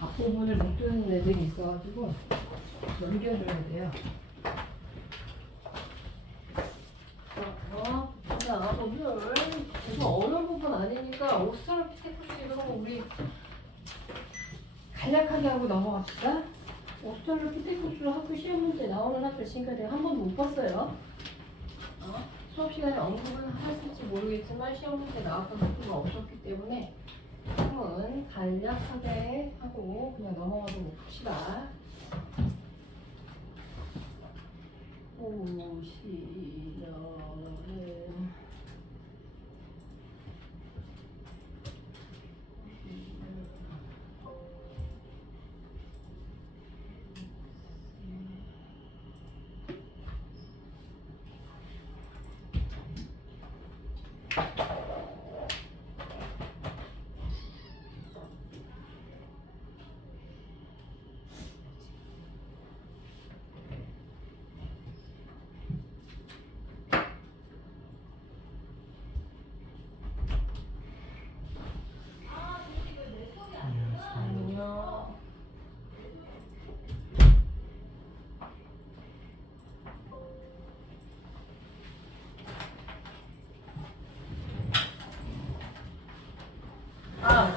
앞부분을 못 두는 애들이 있어가지고 넘겨줘야 돼요. 자, 오늘 계속 어느 부분 아니니까 오스트랄로피테쿠스 이런 거 우리 간략하게 하고 넘어갑시다. 오스트랄로피테쿠스 학교 시험 문제 나오는 학교 지금까지 한 번도 못 봤어요. 수업 시간에 언급은 하실지 모르겠지만 시험 문제 나왔던 학교가 없었기 때문에 지금은 간략하게 하고 그냥 넘어가도록 봅시다.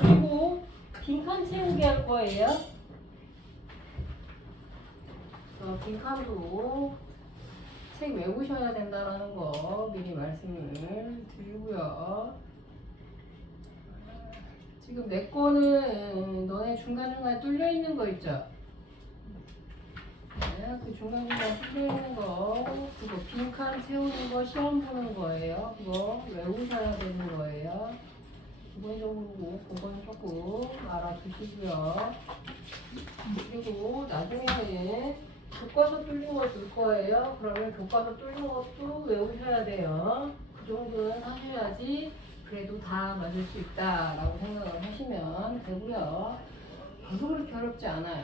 그리고 빈칸 채우기 할 거예요. 빈칸으로 책 외우셔야 된다라는 거 미리 말씀을 드리고요. 지금 내 거는 너네 중간중간에 뚫려 있는 거 있죠? 네, 그 중간중간에 뚫려 있는 거 그거 빈칸 채우는 거 시험 보는 거예요. 그거 외우셔야 되는 거예요. 기본적으로 그건 조금 알아두시고요. 그리고 나중에는 교과서 뚫린 거 줄 거예요. 그러면 교과서 뚫린 것도 외우셔야 돼요. 그 정도는 하셔야지 그래도 다 맞을 수 있다라고 생각을 하시면 되고요. 별로 그렇게 어렵지 않아요.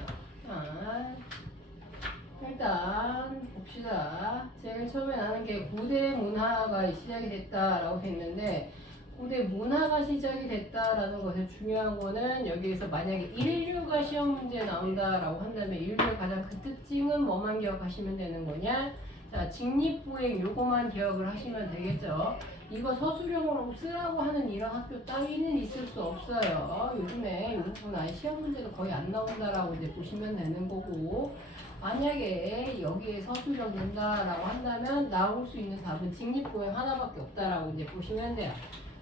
일단 봅시다. 제일 처음에 나는 게 고대 문화가 시작이 됐다라고 했는데 고대 문화가 시작이 됐다라는 것에 중요한 거는 여기에서 만약에 인류가 시험 문제에 나온다라고 한다면 인류의 가장 큰 특징은 뭐만 기억하시면 되는 거냐? 자, 직립보행 요거만 기억을 하시면 되겠죠. 이거 서술형으로 쓰라고 하는 이런 학교 따위는 있을 수 없어요. 요즘에 이 부분 아예 시험 문제도 거의 안 나온다라고 이제 보시면 되는 거고, 만약에 여기에 서술형 된다라고 한다면 나올 수 있는 답은 직립보행 하나밖에 없다라고 이제 보시면 돼요.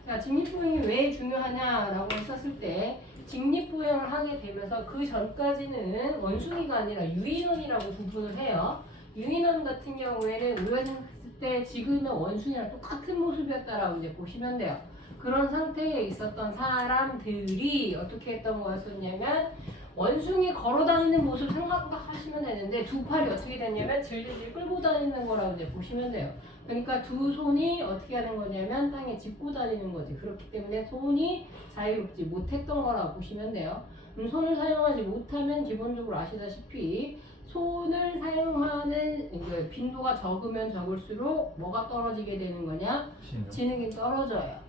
자, 직립보행이 왜 중요하냐라고 했었을 때 직립보행을 하게 되면서 그 전까지는 원숭이가 아니라 유인원이라고 구분을 해요. 유인원 같은 경우에는 우리가 생각했을 때 지금은 원숭이랑 똑같은 모습이었다라고 이제 보시면 돼요. 그런 상태에 있었던 사람들이 어떻게 했던 거였었냐면 원숭이 걸어다니는 모습 생각하시면 되는데 두 팔이 어떻게 됐냐면 질질 끌고 다니는 거라고 이제 보시면 돼요. 그러니까 두 손이 어떻게 하는 거냐면 땅에 짚고 다니는 거지. 그렇기 때문에 손이 자유롭지 못했던 거라고 보시면 돼요. 손을 사용하지 못하면 기본적으로 아시다시피 손을 사용하는 빈도가 적으면 적을수록 뭐가 떨어지게 되는 거냐? 지능이 떨어져요.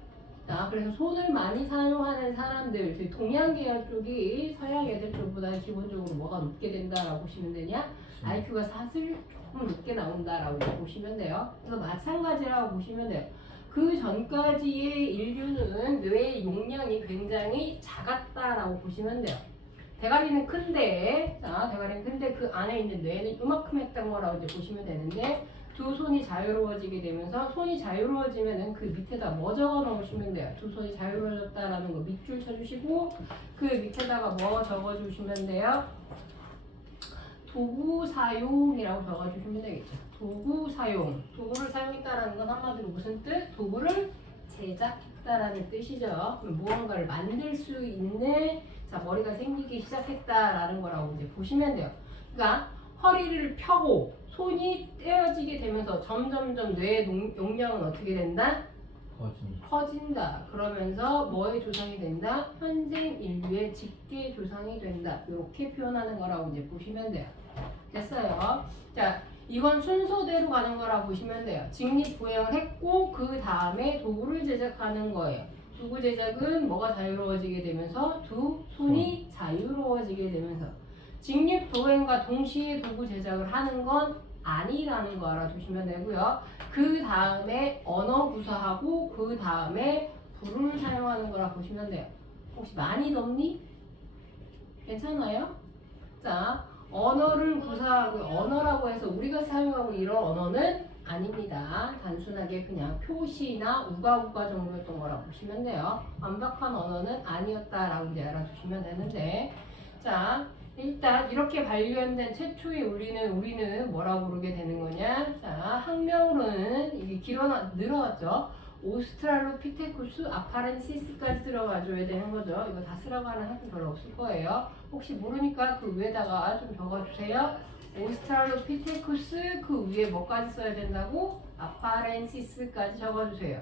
자, 그래서 손을 많이 사용하는 사람들, 동양 계열 쪽이 서양 애들 쪽보다 기본적으로 뭐가 높게 된다라고 보시면 되냐? IQ가 사실 조금 높게 나온다라고 보시면 돼요. 그래서 마찬가지라고 보시면 돼요. 그 전까지의 인류는 뇌의 용량이 굉장히 작았다라고 보시면 돼요. 대가리는 큰데, 자, 대가리는 큰데 그 안에 있는 뇌는 이만큼 했던 거라고 이제 보시면 되는데, 두 손이 자유로워지게 되면서 손이 자유로워지면은 그 밑에다 뭐 적어 놓으시면 돼요. 두 손이 자유로워졌다라는 거 밑줄 쳐주시고 그 밑에다가 뭐 적어 주시면 돼요. 도구 사용이라고 적어 주시면 되겠죠. 도구 사용. 도구를 사용했다라는 건 한마디로 무슨 뜻? 도구를 제작했다라는 뜻이죠. 무언가를 만들 수 있는 자 머리가 생기기 시작했다라는 거라고 이제 보시면 돼요. 그러니까 허리를 펴고 손이 떼어지게 되면서 점점점 뇌의 용량은 어떻게 된다? 커진다. 그러면서 뭐의 조상이 된다? 현생 인류의 직계 조상이 된다. 이렇게 표현하는 거라고 이제 보시면 돼요. 됐어요. 자, 이건 순서대로 가는 거라고 보시면 돼요. 직립보행을 했고 그 다음에 도구를 제작하는 거예요. 도구 제작은 뭐가 자유로워지게 되면서 두 손이 자유로워지게 되면서 직립도행과 동시에 도구 제작을 하는 건 아니라는 거 알아두시면 되고요. 그 다음에 언어 구사하고 그 다음에 불을 사용하는 거라 보시면 돼요. 혹시 많이 덥니? 괜찮아요? 자, 언어를 구사하고 언어라고 해서 우리가 사용하고 이런 언어는 아닙니다. 단순하게 그냥 표시나 우가우가 정도였던 거라 보시면 돼요. 완벽한 언어는 아니었다라고 이제 알아두시면 되는데, 자, 일단 이렇게 발견된 최초의 우리는 뭐라고 부르게 되는 거냐? 자, 학명으로는 이게 늘어났죠. 오스트랄로피테쿠스 아파렌시스까지 들어가줘야 되는 거죠. 이거 다 쓰라고 하는 학교 별로 없을 거예요. 혹시 모르니까 그 위에다가 좀 적어주세요. 오스트랄로피테쿠스 그 위에 뭐까지 써야 된다고? 아파렌시스까지 적어주세요.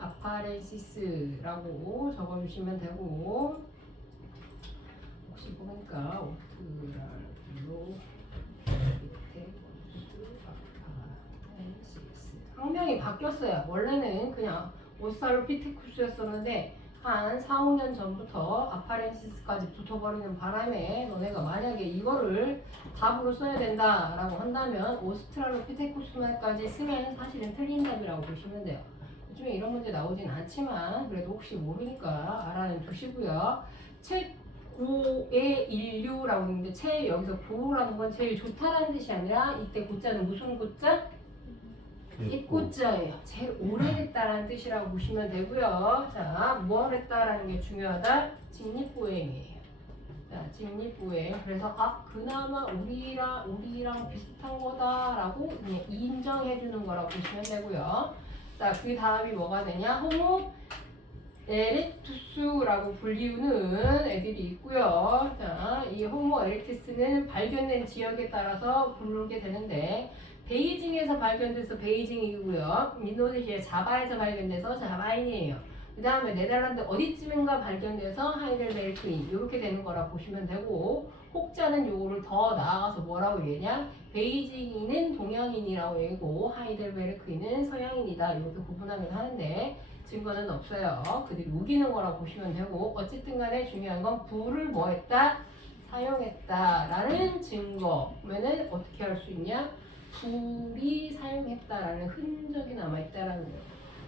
아파렌시스라고 적어주시면 되고, 혹시 보니까 학명이 바뀌었어요. 원래는 그냥 오스트랄로피테쿠스였었는데 한 4, 5년 전부터 아파렌시스까지 붙어버리는 바람에 너네가 만약에 이거를 답으로 써야 된다라고 한다면 오스트랄로피테쿠스만까지 쓰면 사실은 틀린 답이라고 보시면 돼요. 요즘에 이런 문제 나오진 않지만 그래도 혹시 모르니까 알아는 두시고요. 최고의 인류라고 했는데 여기서 고라는 건 제일 좋다라는 뜻이 아니라 이때 고자는 무슨 고자? 입고자예요. 제일 오래됐다라는 뜻이라고 보시면 되고요. 자, 뭘 했다라는 게 중요하다. 직립보행이에요. 자, 직립보행. 그래서 그나마 우리랑 비슷한 거다라고 그냥 인정해 주는 거라고 보시면 되고요. 자, 그 다음이 뭐가 되냐? 호모 에렉투스라고 불리우는 애들이 있고요. 자, 이 호모 에렉투스는 발견된 지역에 따라서 부르게 되는데 베이징에서 발견돼서 베이징이고요. 인도네시아 자바에서 발견돼서 자바인이에요. 그 다음에 네덜란드 어디쯤인가 발견돼서 하이델베르크인 이렇게 되는 거라 보시면 되고, 혹자는 요거를 더 나아가서 뭐라고 얘기하냐? 베이징인은 동양인이라고 얘기고 하이델베르크인은 서양인이다 이렇게 구분하긴 하는데 증거는 없어요. 그들이 우기는 거라 보시면 되고, 어쨌든 간에 중요한 건 불을 뭐 했다? 사용했다라는 증거면은 어떻게 할 수 있냐? 불이 사용했다라는 흔적이 남아있다라는 거예요.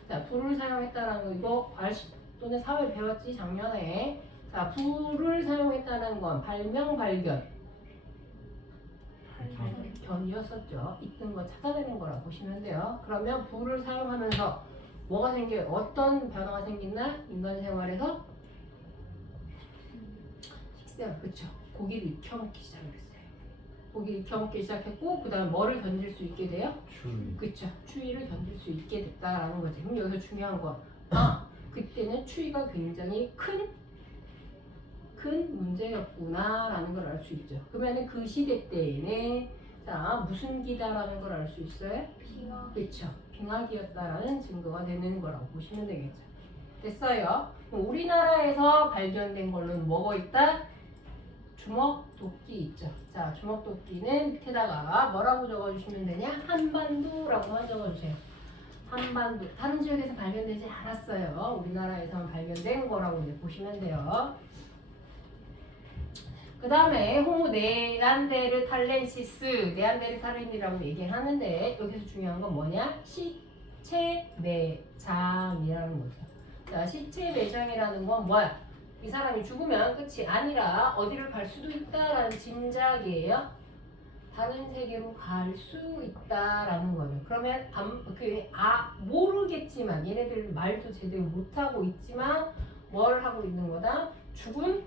자, 불을 사용했다라는 거 이거 또는 사회 배웠지 작년에. 자, 불을 사용했다는 건 발견이었었죠. 있던 거 찾아내는 거라 보시면 돼요. 그러면 불을 사용하면서 뭐가 생겨요? 어떤 변화가 생긴다? 인간 생활에서 식생, 그쵸? 고기를 익혀먹기 시작했어요. 고기를 익혀먹기 시작했고, 그 다음에 뭐를 견딜 수 있게 돼요? 추위. 그쵸? 추위를 견딜 수 있게 됐다라는 거지. 그럼 여기서 중요한 건 그때는 추위가 굉장히 큰 문제였구나라는 걸 알 수 있죠. 그러면 그 시대 때에는 자, 무슨 기다라는 걸 알 수 있어요? 빙하. 그쵸? 빙하기였다라는 증거가 되는 거라고 보시면 되겠죠. 됐어요. 그럼 우리나라에서 발견된 걸로는 뭐가 있다? 주먹도끼 있죠. 자, 주먹도끼는 밑에다가 뭐라고 적어주시면 되냐? 한반도라고만 적어주세요. 한반도. 다른 지역에서 발견되지 않았어요. 우리나라에서만 발견된 거라고 이제 보시면 돼요. 그 다음에 호모 네안데르탈렌시스, 네안데르탈렌이라고 얘기하는데 여기서 중요한 건 뭐냐? 시체 매장이라는 거죠. 자, 시체 매장이라는 건 뭐야? 이 사람이 죽으면 끝이 아니라 어디를 갈 수도 있다라는 짐작이에요. 다른 세계로 갈 수 있다라는 거죠. 그러면 모르겠지만 얘네들 말도 제대로 못하고 있지만 뭘 하고 있는 거다? 죽은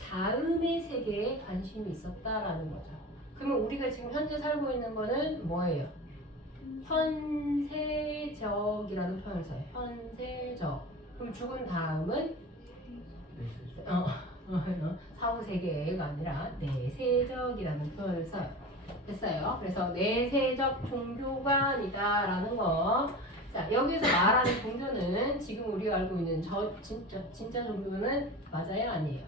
다음의 세계에 관심이 있었다라는 거죠. 그러면 우리가 지금 현재 살고 있는 거는 뭐예요? 현세적이라는 표현을 써요. 현세적. 그럼 죽은 다음은 사후세계가 아니라 내세적이라는 표현을 써요. 됐어요. 그래서 내세적 종교관이다라는 거. 자, 여기서 말하는 종교는 지금 우리가 알고 있는 진짜 종교는 맞아요? 아니에요?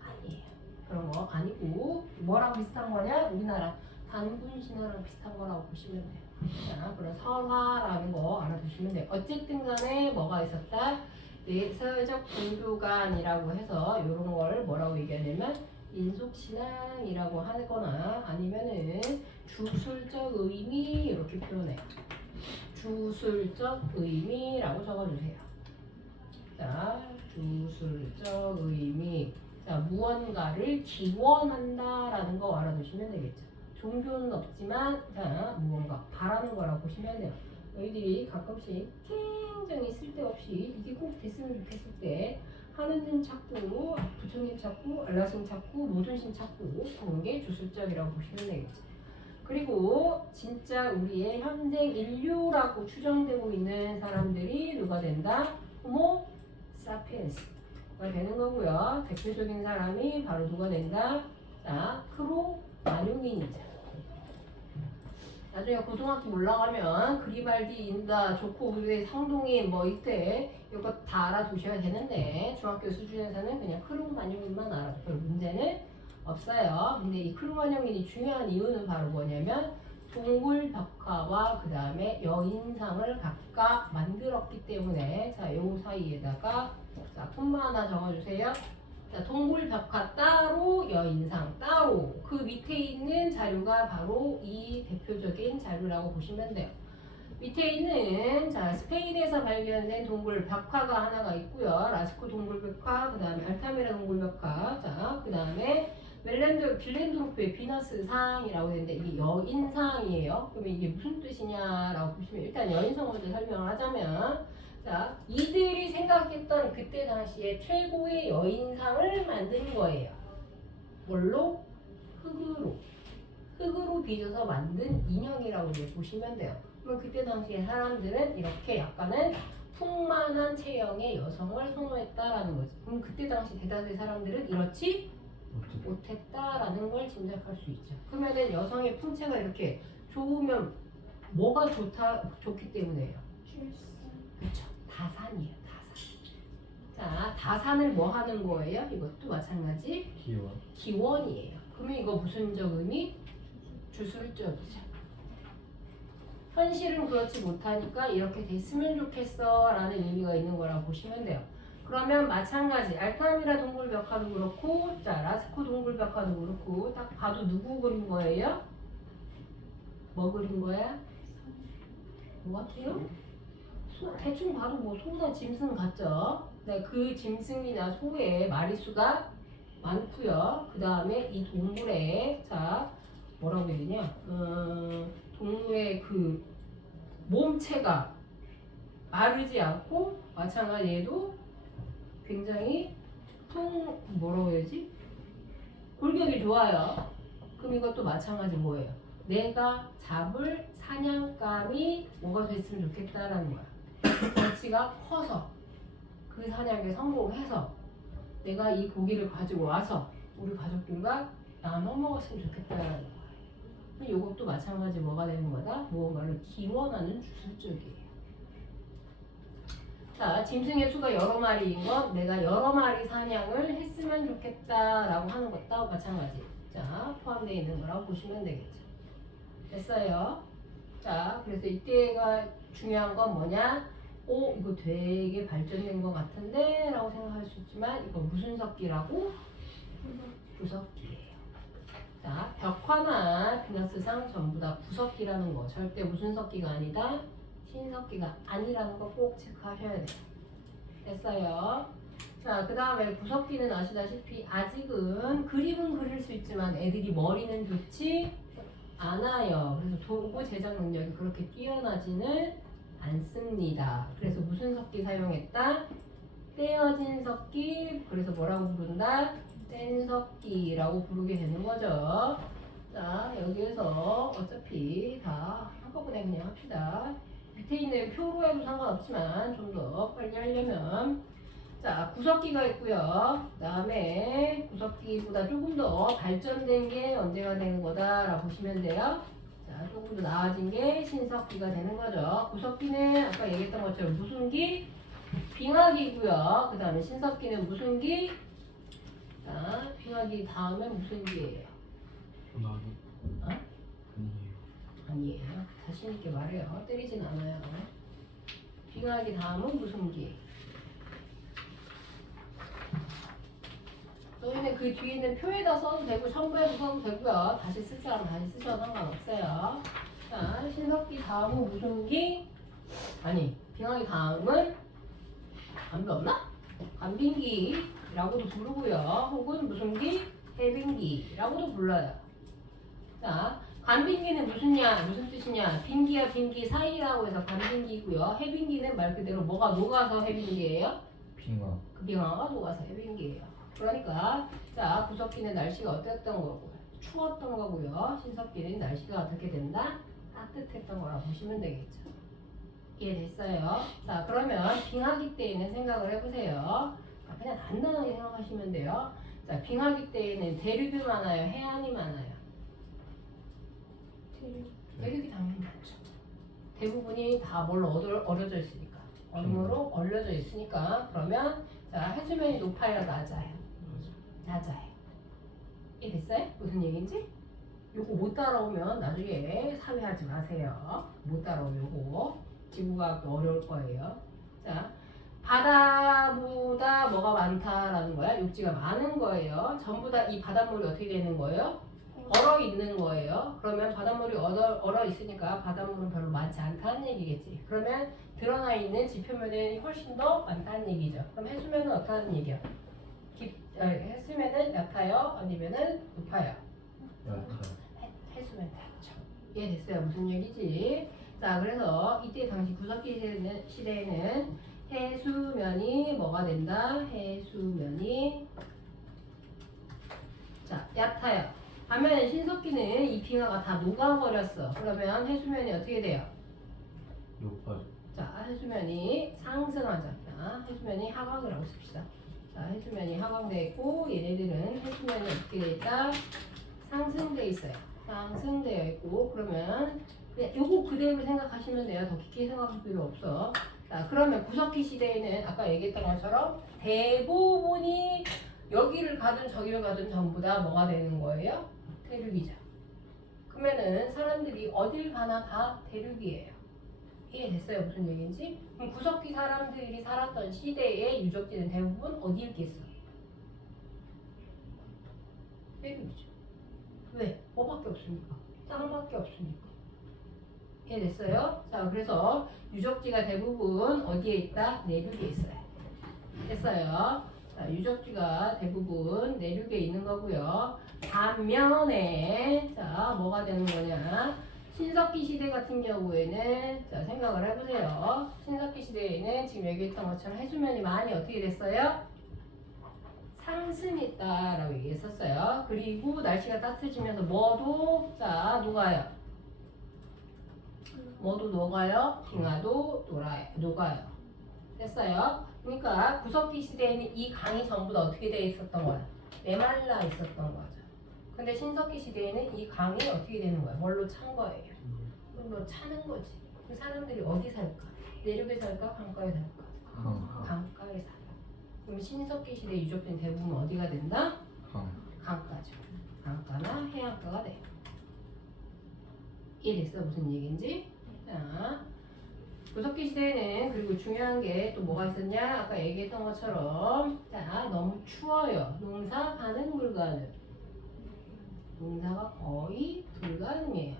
아니에요. 그런 거 아니고 뭐랑 비슷한 거냐? 우리나라 단군 신화랑 비슷한 거라고 보시면 돼요. 자, 그런 설화라는 거 알아두시면 돼요. 어쨌든 간에 뭐가 있었다? 사회적 종교관이라고 해서 이런 걸 뭐라고 얘기하냐면 인속신앙이라고 하거나 아니면은 주술적 의미 이렇게 표현해요. 주술적 의미라고 적어주세요. 자, 주술적 의미. 자, 무언가를 기원한다라는 거 알아두시면 되겠죠. 종교는 없지만, 자, 무언가 바라는 거라고 보시면 돼요. 너희들이 가끔씩 굉장히 쓸데없이 이게 꼭 됐으면 좋겠을 때 하느님 찾고, 부처님 찾고, 알라신 찾고, 모든 신 찾고 그런 게 주술적이라고 보시면 되겠죠. 그리고 진짜 우리의 현생 인류라고 추정되고 있는 사람들이 누가 된다? 호모 사피엔스가 되는 거고요. 대표적인 사람이 바로 누가 된다? 자, 크로마뇽인이죠. 나중에 고등학교 올라가면 그리발디, 인다, 조코, 우르, 상동인 뭐 이때 이거 다 알아두셔야 되는데 중학교 수준에서는 그냥 크로마뇽인만 알아도 별 문제는 없어요. 근데 이 크로마뇽인이 중요한 이유는 바로 뭐냐면 동굴벽화와 그 다음에 여인상을 각각 만들었기 때문에 자, 요 사이에다가 자, 콤마 하나 적어주세요. 자, 동굴벽화 따로, 여인상 따로. 그 밑에 있는 자료가 바로 이 대표적인 자료라고 보시면 돼요. 밑에 있는 자, 스페인에서 발견된 동굴벽화가 하나가 있고요. 라스코 동굴벽화, 그 다음에 알타미라 동굴벽화, 자, 그 다음에 빌렌드로프의 비너스상이라고 되는데 이게 여인상이에요. 그러면 이게 무슨 뜻이냐라고 보시면 일단 여인상 먼저 설명을 하자면 자, 이들이 생각했던 그때 당시에 최고의 여인상을 만든 거예요. 뭘로? 흙으로 빚어서 만든 인형이라고 이제 보시면 돼요. 그럼 그때 당시에 사람들은 이렇게 약간은 풍만한 체형의 여성을 선호했다라는 거지. 그럼 그때 당시 대다수의 사람들은 이렇지 못했다라는 걸 짐작할 수 있죠. 그러면은 여성의 풍채가 이렇게 좋으면 뭐가 좋기 때문에요. 그렇죠. 다산이에요. 다산. 자, 다산을 뭐 하는 거예요? 이것도 마찬가지. 기원이에요. 그러면 이거 무슨적 의미? 주술적이죠. 현실은 그렇지 못하니까 이렇게 됐으면 좋겠어 라는 의미가 있는 거라고 보시면 돼요. 그러면 마찬가지 알타미라 동굴벽화도 그렇고 자 라스코 동굴벽화도 그렇고 딱 봐도 누구 그린 거예요? 뭐 그린 거야? 뭐 같아요? 대충 봐도 뭐 소나 짐승 같죠? 네, 그 짐승이나 소의 마리수가 많고요. 그 다음에 이 동물의 자 뭐라고 해야 되냐? 동물의 그 몸체가 마르지 않고 마찬가지 얘도 굉장히 뭐라고 해야지? 골격이 좋아요. 그럼 이것도 마찬가지 뭐예요? 내가 잡을 사냥감이 뭐가 됐으면 좋겠다라는 거야. 덩치가 커서 그 사냥에 성공해서 내가 이 고기를 가지고 와서 우리 가족들과 나눠 먹었으면 좋겠다라는 거야. 이것도 마찬가지 뭐가 되는 거다? 무언가를 기원하는 주술적이에요. 자, 짐승의 수가 여러 마리인 건 내가 여러 마리 사냥을 했으면 좋겠다라고 하는 것과 마찬가지. 자, 포함되어 있는 거라고 보시면 되겠죠. 됐어요? 자, 그래서 이때가 중요한 건 뭐냐? 이거 되게 발전된 것 같은데? 라고 생각할 수 있지만 이거 무슨 석기라고? 부석기예요. 자, 벽화나 비너스상 전부 다 부석기라는 거. 절대 무슨 석기가 아니다? 신석기가 아니라는 거 꼭 체크하셔야 돼요. 됐어요? 자, 그 다음에 구석기는 아시다시피 아직은 그림은 그릴 수 있지만 애들이 머리는 좋지 않아요. 그래서 도구 제작 능력이 그렇게 뛰어나지는 않습니다. 그래서 무슨 석기 사용했다? 떼어진 석기, 그래서 뭐라고 부른다? 뗀석기라고 부르게 되는 거죠. 자, 여기에서 어차피 다 한꺼번에 그냥 합시다. 밑에 있는 표로 해도 상관없지만 좀 더 빨리 하려면 자, 구석기가 있고요. 그 다음에 구석기보다 조금 더 발전된 게 언제가 되는 거다라고 보시면 돼요. 자, 조금 더 나아진 게 신석기가 되는 거죠. 구석기는 아까 얘기했던 것처럼 무슨 기? 빙하기고요. 그 다음에 신석기는 무슨 기? 자, 빙하기 다음엔 무슨 기예요? 전화기. 어? 아니에요. 자신있게 말해요. 때리진 않아요. 빙하기 다음은 무슨 기? 나중에는 그 뒤에 있는 표에다 써도 되고 첨부해서 써도 되고요. 다시 쓸 사람 다시 쓰셔도 상관없어요. 자, 신석기 다음은 무슨 기? 아니, 빙하기 다음은 담배 없나? 간빙기라고도 부르고요. 혹은 무슨 기? 해빙기라고도 불러요. 자, 간빙기는 무슨 뜻이냐? 빙기와 빙기 사이라고 해서 간빙기고요. 해빙기는 말 그대로 뭐가 녹아서 해빙기예요? 빙하. 그 빙하가 녹아서 해빙기예요. 그러니까 자, 구석기는 날씨가 어땠던 거고 추웠던 거고요. 신석기는 날씨가 어떻게 된다? 따뜻했던 거라고 보시면 되겠죠. 이해됐어요? 자, 그러면 빙하기 때에는 생각을 해보세요. 그냥 간단하게 생각하시면 돼요. 자, 빙하기 때에는 대륙이 많아요? 해안이 많아요? 대륙이 당연히 많죠. 대부분이 다 뭘로 얼어져 있으니까. 얼음으로 얼려져 있으니까. 그러면 자, 해수면이 높아요? 낮아요? 낮아요. 이해됐어요? 무슨 얘기인지? 요거 못 따라오면 나중에 사회하지 마세요. 못 따라오면 요거 지구과학도 어려울 거예요. 자, 바다보다 뭐가 많다라는 거야? 육지가 많은 거예요. 전부 다 이 바닷물이 어떻게 되는 거예요? 얼어 있는 거예요. 그러면 바닷물이 얼어 있으니까 바닷물은 별로 많지 않다는 얘기겠지. 그러면 드러나 있는 지표면이 훨씬 더 많다는 얘기죠. 그럼 해수면은 어떻다는 얘기야? 해수면은 얕아요? 아니면은 높아요? 얕아요. 해수면 얕죠. 이해됐어요? 무슨 얘기지? 자, 그래서 이때 당시 구석기 시대에는 해수면이 뭐가 된다? 해수면이 자, 얕아요. 반면에 신석기는 이 빙하가 다 녹아버렸어. 그러면 해수면이 어떻게 돼요? 높아져. 자, 해수면이 상승하자. 자, 해수면이 하강이라고 씁시다. 자, 해수면이 하강돼 있고 얘네들은 해수면이 어떻게 돼 있다? 상승돼 있어요. 상승되어 있고 그러면 그냥 요거 그대로 생각하시면 돼요. 더 깊게 생각할 필요 없어. 자, 그러면 구석기 시대에는 아까 얘기했던 것처럼 대부분이 여기를 가든 저기를 가든 전부 다 뭐가 되는 거예요? 대륙이죠. 그러면은 사람들이 어딜 가나 다 대륙이에요. 이해됐어요? 무슨 얘기인지? 그럼 구석기 사람들이 살았던 시대의 유적지는 대부분 어디 있겠어? 대륙이죠. 왜? 뭐밖에 없으니까. 땅밖에 없으니까. 이해됐어요? 자, 그래서 유적지가 대부분 어디에 있다? 내륙에 있어요. 됐어요? 자, 유적지가 대부분 내륙에 있는 거고요. 반면에 자, 뭐가 되는 거냐? 신석기 시대 같은 경우에는 자, 생각을 해보세요. 신석기 시대에는 지금 얘기했던 것처럼 해수면이 많이 어떻게 됐어요? 상승했다라고 얘기했었어요. 그리고 날씨가 따뜻해지면서 뭐도 자, 녹아요. 뭐도 녹아요? 빙하도 녹아요. 됐어요? 그러니까 구석기 시대에는 이 강이 전부 다 어떻게 돼 있었던 거야? 메말라 있었던 거죠. 근데 신석기 시대에는 이 강이 어떻게 되는 거야? 뭘로 찬 거예요? 물로 차는 거지. 그 사람들이 어디 살까? 내륙에 살까? 강가에 살까? 강가에 살아. 그럼 신석기 시대 유적지는 대부분 어디가 된다? 강가죠. 강가나 해안가가 돼. 이해됐어? 무슨 얘기인지? 자, 구석기 시대에는 그리고 중요한 게 또 뭐가 있었냐? 아까 얘기했던 것처럼 자, 너무 추워요. 농사 가능 불가능. 농사가 거의 불가능해요.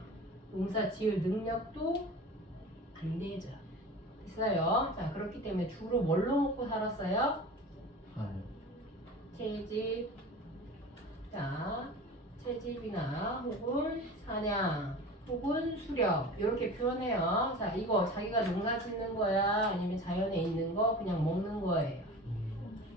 농사 지을 능력도 안 되죠. 됐어요? 자, 그렇기 때문에 주로 뭘로 먹고 살았어요? 채집. 자, 채집이나 혹은 사냥 혹은 수렵 이렇게 표현해요. 자, 이거 자기가 농사 짓는 거야? 아니면 자연에 있는 거 그냥 먹는 거예요?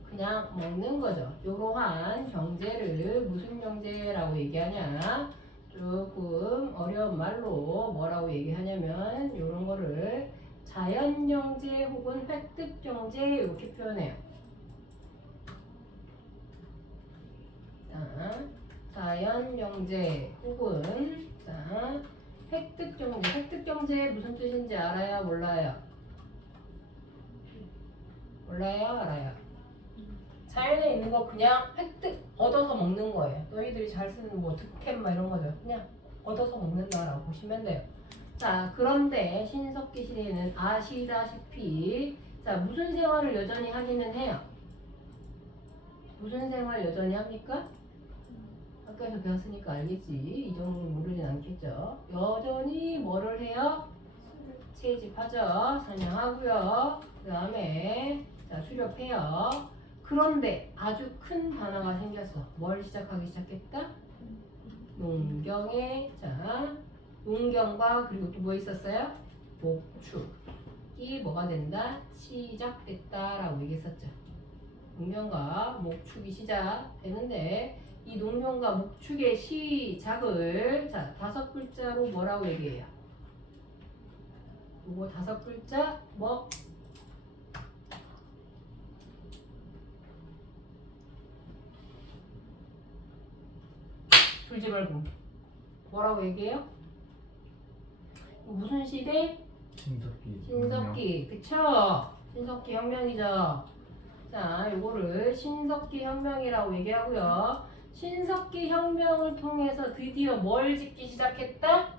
그냥 먹는 거죠. 이러한 경제를 무슨 경제라고 얘기하냐? 조금 어려운 말로 뭐라고 얘기하냐면 이런 거를 자연경제 혹은 획득경제 이렇게 표현해요. 자, 자연경제 혹은 자, 획득경제. 획득경제 무슨 뜻인지 알아요? 몰라요? 몰라요? 알아요? 자연에 있는 거 그냥 획득 얻어서 먹는 거예요. 너희들이 잘 쓰는 뭐 득템 막 이런 거죠. 그냥 얻어서 먹는다라고 보시면 돼요. 자, 그런데 신석기 시대에는 아시다시피 자, 무슨 생활을 여전히 하기는 해요? 무슨 생활 여전히 합니까? 학교에서 배웠으니까 알겠지. 이 정도는 모르진 않겠죠. 여전히 뭐를 해요? 채집하죠. 사냥하고요. 그 다음에 자 수렵해요. 그런데 아주 큰 변화가 생겼어. 뭘 시작하기 시작했다? 농경에 자 농경과 그리고 또 뭐 있었어요? 목축이 뭐가 된다? 시작됐다라고 얘기했었죠. 농경과 목축이 시작되는데 이 농경과 목축의 시작을 자 5글자로 뭐라고 얘기해요? 이거 5글자 뭐? 줄지 말고 뭐라고 얘기해요? 무슨 시대? 신석기. 신석기 그쵸? 신석기 혁명이죠. 자 요거를 신석기 혁명이라고 얘기하고요. 신석기 혁명을 통해서 드디어 뭘 짓기 시작했다?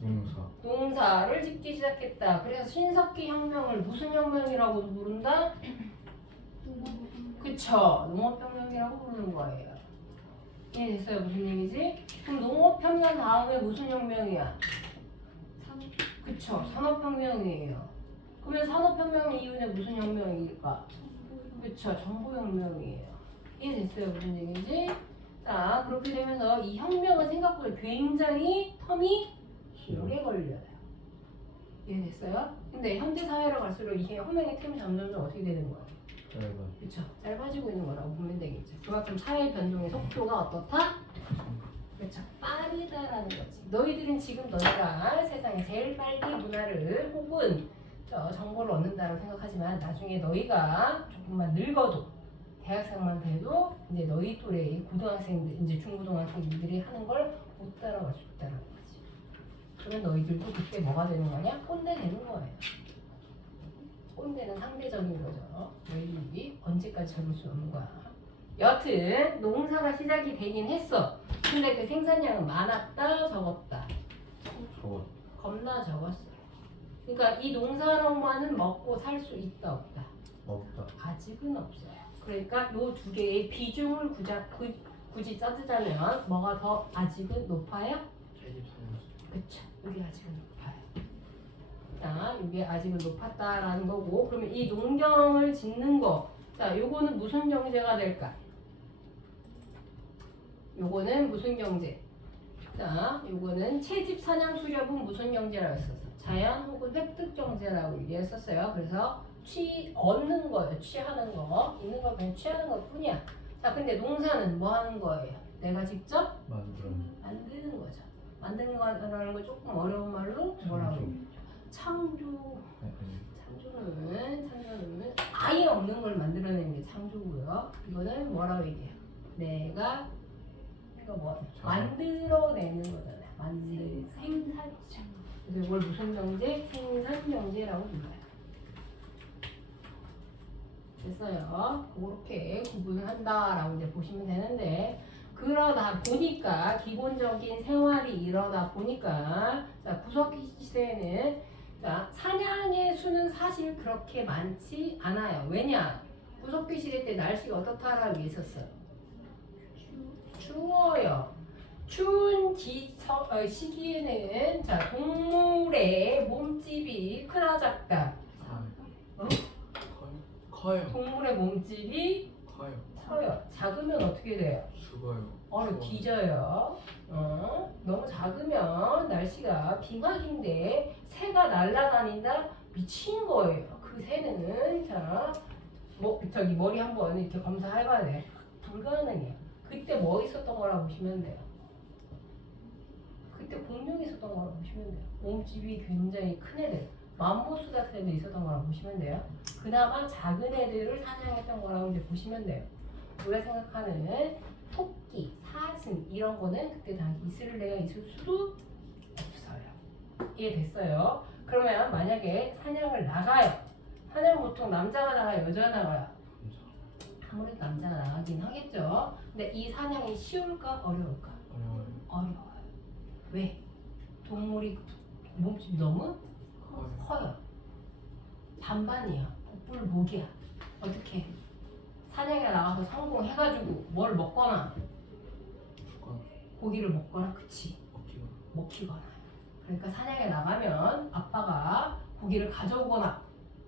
농사. 농사를 짓기 시작했다. 그래서 신석기 혁명을 무슨 혁명이라고 부른다? 그쵸? 농업혁명이라고 부르는 거예요. 이해됐어요? 무슨 얘기지? 그럼 농업혁명 다음에 무슨 혁명이야? 그쵸? 산업혁명이에요. 그러면 산업혁명 이후에 무슨 혁명일까? 그쵸? 정보혁명이에요. 이해됐어요? 무슨 얘기지? 자, 그렇게 되면서 이 혁명은 생각보다 굉장히 텀이 오래 걸려요. 이해됐어요? 근데 현대 사회로 갈수록 이게 혁명의 틈이 점점 어떻게 되는 거예요? 짧아. 그쵸? 짧아지고 있는 거라고 보면 되겠죠. 그만큼 사회 변동의 속도가 어떻다? 그쵸? 빠르다라는 거지. 너희들은 지금 너희가 세상에 제일 빨리 문화를 혹은 정보를 얻는다고 생각하지만 나중에 너희가 조금만 늙어도 대학생만 돼도 이제 너희 또래의 고등학생들, 이제 중고등학생들이 하는 걸 못 따라갈 수 있다는 거지. 그러면 너희들도 그때 뭐가 되는 거냐? 꼰대 되는 거예요. 꼰대는 상대적인 거죠. 너희들이 언제까지 젊을 수 없는 거야. 여튼 농사가 시작이 되긴 했어. 근데 그 생산량은 많았다, 적었다. 저거. 겁나 적었어. 그러니까 이 농사로만은 먹고 살 수 있다, 없다. 없다. 아직은 없어요. 그러니까 요 두 개의 비중을 굳이 따지자면 뭐가 더 아직은 높아요? 그쵸. 이게 아직은 높아요. 자, 이게 아직은 높았다라는 거고, 그러면 이 농경을 짓는 거, 자, 요거는 무슨 경제가 될까? 요거는 무슨 경제? 자, 요거는 채집, 사냥, 수렵은 무슨 경제라고 했었어? 자연 혹은 획득 경제라고 얘기했었어요. 그래서 얻는 거예요. 취하는 거. 있는 거 그냥 취하는 것 뿐이야. 자, 근데 농사는 뭐 하는 거예요? 내가 직접 만드는 거죠. 만드는 거라는 거 조금 어려운 말로 뭐라고? 창조. 창조는 아예 없는 걸 만들어내는 게 창조고요. 이거는 뭐라고 얘기해요? 내가 뭐 만들어내는 거잖아요. 생산이죠. 그래서 이걸 무슨 경제? 생산 경제라고 불러요. 됐어요. 그렇게 구분을 한다라고 이제 보시면 되는데, 그러다 보니까 기본적인 생활이 이러다 보니까 자 구석기 시대에는 자 사냥의 수는 사실 그렇게 많지 않아요. 왜냐? 구석기 시대 때 날씨가 어떻다라고 했었어요. 추워요. 추운 시기에는 자 동물의 몸집이 크다 작다. 커요. 동물의 몸집이 커요. 작으면 어떻게 돼요? 죽어요. 뒤져요. 너무 작으면 날씨가 비막인데 새가 날아다닌다? 미친 거예요. 그 새는 저기 머리 한번 이렇게 검사해봐야 돼. 불가능해요. 그때 뭐 있었던 거라고 보시면 돼요. 그때 공룡이 있었던 거라고 보시면 돼요. 몸집이 굉장히 큰 애들, 맘모스 같은 애들 있었던 거라고 보시면 돼요. 그나마 작은 애들을 사냥했던 거라고 이제 보시면 돼요. 우리가 생각하는 토끼, 사슴 이런 거는 그때 다 있을 수도 없어요. 이해됐어요? 그러면 만약에 사냥을 나가요. 사냥 보통 남자가 나가요, 여자가 나가요? 아무래도 남자가 나가긴 하겠죠. 근데 이 사냥이 쉬울까 어려울까? 어려워요. 왜? 동물이 몸집이 너무 커요. 반반이야. 복불복이야. 어떻게? 사냥에 나가서 성공해가지고 뭘 먹거나 죽거나 고기를 먹거나 그치 먹기가 먹히거나 그러니까 사냥에 나가면 아빠가 고기를 가져오거나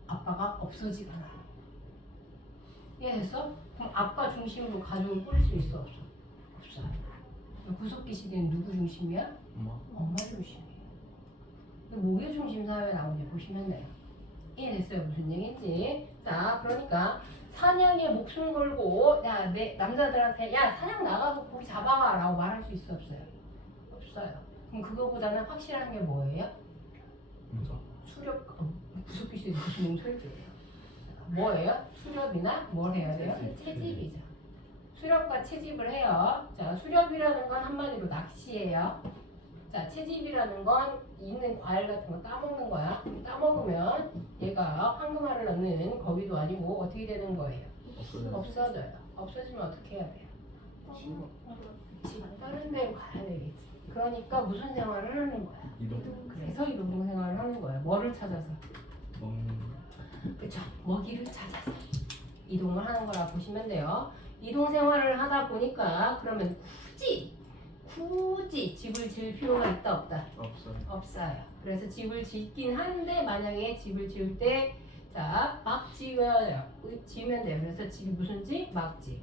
아빠가 없어지거나 이해됐어? 그럼 아빠 중심으로 가족을 꾸릴 수 있어 없어? 없어. 구석기 시대는 누구 중심이야? 엄마 엄마 중심이에요. 목의 중심 사회 나오는지 보시면 돼요. 이해됐어요? 무슨 얘기인지. 자, 그러니까 사냥에 목숨 걸고 야, 내 남자들한테 야 사냥 나가서 고기 잡아가 라고 말할 수 있어 없어요? 없어요. 그럼 그거보다는 확실한 게 뭐예요? 용사 수렵 구석기 시대 무슨 용설이에요? 뭐예요? 수렵이나 뭘 해야 돼요? 채집이죠. 수렵과 채집을 해요. 자, 수렵이라는 건 한마디로 낚시예요. 자, 채집이라는 건 있는 과일 같은 거 따먹는 거야. 따먹으면 얘가 황금알을 낳는 거위도 아니고 어떻게 되는 거예요? 없어요. 없어져요. 없어지면 어떻게 해야 돼요? 싫어. 그치, 다른 데로 가야 되겠지. 그러니까 무슨 생활을 하는 거야? 이동 그래서 이동 생활을 하는 거야. 뭐를 찾아서? 먹는 그쵸? 먹이를 찾아서 이동을 하는 거라 보시면 돼요. 이동 생활을 하다 보니까 그러면 굳이 집을 지을 필요가 있다 없다? 없어요. 없어요. 그래서 집을 짓긴 하는데 만약에 집을 지을 때 자, 막 지으면 돼요. 그래서 집이 무슨 집? 막집.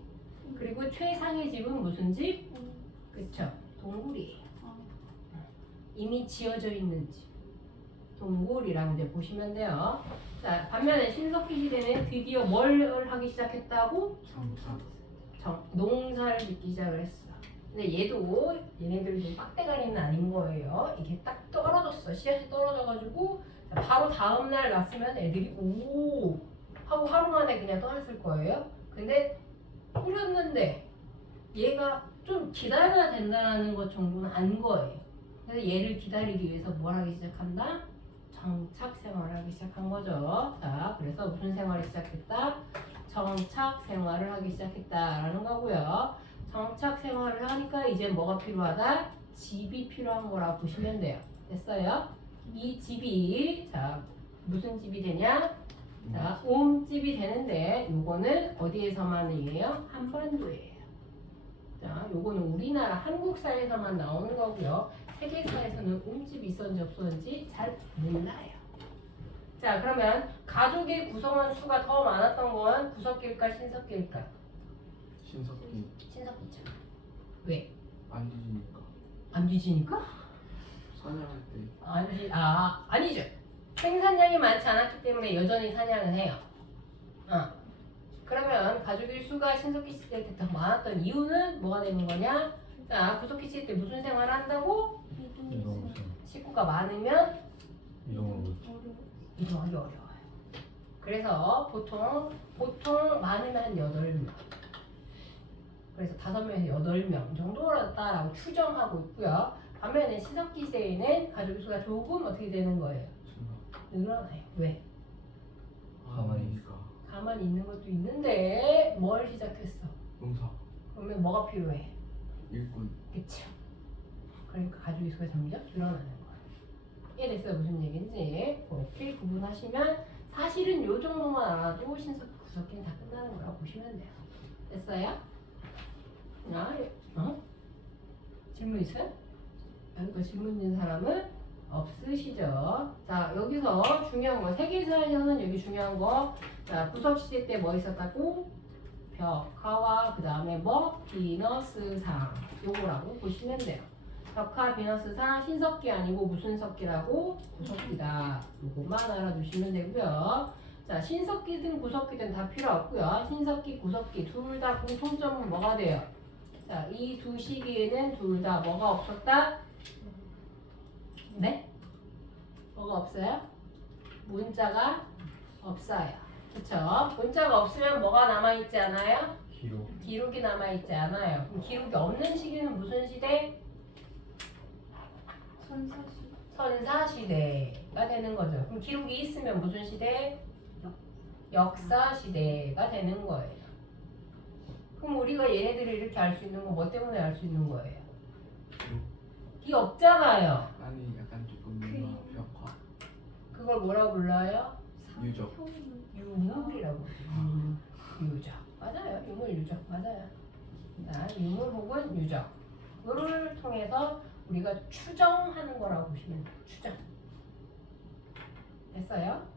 그리고 최상의 집은 무슨 집? 그쵸? 동굴이에요. 이미 지어져 있는 집. 동굴이라고 이제 보시면 돼요. 자, 반면에 신석기 시대는 드디어 뭘 하기 시작했다고? 농사를 짓기 시작을 했어. 근데 얘네들이 좀 빡대가리는 아닌 거예요. 이게 딱 떨어졌어. 씨앗이 떨어져가지고 바로 다음날 났으면 애들이 오 하고 하루 만에 그냥 떠났을 거예요. 근데 뿌렸는데 얘가 좀 기다려야 된다는 것 정도는 안 거예요. 그래서 얘를 기다리기 위해서 뭘 하기 시작한다? 정착 생활을 하기 시작한 거죠. 자, 그래서 무슨 생활을 시작했다? 정착 생활을 하기 시작했다라는 거고요. 정착 생활을 하니까 이제 뭐가 필요하다? 집이 필요한 거라고 보시면 돼요. 됐어요? 이 집이 자 무슨 집이 되냐? 자, 집이 되는데 요거는 어디에서만이에요? 한반도예요. 자, 요거는 우리나라 한국사에서만 나오는 거고요. 세계사에서는 집이 있었는지 없었는지 잘 몰라요. 자, 그러면 가족의 구성원 수가 더 많았던 건 구석기일까 신석기일까? 신석기 신석기죠. 왜? 안 뒤지니까 안 뒤지니까? 사냥할 때 아니죠. 생산량이 많지 않았기 때문에 여전히 사냥을 해요. 그러면 가족의 수가 신석기 시대 때 더 많았던 이유는 뭐가 되는 거냐? 자, 구석기 시대 때 무슨 생활을 한다고? 이동 식구가 많으면 이동을 이동하기 어려워요. 그래서 보통 많으면 한 8명. 그래서 5명에서 8명 정도라고 추정하고 있고요. 반면에 신석기 시대에는 가족 수가 조금 어떻게 되는 거예요? 늘어나요. 왜? 가만히 있으니까 가만히 있는 것도 있는데 뭘 시작했어? 용사 그러면 뭐가 필요해? 일꾼 그쵸? 그러니까 가족의 수가 점점 늘어나는 거예요. 이해됐어요? 무슨 얘기인지 그렇게 구분하시면 사실은 요 정도만 알아도 신석기 구석기는 다 끝나는 거라고 보시면 돼요. 됐어요? 질문 있어요? 여기서 질문 있는 사람은 없으시죠? 자, 여기서 중요한 거 세계사에서는 여기 중요한 거 자, 구석시대 때 뭐 있었다고? 벽화와 그 다음에 뭐? 비너스상 요거라고 보시면 돼요. 벽화 비너스상 신석기 아니고 무슨 석기라고? 구석기다. 요것만 알아두시면 되고요. 자, 신석기든 구석기든 다 필요 없고요. 신석기, 구석기 둘 다 공통점은 뭐가 돼요? 자, 이 두 시기에는 둘 다 뭐가 없었다? 네? 뭐가 없어요? 문자가 없어요. 그쵸? 문자가 없으면 뭐가 남아있지 않아요? 기록이 남아있지 않아요. 그럼 기록이 없는 시기는 무슨 시대? 선사시대가 되는 거죠. 그럼 기록이 있으면 무슨 시대? 역사시대가 되는 거예요. 그럼 우리가 얘네들을 이렇게 알 수 있는 건 뭐 때문에 알 수 있는 거예요? 이 없잖아요. 아니 약간 조금 뭔가 벽화 그걸 뭐라고 불러요? 유적 유물이라고 해요. 유적. 맞아요. 유물 유적 맞아요. 자, 유물 혹은 유적 이를 통해서 우리가 추정하는 거라고 보시면 돼요. 추정. 됐어요?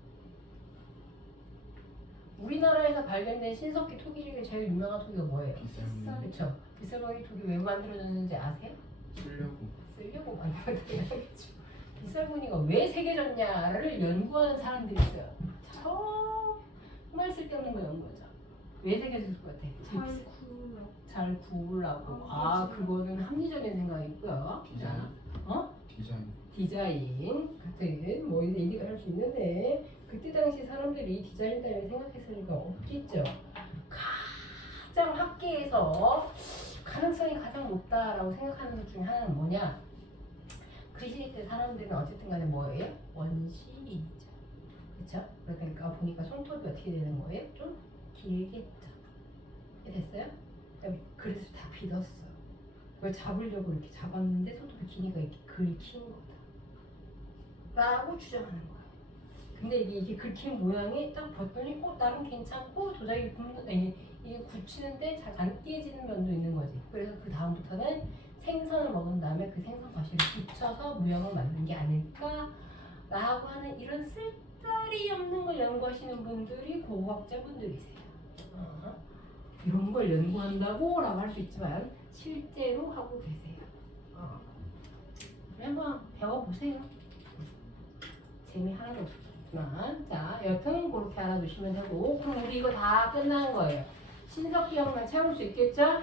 우리나라에서 발견된 신석기 토기 중에 제일 유명한 토기가 뭐예요? 비싼 그렇죠. 비설머리 토기 왜 만들어졌는지 아세요? 쓰려고 쓰려고 만들어졌겠죠. 비설무늬가 왜 새겨졌냐를 연구하는 사람들이 있어요. 정말 쓸데없는 거 연구하죠. 왜 새겨졌을 것 같아? 잘 구우려고. 아, 그거는 합리적인 생각이고요. 디자인. 디자인 같은 뭐 이런 얘기를 할 수 있는데 그때 당시 사람들이 디자인 따위를 생각했을 리가 없겠죠. 가장 학계에서 가능성이 가장 높다라고 생각하는 것 중에 하나는 뭐냐? 그 시대 때 사람들은 어쨌든 간에 뭐예요? 원시인이죠. 그렇죠? 그러니까 보니까 손톱이 어떻게 되는 거예요? 좀 길겠죠. 됐어요? 그래서 다 믿었어. 그걸 잡으려고 이렇게 잡았는데 손톱이 기니까 이렇게 긁힌 거다 라고 추정하는 거야. 근데 이게 긁힌 모양이 딱 봤더니 나름 괜찮고 도자기 굽는 이게 굳히는데 잘 안 띄어지는 면도 있는 거지. 그래서 그 다음부터는 생선을 먹은 다음에 그 생선 가시를 붙여서 모양을 만든 게 아닐까 라고 하는 이런 쓸데리 없는 걸 연구하시는 분들이 고고학자분들이세요. 이런 걸 연구한다고 라고 할 수 있지만 실제로 하고 계세요. 한번 배워보세요. 재미 하나도 없지만 자 여튼 그렇게 알아두시면 되고 그럼 우리 이거 다 끝난 거예요. 신석기 혁명 채울 수 있겠죠?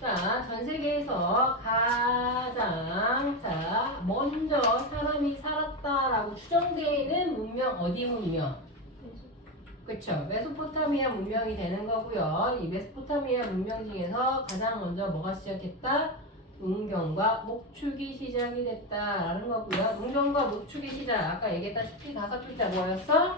자, 전 세계에서 가장 먼저 사람이 살았다라고 추정되는 문명 어디 문명? 그쵸? 메소포타미아 문명이 되는 거고요. 이 메소포타미아 문명 중에서 가장 먼저 뭐가 시작했다? 농경과 목축이 시작이 됐다라는 거고요. 농경과 목축이 시작. 아까 얘기했다시피 5글자 뭐였어?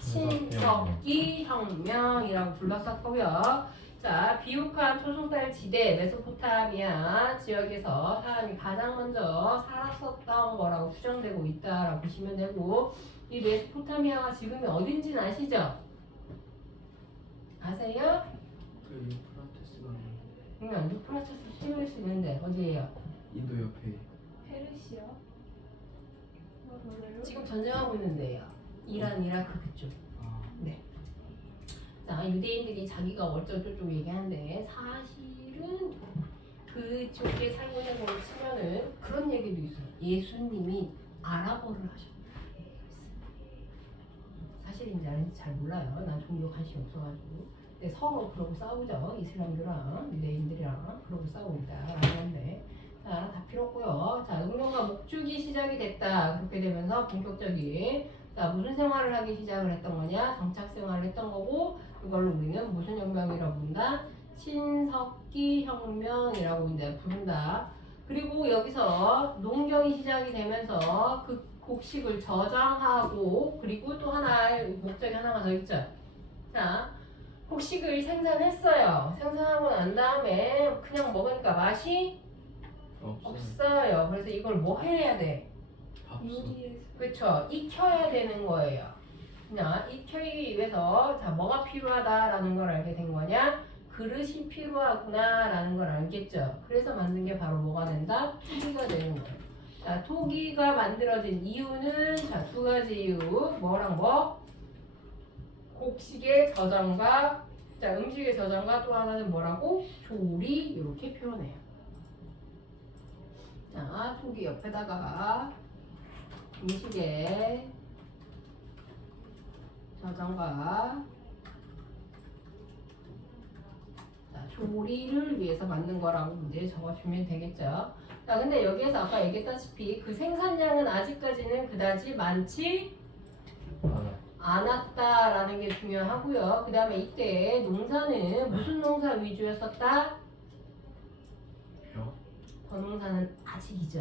신석기 혁명이라고 불렀었고요. 자, 비옥한 초승달 지대 메소포타미아 지역에서 사람이 가장 먼저 살았었던 거라고 추정되고 있다라고 보시면 되고 이 메소포타미아가 지금이 어딘지는 아시죠? 아세요? 그 유프라테스가 유프라테스 수용할 수 있는데 어디예요? 인도 옆에. 페르시아? 지금 전쟁하고 있는데요. 이란, 이라크 그쪽. 네. 자, 유대인들이 자기가 어쩌고저쩌고 얘기하는데 사실은 그쪽에 살고 있는 걸 치면은 그런 얘기도 있어요. 예수님이 아랍어를 하셨다. 사실인지 아닌지 잘 몰라요. 난 종교 관심 없어가지고. 근데 서로 그러고 싸우죠. 이슬람교랑 유대인들이랑 그러고 싸우고 있다라는 건데. 자, 다 필요 없고요. 자, 농경과 목축이 시작이 됐다. 그렇게 되면서 본격적인 자, 무슨 생활을 하기 시작을 했던 거냐? 정착 생활을 했던 거고 이걸로 우리는 무슨 혁명이라고 부른다? 신석기 혁명이라고 이제 부른다. 그리고 여기서 농경이 시작이 되면서 그 곡식을 저장하고 그리고 또 하나의 목적이 하나가 더 있죠. 자, 곡식을 생산했어요. 생산하고 난 다음에 그냥 먹으니까 맛이 없어요. 그래서 이걸 뭐 해야 돼? 그렇죠. 익혀야 되는 거예요. 그냥 익히기 위해서 자 뭐가 필요하다라는 걸 알게 된 거냐? 그릇이 필요하구나라는 걸 알겠죠. 그래서 만든 게 바로 뭐가 된다? 토기가 되는 거예요. 자, 토기가 만들어진 이유는 자, 2가지 이유. 뭐랑 뭐? 곡식의 저장과 자, 음식의 저장과 또 하나는 뭐라고? 조리 이렇게 표현해요. 자, 토기 옆에다가 음식의 저장과 자, 조리를 위해서 만든 거라고 이제 적어주면 되겠죠. 자, 근데 여기에서 아까 얘기했다시피 그 생산량은 아직까지는 그다지 많지 않았다라는 게 중요하고요. 그 다음에 이때 농사는 무슨 농사 위주였었다? 벼농사는 아직이죠.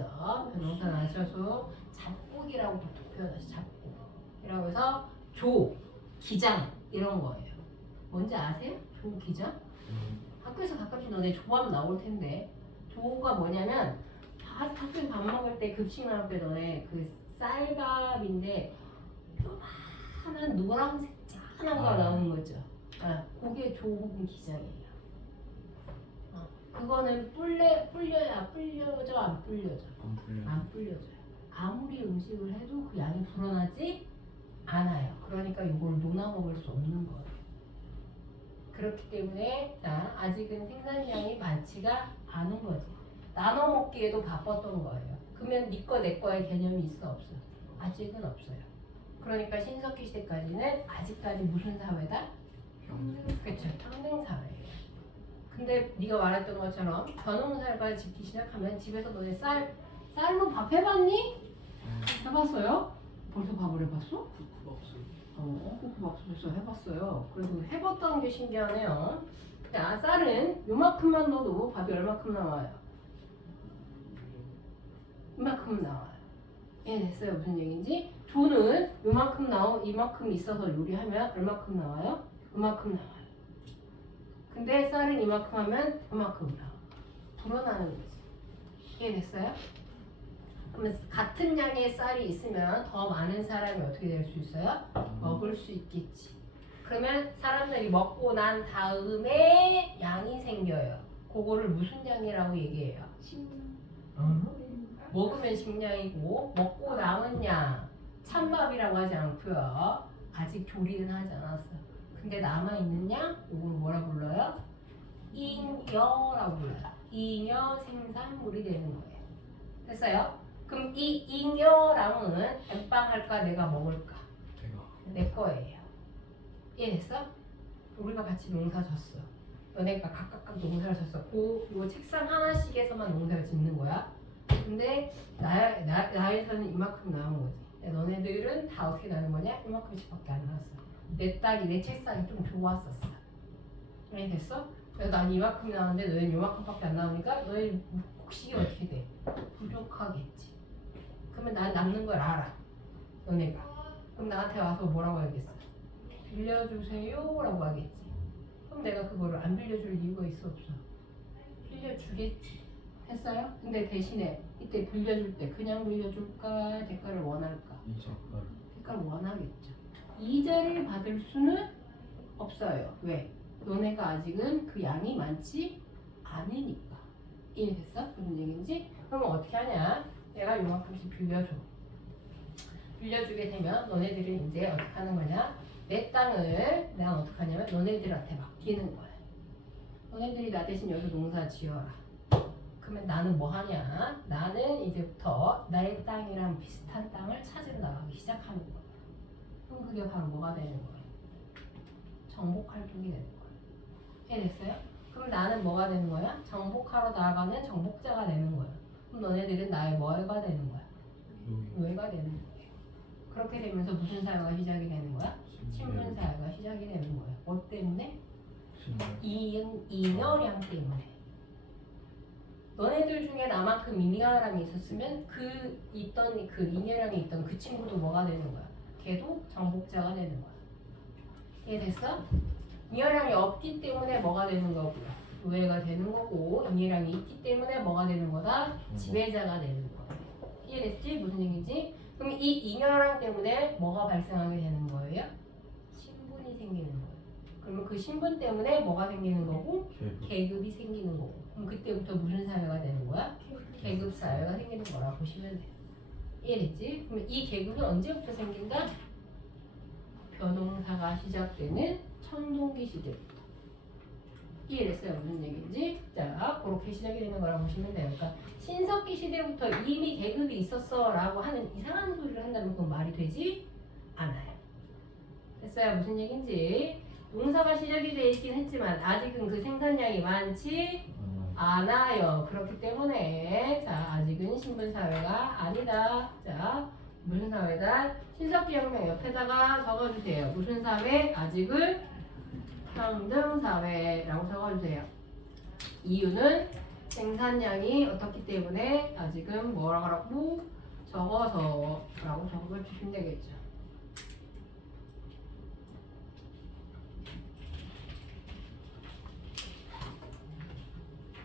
벼농사는 아직이어서 잡곡이라고 보통 표현하죠. 잡곡이라고 해서 조, 기장 이런 거예요. 뭔지 아세요? 조, 기장? 학교에서 가끔씩 너네 조밥 나올 텐데 조가 뭐냐면 학교에 밥 먹을 때 급식 나올 때 너네 그 쌀밥인데 요만한 노란색 짠한 거 나오는 거죠. 그게 조 혹은 기장이에요. 그거는 불려져 안 불려져? 안 풀려. 안 불려져요. 아무리 음식을 해도 그 양이 불어나지 않아요. 그러니까 이걸 논아 먹을 수 없는 거예요. 그렇기 때문에 자, 아직은 생산량이 많지가 않은 거지. 나눠 먹기에도 바빴던 거예요. 그러면 네 거 내 거의 개념이 있어 없어? 아직은 없어요. 그러니까 신석기 시대까지는 아직까지 무슨 사회다? 그렇죠. 평등 사회예요. 근데 네가 말했던 것처럼 변홍살과 짓기 시작하면 집에서 너네 쌀로 밥 해봤니? 해봤어요? 벌써 밥을 해봤어? 국밥솥에서 해봤어요. 그래서 해봤다는 게 신기하네요. 자, 쌀은 요만큼만 넣어도 밥이 얼마큼 나와요? 이만큼 나와요. 이해됐어요? 무슨 얘기인지? 조는 요만큼 이만큼 있어서 요리하면 얼마큼 나와요? 요만큼 나와요. 근데 쌀은 이만큼 하면 요만큼 나와. 불어나는 거지. 이해됐어요? 그러면 같은 양의 쌀이 있으면 더 많은 사람이 어떻게 될 수 있어요? 먹을 수 있겠지. 그러면 사람들이 먹고 난 다음에 양이 생겨요. 그거를 무슨 양이라고 얘기해요? 먹으면 식량이고 먹고 남은 양 찬밥이라고 하지 않고요. 아직 조리는 하지 않았어. 근데 남아있는 양 이걸 뭐라 불러요? 잉여라고 불러요. 잉여 생산물이 되는 거예요. 됐어요? 그럼 이 잉여랑은 엠빵 할까 내가 먹을까? 내 거예요. 이해됐어? 우리가 같이 농사 졌어. 너네가 각각 농사를 졌어. 요 책상 하나씩에서만 농사를 짓는 거야. 근데 나에서는 이만큼 나온 거지. 너네들은 다 어떻게 나는 거냐? 이만큼씩밖에 안 나왔어. 내 책상이 좀 좋았었어. 이해됐어? 그래서 난 이만큼 나왔는데 너희는 이만큼밖에 안 나오니까 너희 곡식이 어떻게 돼? 부족하겠지. 그러면 난 남는 걸 알아. 너네가. 그럼 나한테 와서 뭐라고 하겠어? 빌려주세요 라고 하겠지. 그럼 내가 그거를 안 빌려줄 이유가 있어 없어? 빌려주겠지. 했어요? 근데 대신에 이때 빌려줄 때 그냥 빌려줄까? 대가를 원할까? 대가를 원하겠죠. 이자를 받을 수는 없어요. 왜? 너네가 아직은 그 양이 많지 않으니까. 이해됐어? 무슨 얘기인지? 그러면 어떻게 하냐? 내가 요만큼씩 빌려줘. 빌려주게 되면 너네들은 이제 어떻게 하는 거냐? 내 땅을 내가 어떻게 하냐면 너네들한테 맡기는 거야. 너네들이 나 대신 여기서 농사 지어라. 그러면 나는 뭐 하냐? 나는 이제부터 나의 땅이랑 비슷한 땅을 찾으러 나가기 시작하는 거야. 그럼 그게 바로 뭐가 되는 거야? 정복 활동이 되는 거야. 이해됐어요? 그럼 나는 뭐가 되는 거야? 정복하러 나아가는 정복자가 되는 거야. 그럼 너네들은 나의 뭐가 되는 거야? 노예가 되는 거예요. 그렇게 되면서 무슨 사회가 시작이 되는 거야? 신분 사회가 시작이 되는 거예요. 뭐 때문에? 잉여량 때문에. 너네들 중에 나만큼 잉여량이 있었으면 그 잉여량이 있던 그 친구도 뭐가 되는 거야? 걔도 정복자가 되는 거야. 이해됐어? 잉여량이 없기 때문에 뭐가 되는 거고요? 노예가 되는 거고, 잉여량이 있기 때문에 뭐가 되는 거다? 지배자가 되는 거예요. 이해됐지? 무슨 얘기인지? 그럼 이 잉여량 때문에 뭐가 발생하게 되는 거예요? 신분이 생기는 거예요. 그러면 그 신분 때문에 뭐가 생기는 거고? 계급이 생기는 거고. 그럼 그때부터 무슨 사회가 되는 거야? 계급 사회가 생기는 거라고 보시면 돼요. 이해됐지? 그럼 이 계급이 언제부터 생긴다? 벼농사가 시작되는 청동기 시대부터. 이해됐어요? 무슨 얘기인지? 자, 그렇게 시작이 되는 거라고 보시면 돼요. 그러니까 신석기 시대부터 이미 계급이 있었어 라고 하는 이상한 소리를 한다면 그건 말이 되지 않아요. 됐어요? 무슨 얘기인지? 농사가 시작이 돼 있긴 했지만 아직은 그 생산량이 많지 않아요. 그렇기 때문에 자, 아직은 신분사회가 아니다. 자, 무슨 사회다? 신석기 혁명 옆에다가 적어주세요. 무슨 사회? 아직은 평등사회라고 적어주세요. 이유는 생산량이 어떻기 때문에 아직은 뭐라고 적어서 라고 적어주시면 되겠죠.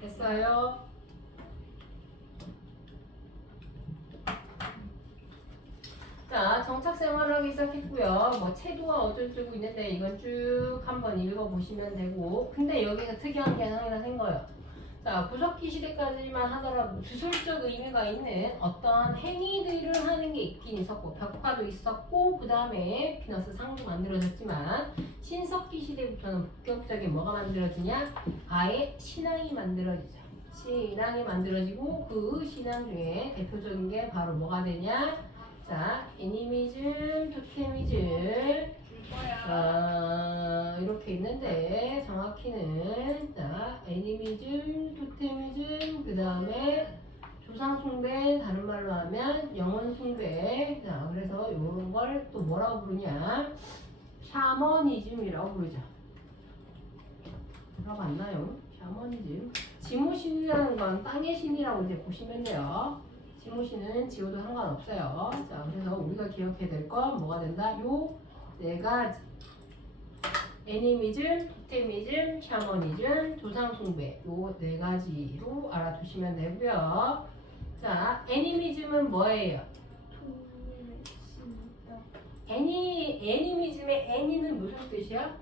됐어요? 자, 자, 정착 생활을 하기 시작했고요. 뭐 채도가 어쩌고 있는데 이건 쭉 한번 읽어보시면 되고, 근데 여기서 특이한 게 하나 생겨요. 자, 구석기 시대까지만 하더라도 주술적 의미가 있는 어떤 행위들을 하는 게 있긴 있었고, 벽화도 있었고, 그 다음에 비너스 상도 만들어졌지만, 신석기 시대부터는 본격적인 뭐가 만들어지냐? 아예 신앙이 만들어지죠. 신앙이 만들어지고, 그 신앙 중에 대표적인 게 바로 뭐가 되냐? 자, 애니미즘, 토테미즘, 이렇게 있는데 정확히는 자, 애니미즘, 토테미즘, 그 다음에 조상 숭배, 다른 말로 하면 영혼 숭배. 자, 그래서 이런 걸 또 뭐라고 부르냐? 샤머니즘이라고 부르죠. 들어봤나요? 샤머니즘. 지모신이라는 건 땅의 신이라고 이제 보시면 돼요. 지모신은 지호도 상관없어요. 자, 그래서 우리가 기억해야 될 건 뭐가 된다? 요 네 가지. 애니미즘, 토테미즘, 샤머니즘, 조상숭배. 요 네 가지로 알아두시면 되고요. 자, 애니미즘은 뭐예요? 애니미즘의 애니는 무슨 뜻이야?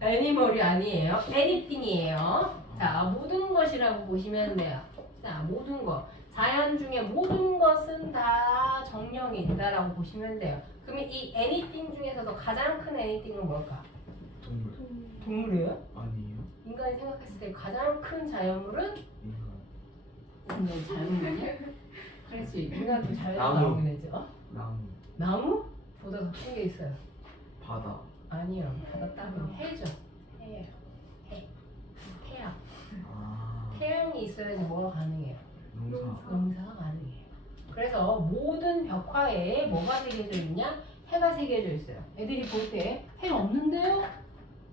애니멀이 아니에요. anything이에요. 자, 모든 것이라고 보시면 돼요. 자, 모든 것. 자연 중에 모든 것은 다 정령이 있다라고 보시면 돼요. 그러면 이 anything 중에서도 가장 큰 anything은 뭘까? 동물. 동물이에요? 아니에요? 인간이 생각했을 때 가장 큰 자연물은? 인간. 인간이 자연물이냐? 그렇지. 인간도 자연으로 나무. 나오긴 되죠. 나무. 나무? 보다 더 큰 게 있어요. 바다. 아니요. 바다 따면 해죠. 해예요. 해. 태양. 아. 태양이 있어야지 뭐가 가능해요. 농사. 농사가 가능해요. 그래서 모든 벽화에 뭐가 새겨져 있냐? 해가 새겨져 있어요. 애들이 볼 때 해 없는데요?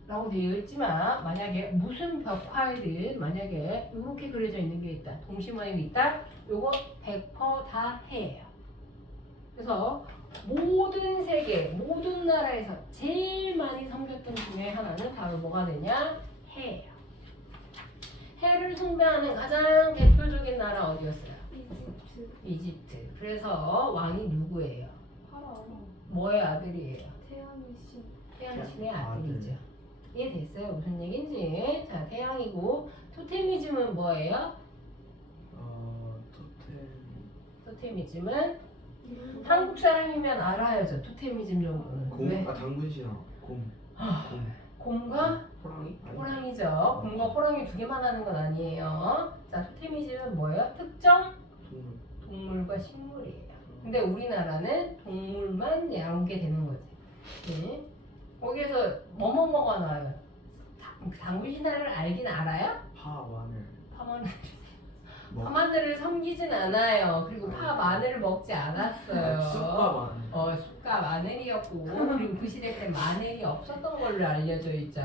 라고 되어 있지만 만약에 무슨 벽화에든 만약에 이렇게 그려져 있는 게 있다. 동시모양이 있다. 요거 100%다 해예요. 그래서 모든 세계, 모든 나라에서 제일 많이 섬겼던 중에 하나는 바로 뭐가 되냐? 해예요. 해를 숭배하는 가장 대표적인 나라 어디였어요? 이집트. 이집트. 그래서 왕이 누구예요? 파라오. 뭐의 아들이에요? 태양의 신. 태양신의 아들이죠. 이해됐어요? 무슨 얘기인지. 자, 태양이고 토테미즘은 뭐예요? 토테미즘은 한국 사람이면 알아야죠. 토테미즘 정도는. 왜? 당근 신화. 곰. 곰과 호랑이? 호랑이죠. 곰과 호랑이 두 개만 하는 건 아니에요. 자, 토테미즘은 뭐예요? 특정 동물. 동물과 식물이에요. 근데 우리나라는 동물만 나오게 되는 거지. 네. 거기에서 뭐뭐뭐가 나와요. 당군 신화를 알긴 알아요? 파, 마늘. 파마늘. 뭐? 파마늘을 섬기진 않아요. 그리고 파 마늘을 먹지 않았어요. 쑥과 마늘. 쑥과 마늘이었고 그리고 그 시대 때 마늘이 없었던 걸로 알려져 있죠.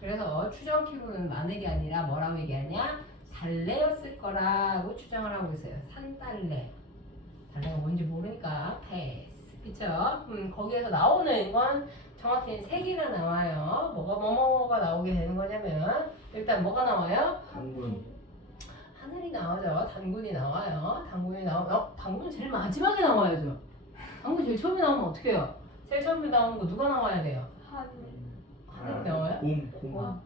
그래서 추정키로는 마늘이 아니라 뭐라고 얘기하냐? 달래였을 거라고 추정을 하고 있어요. 산달래. 달래가 뭔지 모르니까 패스. 그쵸? 거기에서 나오는 건 정확히는 세 개가 나와요. 뭐가 나오게 되는 거냐면 일단 뭐가 나와요? 당근. 하늘이 나오죠. 단군이 나와요. 단군은 제일 마지막에 나와야죠. 단군 제일 처음에 나오면 어떻게 해요? 제일 처음에 나오는 거 누가 나와야 돼요? 하늘. 하늘이 나와요? 곰.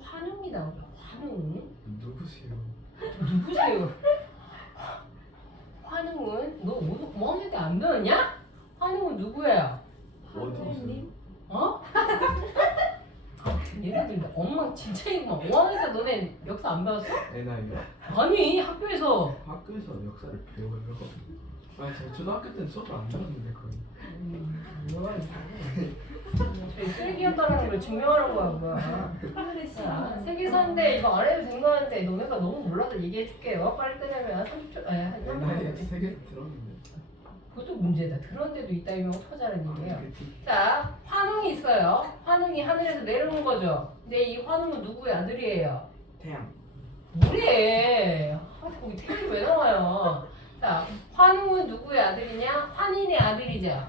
환웅이 나오죠. 환웅. 누구세요? 누구세요? 환웅은 너 5학년 때 안 배웠냐? 환웅은 누구예요? 어디 어? 얘네들 엄마 진짜 이거 5학년 때 너네 역사 안 배웠어? NI요. 아니 학교에서 학교에서 역사를 배워요. 아니 저 초등학교 때는 수업 안 들었는데 거의. 뭐야 이거 저희 쓰레기였다는 걸 증명하는 거야 뭐야. 하늘의 신. 자, 세계사인데 이거 안 해도 된 거한테 너네가 너무 몰라서 얘기해줄게요. 빨리 끝내면 30초 한 NI 3분. 세개 들었는데. 그것도 문제다. 들었는데도 있다면 어떡하자는 얘기예요. 그치. 자, 환웅이 있어요. 환웅이 하늘에서 내려온 거죠. 근데 이 환웅은 누구의 아들이에요? 태양. 뭐래? 거기 태양이 왜 나와요? 자, 환웅은 누구의 아들이냐? 환인의 아들이죠.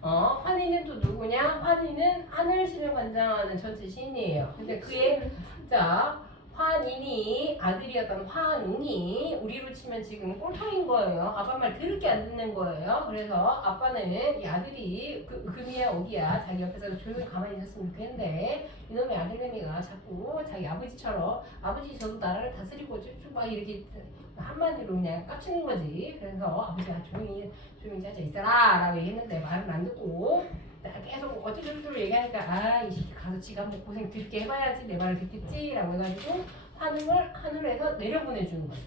환인은 또 누구냐? 환인은 하늘신을 관장하는 전체 신이에요. 근데 그의 자, 환인이 아들이었던 환웅이 우리로 치면 지금 꼴통인 거예요. 아빠 말 들을게 안 듣는 거예요. 그래서 아빠는 이 아들이 금이야 어디야 자기 옆에서 조용히 가만히 있었으면 좋겠는데 이놈의 아들내미가 자꾸 자기 아버지처럼 아버지 저도 나라를 다스리고 쭉쭉 막 이렇게 한마디로 그냥 깝치는 거지. 그래서 아버지가 조용히 앉아 있어라 라고 얘기했는데 말은 안 듣고 계속 어쩌고저쩌고 얘기하니까 아 이 새끼 가서 지가 한번 고생 들게 해봐야지 내 말을 듣겠지 라고 해가지고 환웅을 하늘에서 내려보내주는 거죠.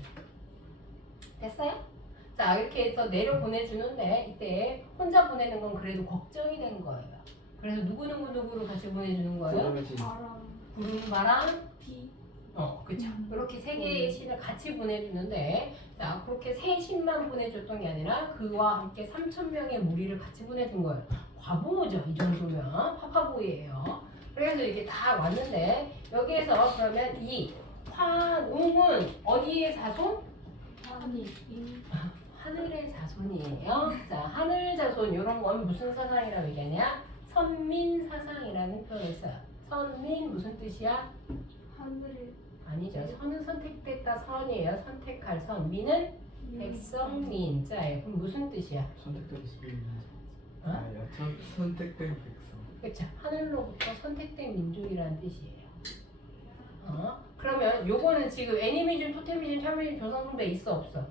됐어요? 자 이렇게 해서 내려보내주는데 이때 혼자 보내는 건 그래도 걱정이 된 거예요. 그래서 누구누구누구로 같이 보내주는 거예요? 구름의 신. 바람, 구름, 바람, 비, 그쵸. 이렇게 세 개의 신을 같이 보내주는데, 자, 그렇게 세 신만 보내줬던 게 아니라 그와 함께 3,000명의 무리를 같이 보내준 거예요. 과보죠, 이 정도면. 파파보이예요. 그래서 이렇게 다 왔는데, 여기에서 그러면 이 환웅은 어디의 자손? 환희, 인, 하늘의 자손이에요. 자, 하늘 자손, 이런 건 무슨 사상이라고 얘기하냐? 선민 사상이라는 표현을 써요. 선민 무슨 뜻이야? 하늘, 아니죠. 선은 선택됐다 선이에요. 선택할 선. 민은 백성민. 자, 그럼 무슨 뜻이야? 선택된 스피릿. 어? 아야 선택된 백성. 그렇죠. 하늘로부터 선택된 민족이라는 뜻이에요. 그러면 요거는 지금 애니미즘, 토테미즘, 샤머니즘, 조상숭배 있어 없어?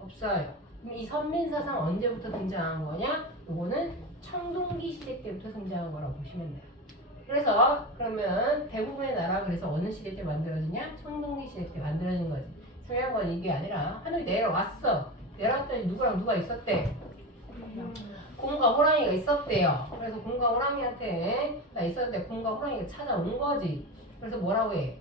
없어요. 그럼 이 선민사상 언제부터 등장한 거냐? 요거는 청동기 시대 때부터 등장한 거라고 보시면 돼요. 그래서 그러면 대부분의 나라 그래서 어느 시대 때 만들어지냐? 청동기 시대 때 만들어진 거지. 중요한 건 이게 아니라 하늘이 내려왔어. 내려왔더니 누구랑 누가 있었대? 곰과 호랑이가 있었대요. 그래서 곰과 호랑이한테 나 있었는데 곰과 호랑이가 찾아온 거지. 그래서 뭐라고 해?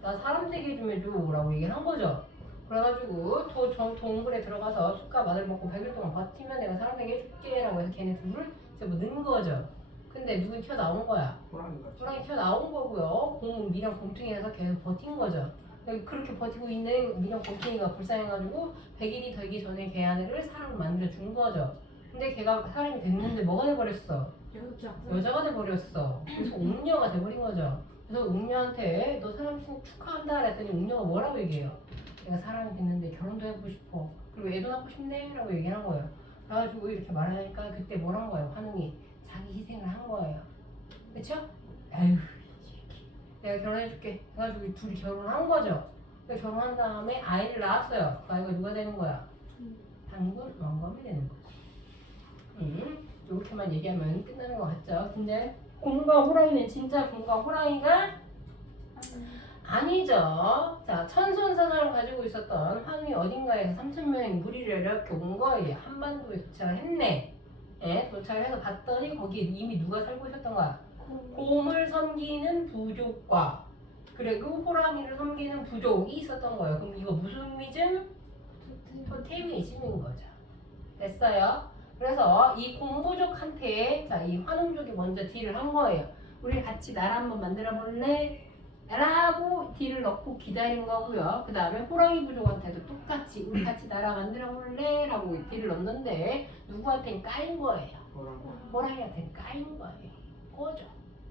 나 사람 되게 좀 해줘라고 얘기를 한 거죠. 그래가지고 동굴에 들어가서 쑥과 마늘 먹고 100일 동안 버티면 내가 사람 되게 해줄게 라고 해서 걔네 둘을 이제 뭐 넣은 거죠. 근데 누군 튀어나온 거야. 호랑이 튀어나온 거고요. 곰은 미령 곰퉁이라서 계속 버틴 거죠. 그렇게 버티고 있는 미령 곰퉁이가 불쌍해가지고 100일이 되기 전에 걔 아내를 사람을 만들어 준 거죠. 근데 걔가 사람이 됐는데 뭐가 돼버렸어? 여자가 돼버렸어. 그래서 옥녀가 돼버린 거죠. 그래서 옥녀한테 너 사람 축하한다 그랬더니 옥녀가 뭐라고 얘기해요? 내가 사람이 됐는데 결혼도 해보고 싶어. 그리고 애도 낳고 싶네 라고 얘기를 한 거예요. 그래가지고 이렇게 말하니까 그때 뭐란 거예요? 환웅이 자기 희생을 한 거예요. 그쵸? 아유 내가 결혼해줄게 해가지고 둘이 결혼한 거죠. 결혼한 다음에 아이를 낳았어요. 그 아이가 누가 되는 거야? 단군 왕검이 되는 거죠. 이렇게만 얘기하면 끝나는 것 같죠. 근데 곰과 호랑이는 진짜 곰과 호랑이가 아니죠. 자, 천손사상을 가지고 있었던 환웅이 어딘가에서 3,000명의 무리를 이렇게 온 거예요. 한반도에 도착을 했네. 예, 도착을 해서 봤더니 거기에 이미 누가 살고 있었던 거야? 곰을 섬기는 부족과 그리고 호랑이를 섬기는 부족이 있었던 거예요. 그럼 이거 무슨 의미즘? 토테미즘인 거죠. 됐어요? 그래서 이 곰부족한테 자, 이 환웅족이 먼저 딜을 한 거예요. 우리 같이 나라 한번 만들어 볼래? 라고 딜을 넣고 기다린 거고요. 그 다음에 호랑이 부족한테도 똑같이 우리 같이 나라 만들어 볼래? 라고 딜을 넣었는데 누구한테는 까인 거예요. 호랑이한테는 까인 거예요. 꺼져.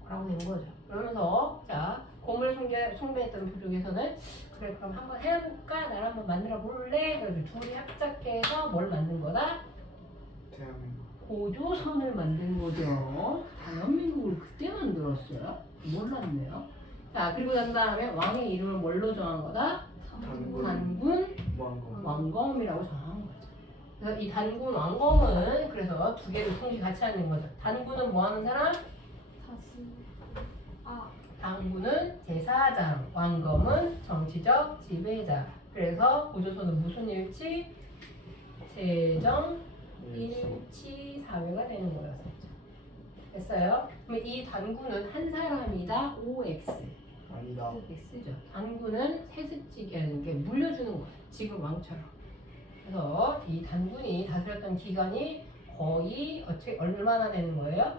라고 된 거죠. 그러면서 자 곰을 숭배했던 부족에서는 그래 그럼 한번 해볼까? 나라 한번 만들어 볼래? 그래서 둘이 합작해서 뭘 만든 거다? 대한민국. 고조선을 만든 거죠. 대한민국을 그때 만들었어요? 몰랐네요. 자 그리고 난 다음에 왕의 이름을 뭘로 정한 거다? 단군 왕검이라고 정한 거죠. 그래서 이 단군 왕검은 그래서 두 개를 동시에 같이 하는 거죠. 단군은 뭐 하는 사람? 단군은 제사장, 왕검은 정치적 지배자. 그래서 고조선은 무슨 일치? 재정 일치 사회가 되는 거였었죠. 됐어요? 그럼 이 단군은 한 사람이다. OX. 아니다. X죠. 단군은 세습직이라는 게 물려주는 거예요. 지금 왕처럼. 그래서 이 단군이 다스렸던 기간이 거의 얼마나 되는 거예요?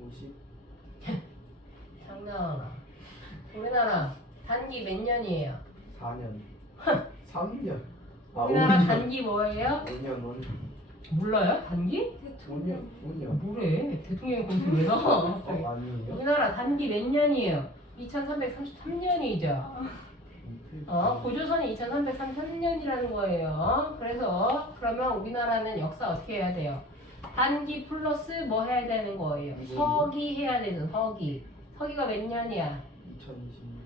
50. 장난하나. 우리나라 단기 몇 년이에요? 4년. 3년. 우리나라 단기 뭐예요? 5년. 몰라요? 단기? 5년. 뭐래? 대통령이 거기 왜 나와? 아니에요? 우리나라 단기 몇 년이에요? 2333년이죠. 고조선이 2333년이라는 거예요. 그래서 그러면 우리나라는 역사 어떻게 해야 돼요? 단기 플러스 뭐 해야 되는 거예요? 서기 해야 되죠. 서기가 몇 년이야?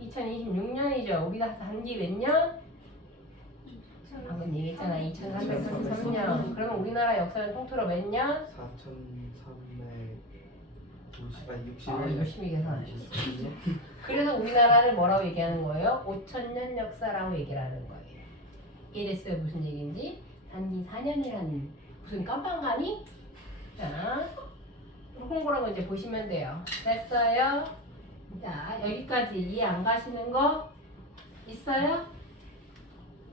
2026년이죠. 우리가 단기 몇 년? 방금 얘기했잖아. 2333년. 그러면 우리나라 역사는 통틀어 몇 년? 4,350아 열심히 계산하셨어. 그래서 우리나라를 뭐라고 얘기하는 거예요? 5천년 역사라고 얘기를 하는 거예요. 이랬어요. 무슨 얘기인지? 단기 4년이라는 무슨 깜빵가니? 자, 홍보라고 이제 보시면 돼요. 됐어요? 자, 여기까지 이해 안 가시는 거 있어요?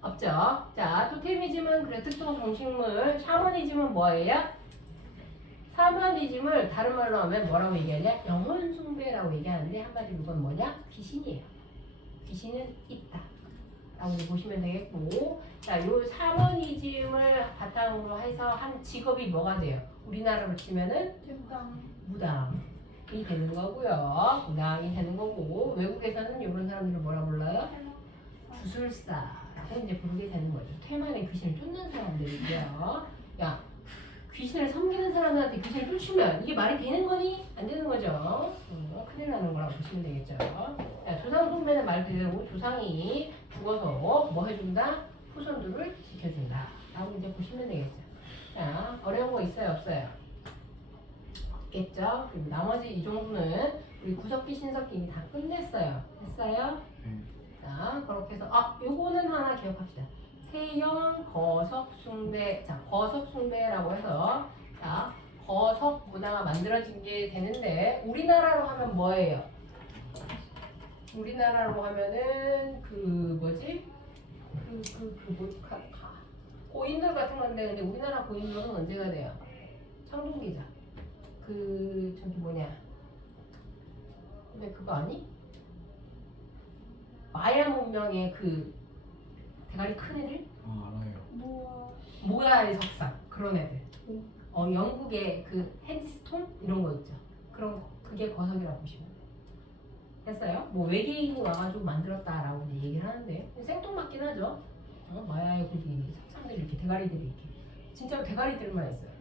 없죠? 자, 토테미즘은 그래 특정 동식물, 샤머니즘은 뭐예요? 샤머니즘을 다른 말로 하면 뭐라고 얘기하냐? 영혼 숭배라고 얘기하는데 한마디로 그건 뭐냐? 귀신이에요. 귀신은 있다. 라고 보시면 되겠고, 자, 요 샤머니즘을 바탕으로 해서 한 직업이 뭐가 돼요? 우리나라로 치면은 무당이 되는 거고요. 무당이 되는 거고, 외국에서는 이런 사람들을 뭐라 불러요? 주술사라고 이제 부르게 되는 거죠. 퇴만의 귀신을 쫓는 사람들이고요. 야, 귀신을 섬기는 사람들한테 귀신을 쫓으면 이게 말이 되는 거니? 안 되는 거죠. 큰일 나는 거라고 보시면 되겠죠. 자, 조상 숭배는 말 그대로 조상이 죽어서 뭐 해준다? 후손들을 지켜준다. 라고 이제 보시면 되겠죠. 자, 어려운 거 있어요? 없어요? 없겠죠? 그리고 나머지 이 정도는 우리 구석기, 신석기 다 끝냈어요. 됐어요? 자, 그렇게 해서 요거는 하나 기억합시다. 태영, 거석, 숭배. 자, 거석, 숭배라고 해서 자, 거석 문화가 만들어진 게 되는데 우리나라로 하면 뭐예요? 우리나라로 하면은 고인돌 같은 건데 근데 우리나라 고인돌은 언제가 돼요? 청동기자. 저기 뭐냐? 근데 그거 아니? 마야 문명의 그 대가리 큰 애들? 알아요. 모야의 석상 그런 애들. 영국의 그 핸디스톤 이런 거 있죠. 그런 그게 거석이라고 보시면 돼요. 됐어요? 뭐 외계인이 와가지고 만들었다라고 이제 얘기를 하는데 생뚱맞긴 하죠. 마야의 그 석상들이 이렇게 대가리들이 이렇게 진짜로 대가리들만 있어요.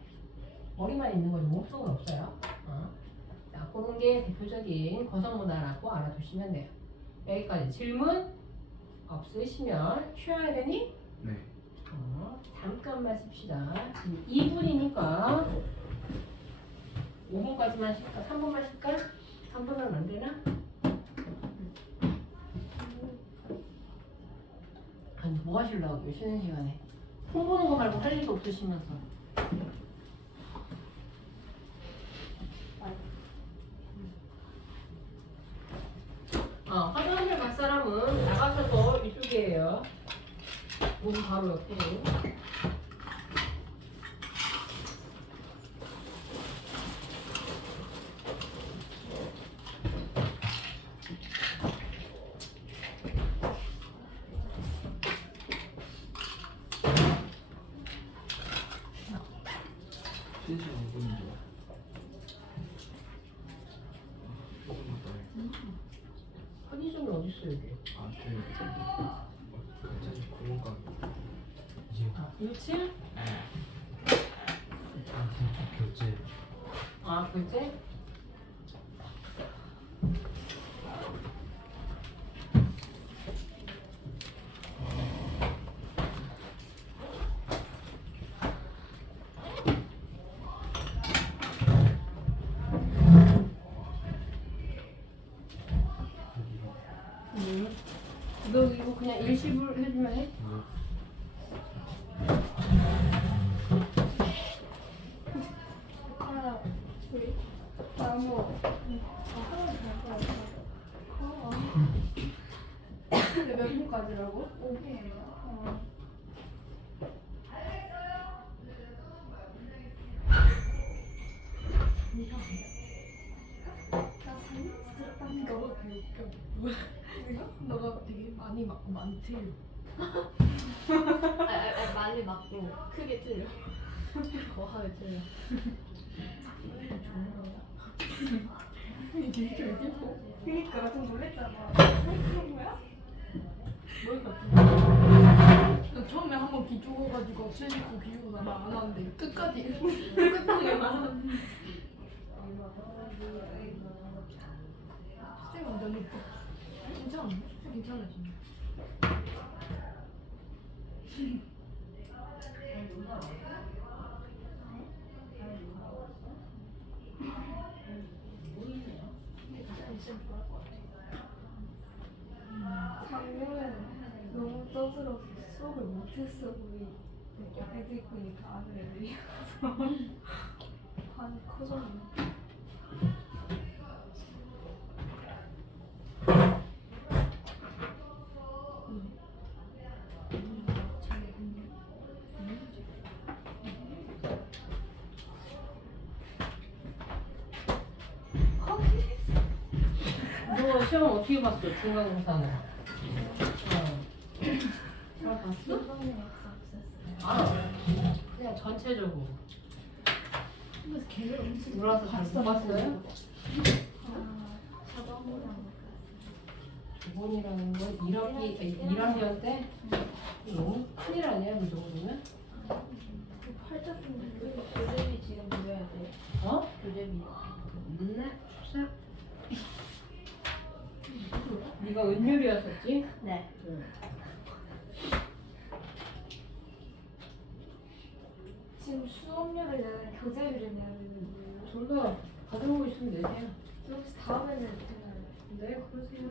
머리만 있는 거죠. 몸속은 없어요. 자, 그런 게 대표적인 거석 문화라고 알아두시면 돼요. 여기까지 질문 없으시면 쉬어야 되니? 네. 잠깐만 쉽시다. 지금 2분이니까 5분까지만 쉴까? 3분만 쉴까? 3분은 안 되나? 아니 뭐 하시려고요? 쉬는 시간에 폰 보는 거 말고 할 일도 없으시면서. 화장실 갈 사람은 나가셔서 이쪽이에요. 문 바로 옆으로. 신시 5분이죠. 5분 갔다 편의점이 어딨어 여기? 갑자기 공원가. 1층? 교체. 교체? 너 이거 그냥 일시불 해주면 해? 근데 몇 분까지라고? 5분이에요. 너가 되게 웃겨. 너가 되게 많이 맞고 많이 틀려. 많이 맞고 크게 틀려. 거하게 틀려. 좋은 거야. 이게 예뻐. 그니까 나 좀 놀랬잖아. 그런 거야? 나 처음에 한번 기 죽어가지고 실리고 비우고 나안 하는데 끝까지 끝까지 안 하는데. 쌤 완전 예뻐. 괜찮은데? 괜찮아 지금. 작년에 너무 떠들어서 수업을 못했어 우리 애들 보니까 아는 애들이라서 반이 커졌네. 너 시험 어떻게 봤어? 중간고사는? 잘 봤어? 이번에 역사 없었어요. 아, 그냥 전체적으로. 근데 걔를 엄청 몰라서 잘 못 봤어요? 아, 사과모랑 기본이라는 건 1학년 때? 너무 큰일 아니야, 그 정도면? 그 팔자 좀 교재비 지금 보여야 돼. 어? 교재비. 네? 출석? 네가 은율이었었지? 네. 응. 지금 수업료를 내는 교재비를 내야 되는데 둘 다 가져오고 있으면 되세요. 혹시 다음에는 되나요? 네, 그러세요.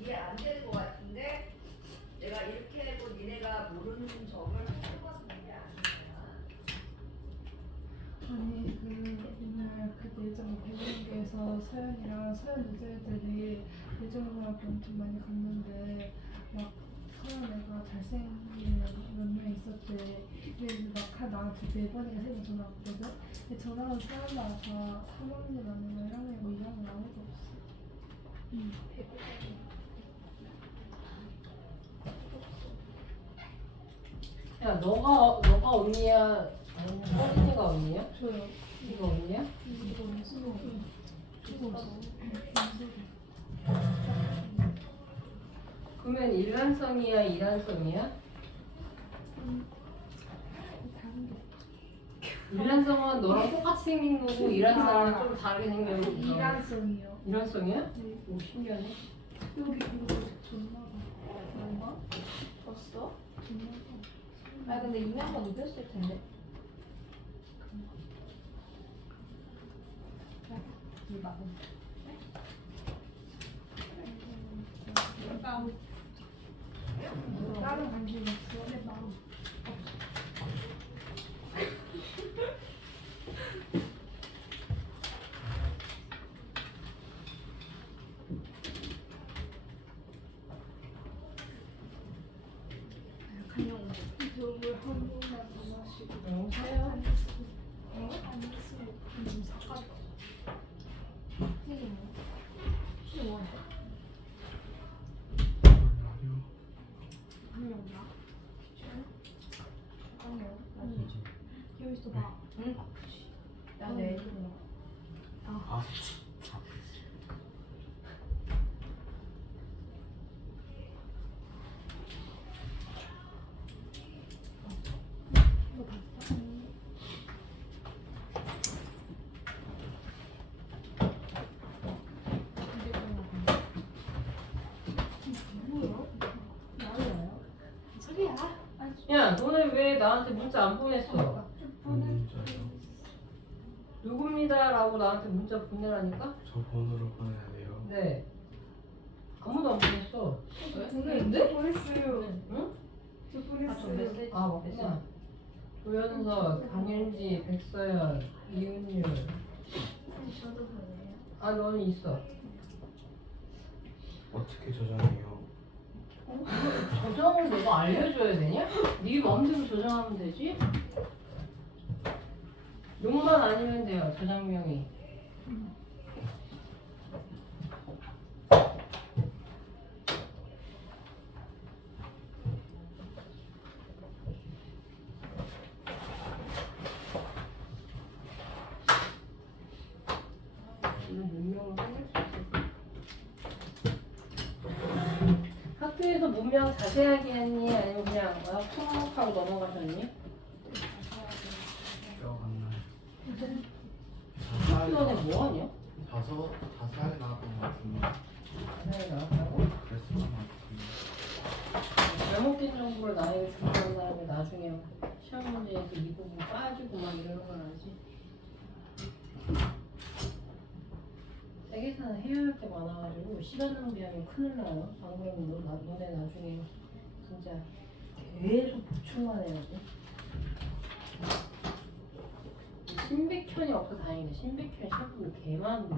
이해 안 되는 것 같은데 내가 이렇게 해도 니네가 모르는 점을 해봤는 게 아니야. 아니 오늘 그 예전 배우기에서 서연이랑 서연 여자애들이 예전고등학교 엄청 많이 갔는데 막 서연 애가 잘생긴 몇 명 있었대. 근데 막 나한테 4번인가 3번 전화 왔거든. 근데 전화는 사람마다 다 3학년 아니면 1학년이고 2학년 아무도 없어. 야, 너가 언니야? 아니면 서린이가 언니야? 저요. 네가 언니야? 이거 쓰고 그러면 일란성이야, 이란성이야? 일란성은 너랑 똑같이 생긴 거고 이란성은 좀 다르게 생긴 거고. 이란성이요. 이란성이야? 네. 오, 신기하네. 여기 이거 존나 얼마? 벌써? 존나 아 근데 이명만 이겼을 텐데. 다른 관심 없어. 내 마음. 이쪽을 한 번만 더 마시고. 응, 사요. 안 했으면 좀 사과줘. 튀김. 튀김 뭐? 한 명이야? 잠깐만요. 여기서 봐. 응? 나 내일 좀. 아, 이거 봤어? 나야. 소리야. 야, 너네 왜 나한테 문자 안 보냈어? 문자요. 누굽니다라고 나한테 문자 보내라니까? 저 번호로 보내야 돼요. 네. 아무도 안 보냈어. 보냈는데? 보냈어요. 응? 저 보냈어요. 아, 맞구나. 조연석, 강현지, 백서연, 이은율. 저도 보내요. 아, 너는 있어. 어떻게 저장해요? 저장을 내가 알려줘야 되냐? 네 마음대로 저장하면 되지? 욕만 아니면 돼요. 저장명이. 이거 문명을 살릴 수 있을까? 학교에서 문명 자세하게 했니? 아니면 그냥 푹하고 넘어가셨니? 기억 안 나요. 학교에 뭐 하냐? 자세하게 나왔던 것 같은데. 자세하게 나왔다고? 그랬을 것 같은데. 잘못된 정보를 나에게 주는 사람이 나중에 시험 문제에서 이 부분 빠지고 막 이러는 건 알지? 세계사는 해야 할 게 많아가지고 시간 낭비하면 큰일 나요. 안 그러면 너네 나중에 진짜 계속 보충만 해야 돼. 신백현이 없어 다행이네. 신백현 시험이 개 많은데.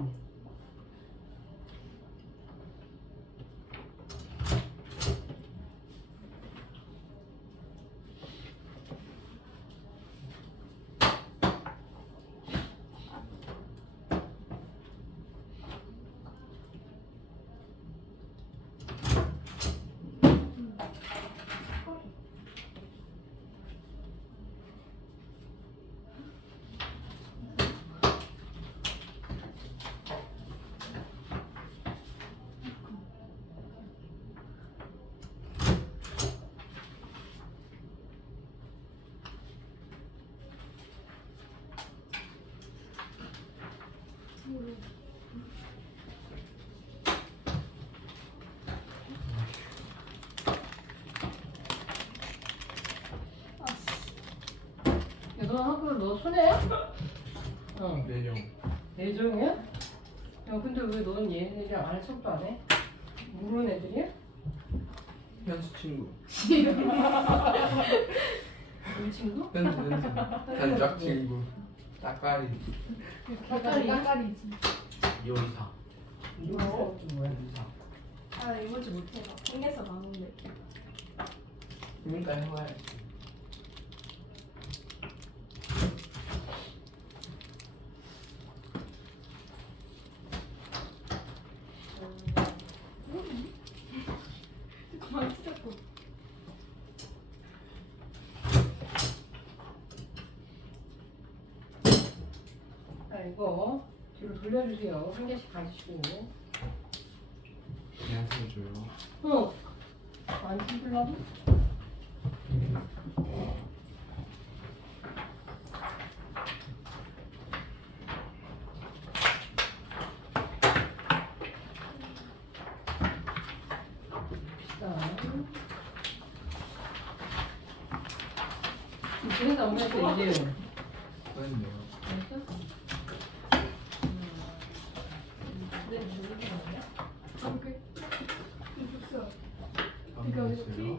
야, 너 학교 너 손해야? 응. 내용. 예정이야? 야, 근데 왜 넌 얘네들이랑 아는 척도 안 해? 모르는 애들이야? 현수 친구. 우리 친구? 현수. 단짝 친구. 따까리. 까까리지. 요리사. 뭐? 뭐야? 요리사. 아 이거지 못해. 나 생겨서 나는데. 그러니까 해봐야지. 그만 찢었고. 자, 이거 뒤로 돌려주세요. 한 개씩 가지시고. 얘한테 줘요. 어. 안 씹으려고? 그래서 엄마한테 이제요. 그랬네요. 알았어? 안 보였어요?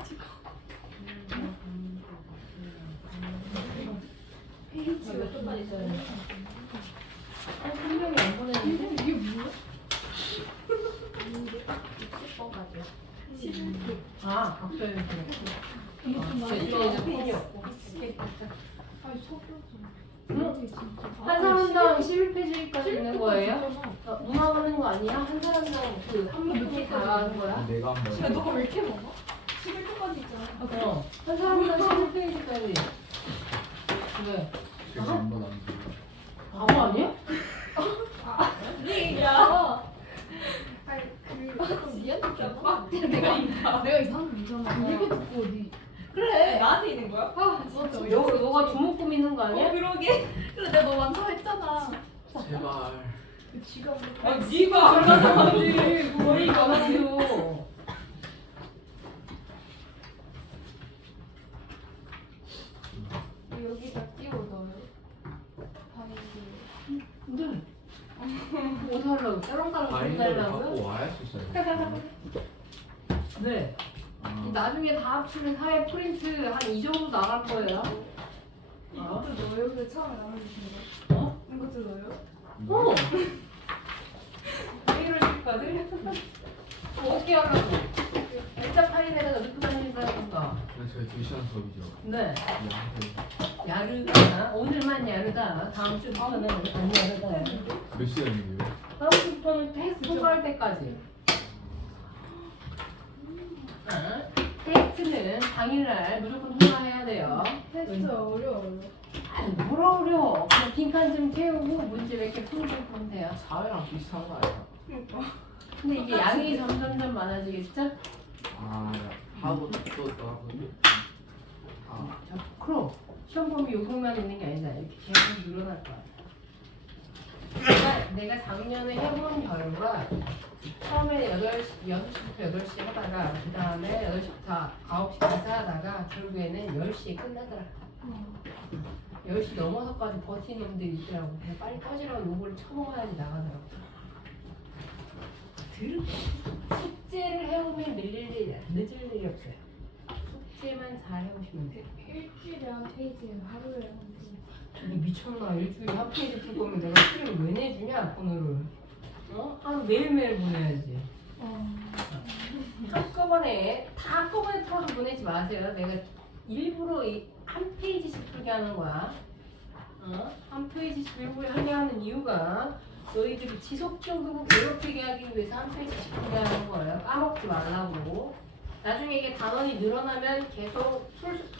페이지가 좀만 있어야 돼. 한 명이 안 보냈는데? 이게 뭐야? 60번 가죠. 아, 박소연 그래. 이게 좀 많이 이제 폰이 없고. 아니 속여서. 응? 진짜. 한 사람당 11페이지까지 있는 거예요? 누나가 하는 거 아니야? 한 사람당 한 명씩 다 하는 거야? 내가 한 번. 야 너가 왜 이렇게 먹어? 11초까지 있잖아. 어. 한 사람당 11페이지까지. 왜? 제가 한 번 안 돼. 바보 아니야? 야. 아니 미안했잖아. 내가 이상한 거 있잖아. 이렇게 듣고 어디. 그래 나한테 있는 거야? 아 진짜. 너가 주먹 꾸미는 거 아니야? 그러게. 그래 내가 너 완성했잖아. 제발. 지갑. 아, 네가 알아서 하지. 거의 가만히요. 여기다 끼워 넣어요. 바인드. 근데 뭐 살라고? 따랑따랑 뭐 바인더를 살라고요? 갖고 와야 했었어요. 네. 아, 나중에 다 합치면 사회 프린트 한 이 정도 나갈 거예요. 이것도 넣어요? 근데 처음에 나눠주신 거. 어? 이것도 넣어요? 어. 왜 이러실까들? 어떻게 하려고? 일자 파일에다가 넣고 다니는 사람인가? 저희 2시간 수업이죠. 네. 양수. 야르다. 오늘만 야르다. 다음 주부터는 안 야르다요. 몇 시간인데요? 다음 주부터는 테스트 통과할 때까지. 테스트는 당일날 무조건 통과해야 돼요. 테스트 어려워요. 아니 뭐라 어려워. 그냥 빈칸 좀 채우고 문제 몇 개 풀면 돼요. 사회랑 비슷한 거 아니야? 근데 이게 양이 점점점 많아지겠죠? 아, 하고 또 하고. 아, 자, 그럼 시험 보면 요금만 있는 게 아니다. 이렇게 계속 늘어날 거야. 내가 작년에 해본 결과 처음에 6시부터 8시 하다가 그 다음에 8시부터 9시까지 하다가 결국에는 10시에 끝나더라. 10시 넘어서까지 버티는 놈들이 있더라고. 그냥 빨리 꺼지라고 요거를 쳐먹어야지 나가더라고. 숙제를 해오면 늦을 일이 없어요. 숙제만 잘 해오시면 돼요. 일주일에 한 페이지 하루에 한 페이지. 저기 미쳤나. 일주일에 한 페이지 풀 거면 내가 수료를 왜 내주냐 번호를. 하루 매일매일 보내야지. 한꺼번에 풀어서 보내지 마세요. 내가 일부러 한 페이지씩 풀게 하는 거야. 한 페이지씩 일부러 하게 하는 이유가 너희들이 지속적으로 괴롭히게 하기 위해서 한 페이지씩 풀게 하는 거예요. 까먹지 말라고. 나중에 이게 단원이 늘어나면 계속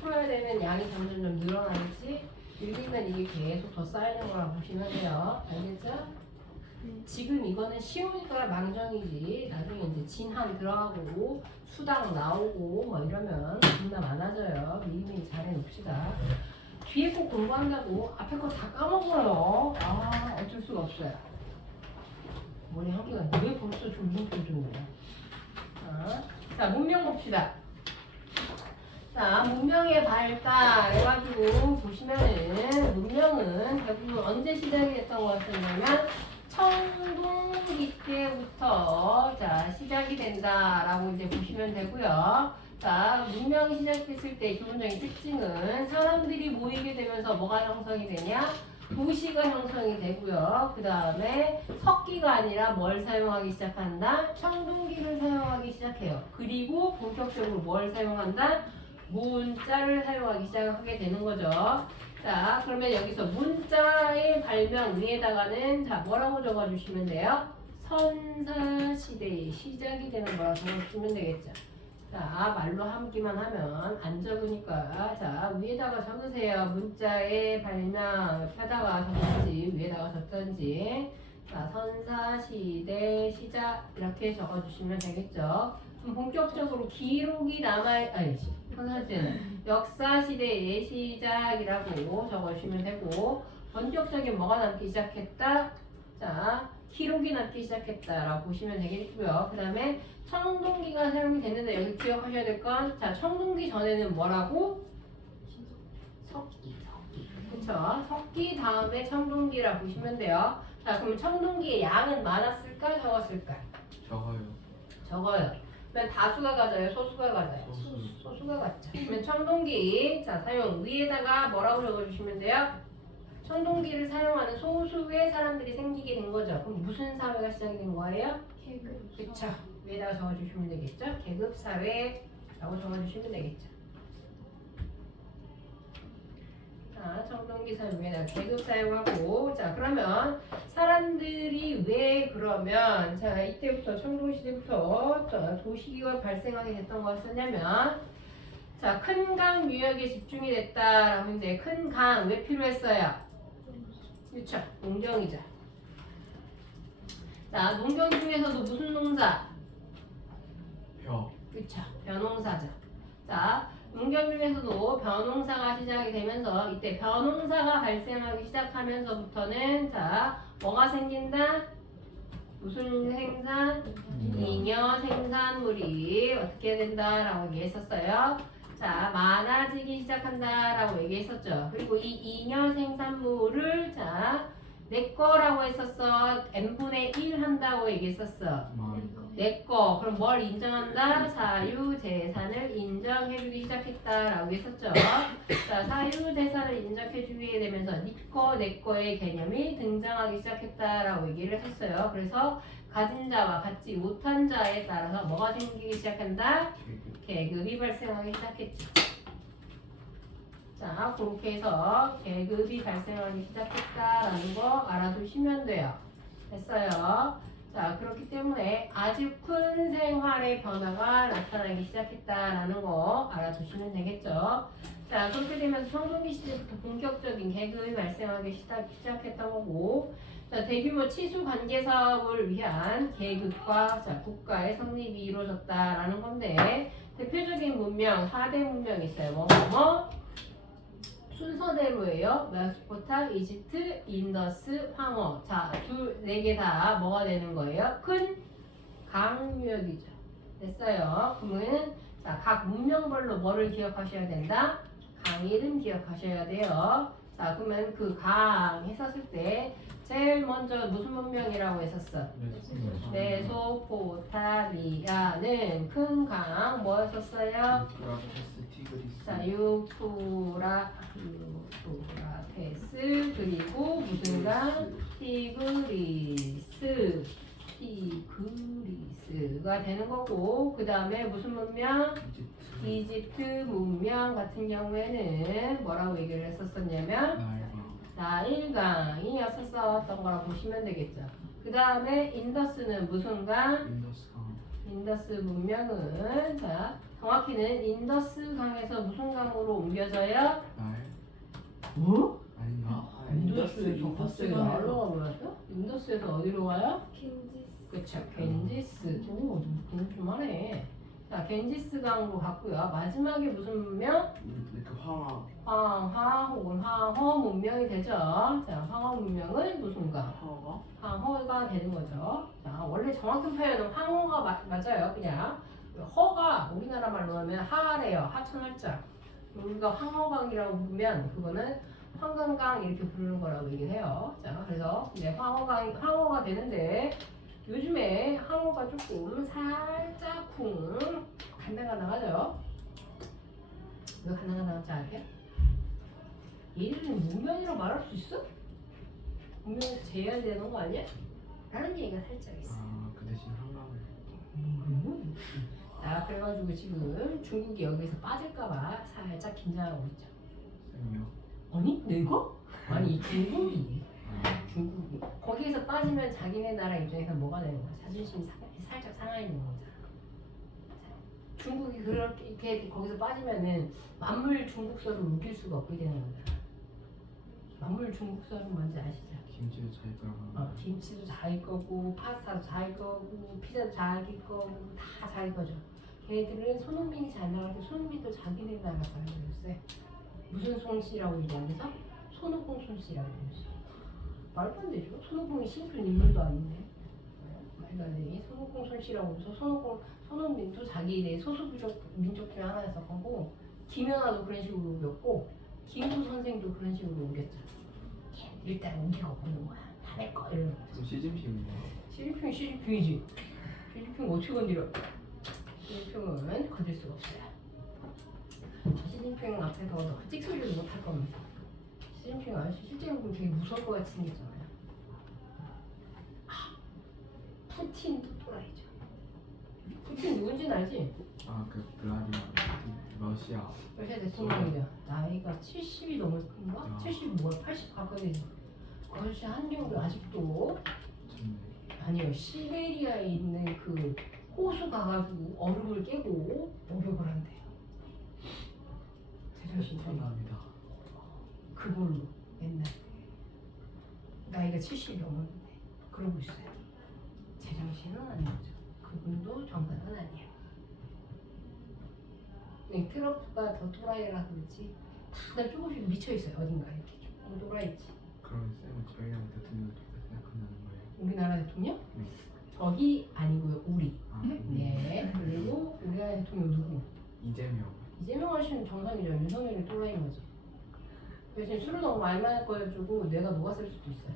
풀어야 되는 양이 점점 늘어나겠지. 읽으면 이게 계속 더 쌓이는 거라 보시면 돼요. 알겠죠? 지금 이거는 쉬우니까 망정이지. 나중에 이제 진한 들어가고 수당 나오고 뭐 이러면 겁나 많아져요. 미리미리 잘해놓읍시다. 뒤에 거 공부한다고 앞에 거 다 까먹어요. 아 어쩔 수가 없어요. 머리 한 개가 왜 벌써 졸음졸음이야. 자 문명 봅시다. 자 문명의 발달 해가지고 보시면은 문명은 대부분 언제 시작이 됐던 것 같으냐면 청동기 때부터 자 시작이 된다라고 이제 보시면 되고요. 자 문명이 시작됐을 때 기본적인 특징은 사람들이 모이게 되면서 뭐가 형성이 되냐? 도시가 형성이 되고요. 그 다음에 석기가 아니라 뭘 사용하기 시작한다? 청동기를 사용하기 시작해요. 그리고 본격적으로 뭘 사용한다? 문자를 사용하기 시작하게 되는 거죠. 자, 그러면 여기서 문자의 발명 위에다가는 자 뭐라고 적어주시면 돼요? 선사시대의 시작이 되는 거라고 적어주시면 되겠죠. 자, 말로 함기만 하면 안 적으니까 자 위에다가 적으세요. 문자의 발명 옆에다가 적든지 위에다가 적든지 자 선사시대 시작 이렇게 적어주시면 되겠죠. 그럼 본격적으로 기록이 선사시대는 역사시대의 시작이라고 적어주시면 되고 본격적인 뭐가 남기 시작했다? 자 기록이 남기 시작했다라고 보시면 되겠고요. 그 다음에 청동기가 사용이 됐는데 여기 기억하셔야 될 건 자 청동기 전에는 뭐라고? 석기 그쵸? 석기 다음에 청동기라 보시면 돼요. 자 그럼 청동기의 양은 많았을까 적었을까? 적어요. 그러면 다수가 가져요? 소수가 가져요? 소수가 같죠. 그러면 청동기 자 사용 위에다가 뭐라고 적어주시면 돼요? 청동기를 사용하는 소수의 사람들이 생기게 된 거죠. 그럼 무슨 사회가 시작이 된 거예요? 계급. 그쵸. 위에다가 적어주시면 되겠죠. 계급사회라고 적어주시면 되겠죠. 자, 청동기 사회 위에다가 계급사회하고 자 그러면 사람들이 왜 그러면 자 이때부터 청동시대부터 도시가 발생하게 됐던 것이었냐면 자 큰 강 유역에 집중이 됐다라고 했는데 큰 강 왜 필요했어요? 그쵸. 농경이죠. 자 농경 중에서도 무슨 농사? 그쵸. 벼농사죠. 자 농경 중에서도 벼농사가 시작이 되면서 이때 벼농사가 발생하기 시작하면서부터는 자 뭐가 생긴다? 무슨 생산? 잉여 생산물이 어떻게 된다라고 얘기했었어요. 자 많아지기 시작한다라고 얘기했었죠. 그리고 이 잉여 생산물을 자 내 거라고 했었어. n분의 1 한다고 얘기했었어. 내 거. 그럼 뭘 인정한다? 사유재산을 인정해주기 시작했다라고 했었죠. 자 사유재산을 인정해주게 되면서 네 거, 내 거의 개념이 등장하기 시작했다라고 얘기를 했었어요. 그래서 가진 자와 갖지 못한 자에 따라서 뭐가 생기기 시작한다? 계급이 발생하기 시작했죠. 자, 그렇게 해서 계급이 발생하기 시작했다라는 거 알아두시면 돼요. 됐어요. 자, 그렇기 때문에 아주 큰 생활의 변화가 나타나기 시작했다라는 거 알아두시면 되겠죠. 자, 그렇게 되면서 청동기 시대부터 본격적인 계급이 발생하기 시작했던 거고, 자, 대규모 치수 관계 사업을 위한 계급과 자, 국가의 성립이 이루어졌다라는 건데, 대표적인 문명, 4대 문명이 있어요. 뭐? 순서대로예요. 메소포타, 이집트, 인더스, 황허. 자, 네 개 다 뭐가 되는 거예요? 큰 강유역이죠. 됐어요. 그러면 자, 각 문명별로 뭐를 기억하셔야 된다? 강 이름 기억하셔야 돼요. 자, 그러면 그 강 했었을 때 제일 먼저 무슨 문명이라고 했었어? 메소포타미아는 큰 강 뭐였었어요? 유프라테스, 티그리스. 자, 유프라테스 그리고 무슨 강? 티그리스가 되는 거고, 그 다음에 무슨 문명? 이집트 문명 같은 경우에는 뭐라고 얘기를 했었었냐면 나일강이었었던 거라고 보시면 되겠죠. 그 다음에 인더스는 무슨 강? 인더스 문명은 자, 정확히는 인더스 강에서 무슨 강으로 옮겨져요? 뭐? 아닌가? 인더스에서 갑자기 날로가 뭐였어? 인더스에서 어디로 가요? 겐지스. 그쵸, 겐지스. 오, 좀 하네. 자, 겐지스 강으로 갔고요. 마지막에 무슨 문명? 그 황하. 황하 혹은 황허 문명이 되죠. 자, 황허 문명은 무슨 강? 황하가? 황허가 되는 거죠. 자, 원래 정확한 표현은 황허가 맞아요. 그냥 허가 우리나라 말로 하면 하래요. 하천할자. 우리가 황허강이라고 부르면 그거는 황금강 이렇게 부르는 거라고 얘기를 해요. 자, 그래서 이제 황허가 되는데 요즘에 황허가 조금 살짝 간당간당하죠. 왜 간당간당한지 알게요? 얘들은 문명이라고 말할 수 있어? 문명에서 제한되는 거 아니야? 라는 얘기가 살짝 있어. 그 대신 한강을. 자, 그래가지고 지금 중국이 여기서 빠질까봐 살짝 긴장하고 있죠. 쌤이요? 아니? 내가? 아니, 중국이. 아, 중국이. 거기에서 빠지면 자기네 나라 입장에서 뭐가 되는 거야? 자존심이 살짝 상하 있는 거잖아. 중국이 그렇게 이렇게 거기서 빠지면은 만물 중국서를 우길 수가 없게 되는 거잖아. 만물 중국서는 뭔지 아시죠? 김치도 자기 거라고. 김치도 자기 거고 파스타도 자기 거고 피자도 자기 거고 다 자기 거죠. 걔네들은 손흥민이 잘 나갈 때 손흥민도 자기네 나라 사람이었어요. 무슨 손씨라고 얘기하면서 손오공 손씨라고 얘기했어요. 말도 안 되죠. 손오공이 싱글 인물도 아닌데. 말도 안 되니 손오공 손씨라고 해서 손흥민도 자기네 소수민족 민족 중에 하나였던 거고, 김연아도 그런 식으로 우겼고, 김구 선생도 그런 식으로 우겼죠. 일단 옮기고 보는 거야. 다 내 거 이러는 거죠. 그럼 시진핑인가? 시진핑이지. 시진핑 어떻게 건드려? 시진핑은 건들 수가 없어요. 시진핑 앞에서 찍소리도 못할 겁니다. 시진핑 아저씨 실제로 보면 되게 무서울 것 같이 생겼잖아요. 푸틴도 또라이죠. 푸틴 누군지는 알지? 그 블라디미르 러시아. 러시아 대통령이죠. 나이가 70이 넘을 건가? 아. 70 뭐야? 80 가까이 되죠. 그 아저씨 한경도 아직도 좋네. 아니요, 시베리아에 있는 그 호수 가가지고 얼음을 깨고 목욕을 한대요. 제정신이 대단합니다. 그걸로 맨날 나이가 70이 넘었는데 그러고 있어요. 제정신은 아닌 거죠. 그분도 정상은 아니에요. 트럼프가 더 또라이라 그렇지 다들 조금씩 미쳐있어요. 어딘가 이렇게 조금 또라이지. 그럼 쌤은 저희랑 대통령을 어떻게 생각한다는 거예요? 우리나라 대통령? 네. 저희 아니고요. 우리. 아, 네. 그리고 우리나라 대통령 누구? 이재명. 이재명 하시는 정상이죠. 윤석열이 또라이인 거지. 대신 술을 너무 많이 마셔가지고 뇌가 녹았을 수도 있어요.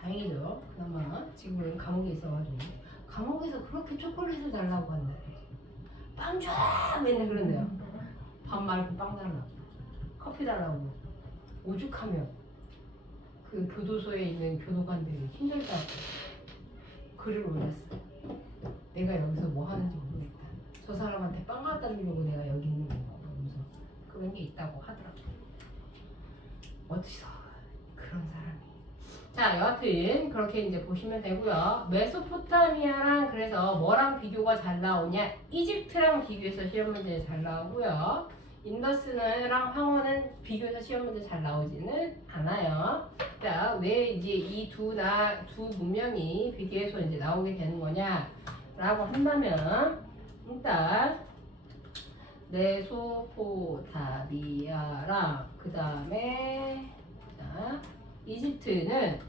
다행이죠. 그나마 지금은 감옥에 있어가지고 감옥에서 그렇게 초콜릿을 달라고 한다. 빵 줘! 맨날 그런대요. 밥 말고 빵 달라고. 커피 달라고. 오죽하면 그 교도소에 있는 교도관들이 힘들다고 글을 올렸어요. 내가 여기서 뭐 하는지 모르겠다. 저 사람한테 빵 갖다 주려고 내가 여기 있는 건가. 그러면서 어디서 그런 사람이. 자, 여하튼 그렇게 이제 보시면 되고요. 메소포타미아랑 그래서 뭐랑 비교가 잘 나오냐? 이집트랑 비교해서 시험 문제 잘 나오고요. 인더스랑 황혼은 비교해서 시험 문제 잘 나오지는 않아요. 자, 왜 이제 이 두 문명이 비교해서 이제 나오게 되는 거냐라고 한다면 일단 메소포타미아랑 그 다음에 자, 이집트는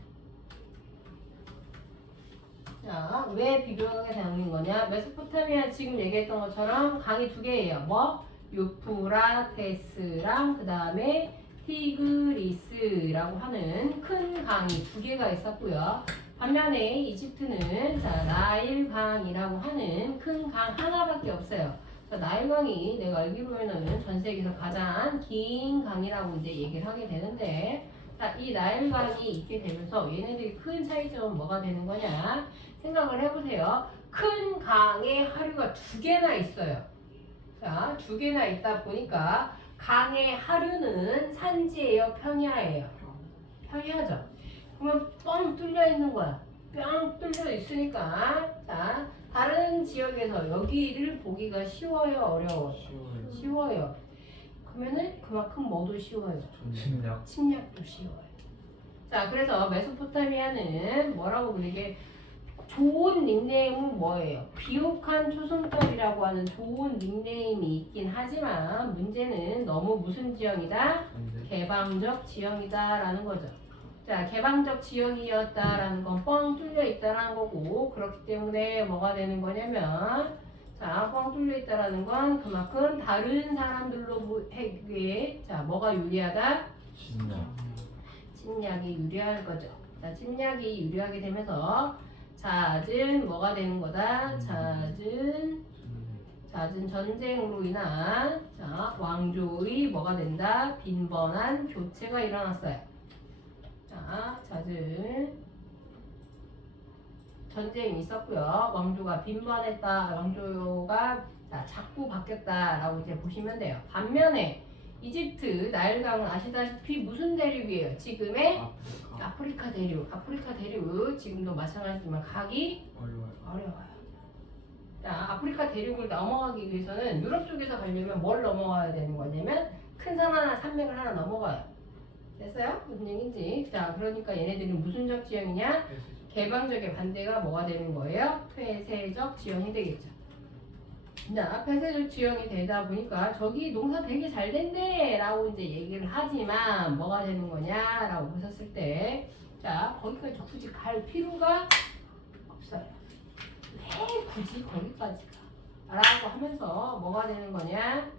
자, 왜 비교하게 되는 거냐? 메소포타미아 지금 얘기했던 것처럼 강이 두 개예요. 뭐? 유프라테스랑 그 다음에 티그리스라고 하는 큰 강이 두 개가 있었고요. 반면에 이집트는 자, 나일강이라고 하는 큰 강 하나밖에 없어요. 자, 나일강이 내가 알기로는 전 세계에서 가장 긴 강이라고 이제 얘기를 하게 되는데, 자, 이 나일강이 있게 되면서 얘네들이 큰 차이점은 뭐가 되는 거냐? 생각을 해보세요. 큰 강에 하류가 두 개나 있어요. 자, 두 개나 있다 보니까 강의 하류는 산지예요, 평야예요? 평야죠. 그러면 뻥 뚫려 있는 거야. 뻥 뚫려 있으니까 자, 다른 지역에서 여기를 보기가 쉬워요, 어려워요? 쉬워요. 그러면은 그만큼 뭐도 쉬워요? 침략. 침략도 쉬워요. 자, 그래서 메소포타미아는 뭐라고 부르게 좋은 닉네임은 뭐예요? 비옥한 초승달이라고 하는 좋은 닉네임이 있긴 하지만 문제는 너무 무슨 지형이다? 개방적 지형이다라는 거죠. 자, 개방적 지형이었다라는 건 뻥 뚫려 있다라는 거고, 그렇기 때문에 뭐가 되는 거냐면 자, 뻥 뚫려 있다라는 건 그만큼 다른 사람들로 해에 자, 뭐가 유리하다? 침략이 유리할 거죠. 자, 침략이 유리하게 되면서 잦은 뭐가 되는 거다? 잦은 전쟁으로 인한 자, 왕조의 뭐가 된다? 빈번한 교체가 일어났어요. 자, 잦은 전쟁이 있었고요. 왕조가 빈번했다. 왕조가 자, 자꾸 바뀌었다라고 이제 보시면 돼요. 반면에 이집트 나일강은 아시다시피 무슨 대륙이에요? 지금의 아프리카 대륙. 아프리카 대륙 지금도 마찬가지지만 가기 어려워요. 자, 아프리카 대륙을 넘어가기 위해서는 유럽 쪽에서 가려면 뭘 넘어가야 되는 거냐면 큰 산 하나, 산맥을 하나 넘어가요. 됐어요? 무슨 얘기인지. 자, 그러니까 얘네들은 무슨적 지형이냐? 개방적의 반대가 뭐가 되는 거예요? 폐쇄적 지형이 되겠죠. 자, 폐쇄적 지형이 되다 보니까 저기 농사 되게 잘 된대 라고 이제 얘기를 하지만 뭐가 되는 거냐 라고 보셨을 때 자, 거기까지 굳이 갈 필요가 없어요. 왜 굳이 거기까지 가? 라고 하면서 뭐가 되는 거냐?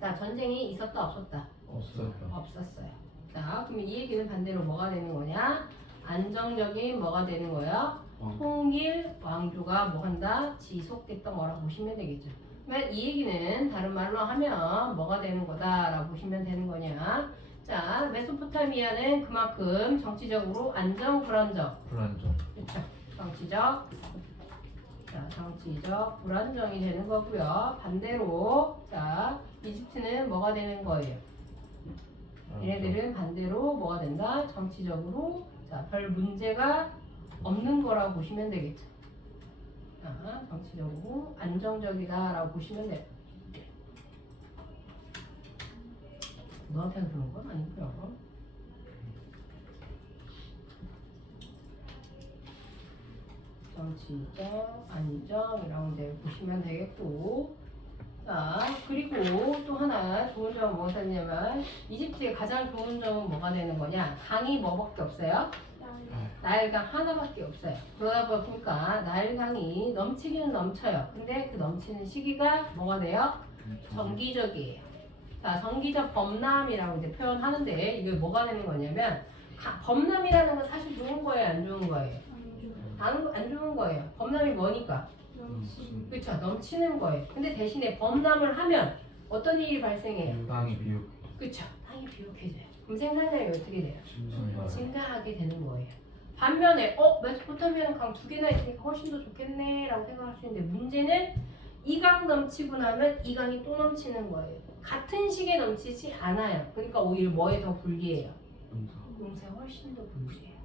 자, 전쟁이 있었다 없었다? 없었어요. 자, 그러면 이 얘기는 반대로 뭐가 되는 거냐? 안정적인 뭐가 되는 거예요? 통일 왕조가 뭐 한다? 지속됐던 거라고 보시면 되겠죠. 그러면 이 얘기는 다른 말로 하면 뭐가 되는 거다라고 보시면 되는 거냐? 자, 메소포타미아는 그만큼 정치적으로 안정 불안정. 그렇죠. 정치적 불안정이 되는 거고요. 반대로 자, 이집트는 뭐가 되는 거예요? 얘네들은 반대로 뭐가 된다? 정치적으로 자, 별 문제가 없는 거라고 보시면 되겠죠. 자, 정치적으로 안정적이다라고 보시면 돼요. 너한테는 그런 건 아니고요. 정치적 안정이라고 이제 보시면 되겠고, 자, 그리고 또 하나 좋은 점은 뭐가 있냐면 이집트의 가장 좋은 점은 뭐가 되는 거냐? 강이 뭐밖에 없어요? 나일강 하나밖에 없어요. 그러다 보니까 나일강이 넘치기는 넘쳐요. 근데 그 넘치는 시기가 뭐가 돼요? 정기적이에요. 자, 정기적 범람이라고 이제 표현하는데 이게 뭐가 되는 거냐면 범람이라는 건 사실 좋은 거예요, 안 좋은 거예요? 안 좋은 거예요. 범람이 뭐니까? 그렇죠, 넘치는 거예요. 근데 대신에 범람을 하면 어떤 일이 발생해요? 땅이 비옥. 그렇죠, 땅이 비옥해져요. 그럼 생산량이 어떻게 돼요? 증가하게 되는 거예요. 반면에 메소포타미아는 강 두 개나 있으니까 훨씬 더 좋겠네 라고 생각할 수 있는데 문제는 이강 넘치고 나면 이강이 또 넘치는 거예요. 같은 시기에 넘치지 않아요. 그러니까 오히려 뭐에 더 불리해요? 음세 훨씬 더 불리해요.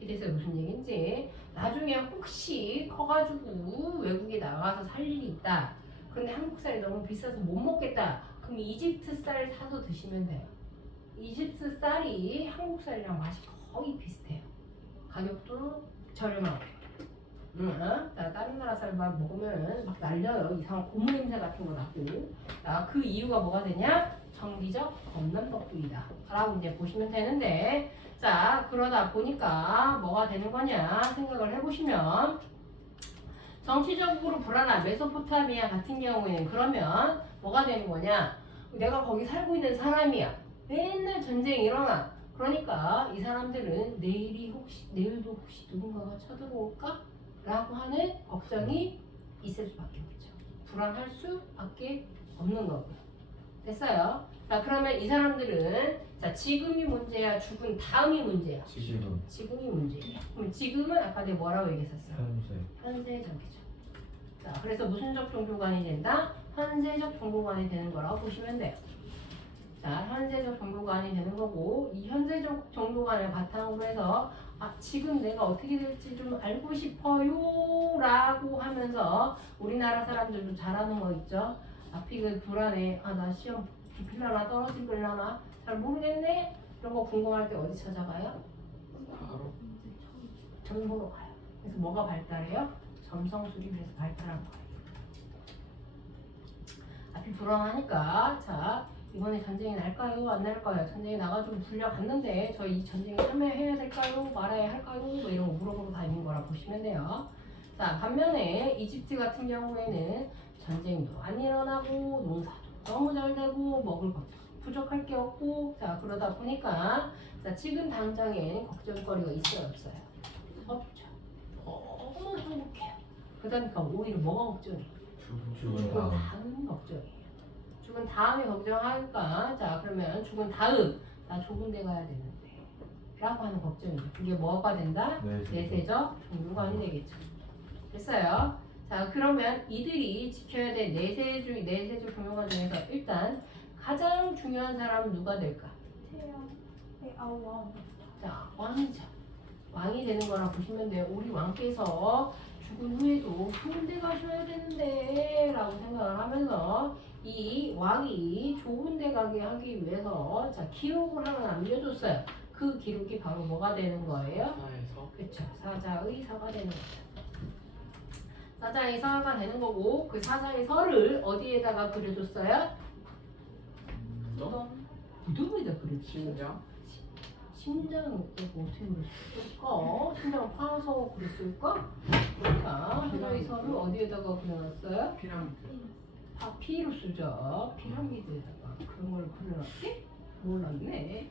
이래서 무슨 얘기인지 나중에 혹시 커가지고 외국에 나가서 살 일이 있다. 그런데 한국 쌀이 너무 비싸서 못 먹겠다. 그럼 이집트 쌀 사서 드시면 돼요. 이집트 쌀이 한국 쌀이랑 맛이 거의 비슷해요. 가격도 저렴하고. 다른 나라 쌀 막 먹으면 막 날려요. 이상한 고무 냄새 같은 거 나고. 그 이유가 뭐가 되냐? 정기적 겁난 덕분이다 라고 이제 보시면 되는데, 자 그러다 보니까 뭐가 되는 거냐 생각을 해보시면, 정치적으로 불안한 메소포타미아 같은 경우에는 그러면 뭐가 되는 거냐, 내가 거기 살고 있는 사람이야. 맨날 전쟁이 일어나. 그러니까 이 사람들은 내일도 혹시 누군가가 쳐들어올까? 라고 하는 걱정이 있을 수밖에 없죠. 불안할 수밖에 없는 거고요. 됐어요? 자 그러면 이 사람들은 자 지금이 문제야, 죽은 다음이 문제야? 지금이 문제예요. 그럼 지금은 아까 내가 뭐라고 얘기했었어? 현세적이죠. 자 그래서 무슨적 종교관이 된다? 현세적 종교관이 되는 거라고 보시면 돼요. 자 현세적 종교관이 되는 거고, 이 현세적 종교관을 바탕으로 해서 지금 내가 어떻게 될지 좀 알고 싶어요 라고 하면서 우리나라 사람들도 잘하는 거 있죠. 앞이 불안해. 나 시험 붙을라나 떨어질라나 잘 모르겠네. 이런 거 궁금할 때 어디 찾아가요? 정보로 가요. 그래서 뭐가 발달해요? 점성술이 그래서 발달한 거예요. 앞이 불안하니까 자 이번에 전쟁이 날까요? 안 날까요? 전쟁이 나가지고 불려갔는데 저 이 전쟁에 참여해야 될까요? 말아야 할까요? 뭐 이런 거 물어보고 다니는 거라 보시면 돼요. 자 반면에 이집트 같은 경우에는 전쟁도 안 일어나고 농사도 너무 잘 되고 먹을 것도 부족할 게 없고, 자 그러다 보니까 자 지금 당장엔 걱정거리가 있어요 없어요? 없죠. 너무 행복해요. 그러니까 오히려 뭐가 걱정이에요? 죽은 다음 걱정이에요. 죽은 다음에 걱정하니까 자 그러면 죽은 다음 나 좋은 데 가야 되는데 라고 하는 걱정이에요. 그게 뭐가 된다? 내세적 종교관이 되겠죠. 됐어요? 자 그러면 이들이 지켜야 될 내세적 종교관 중에서 일단 가장 중요한 사람은 누가 될까? 왕. 자 왕이죠. 왕이 되는 거라 보시면 돼요. 우리 왕께서 죽은 후에도 좋은 데 가셔야 되는데 라고 생각을 하면서 이 왕이 좋은 데 가게 하기 위해서 자 기록을 하나 남겨줬어요. 그 기록이 바로 뭐가 되는 거예요? 그쵸, 사자의 서가 되는 거죠. 사자의 서가 되는 거고, 그 사자의 서를 어디에다가 그려줬어요? 무덤에다 그렸지. 심장 어떻게 그렸을까? 심장 파서 그랬을까? 그러니까 사자의 서를 어디에다가 그려놨어요? 파피루스죠. 피라미드에다가 그런 걸 그려놨지? 몰랐네.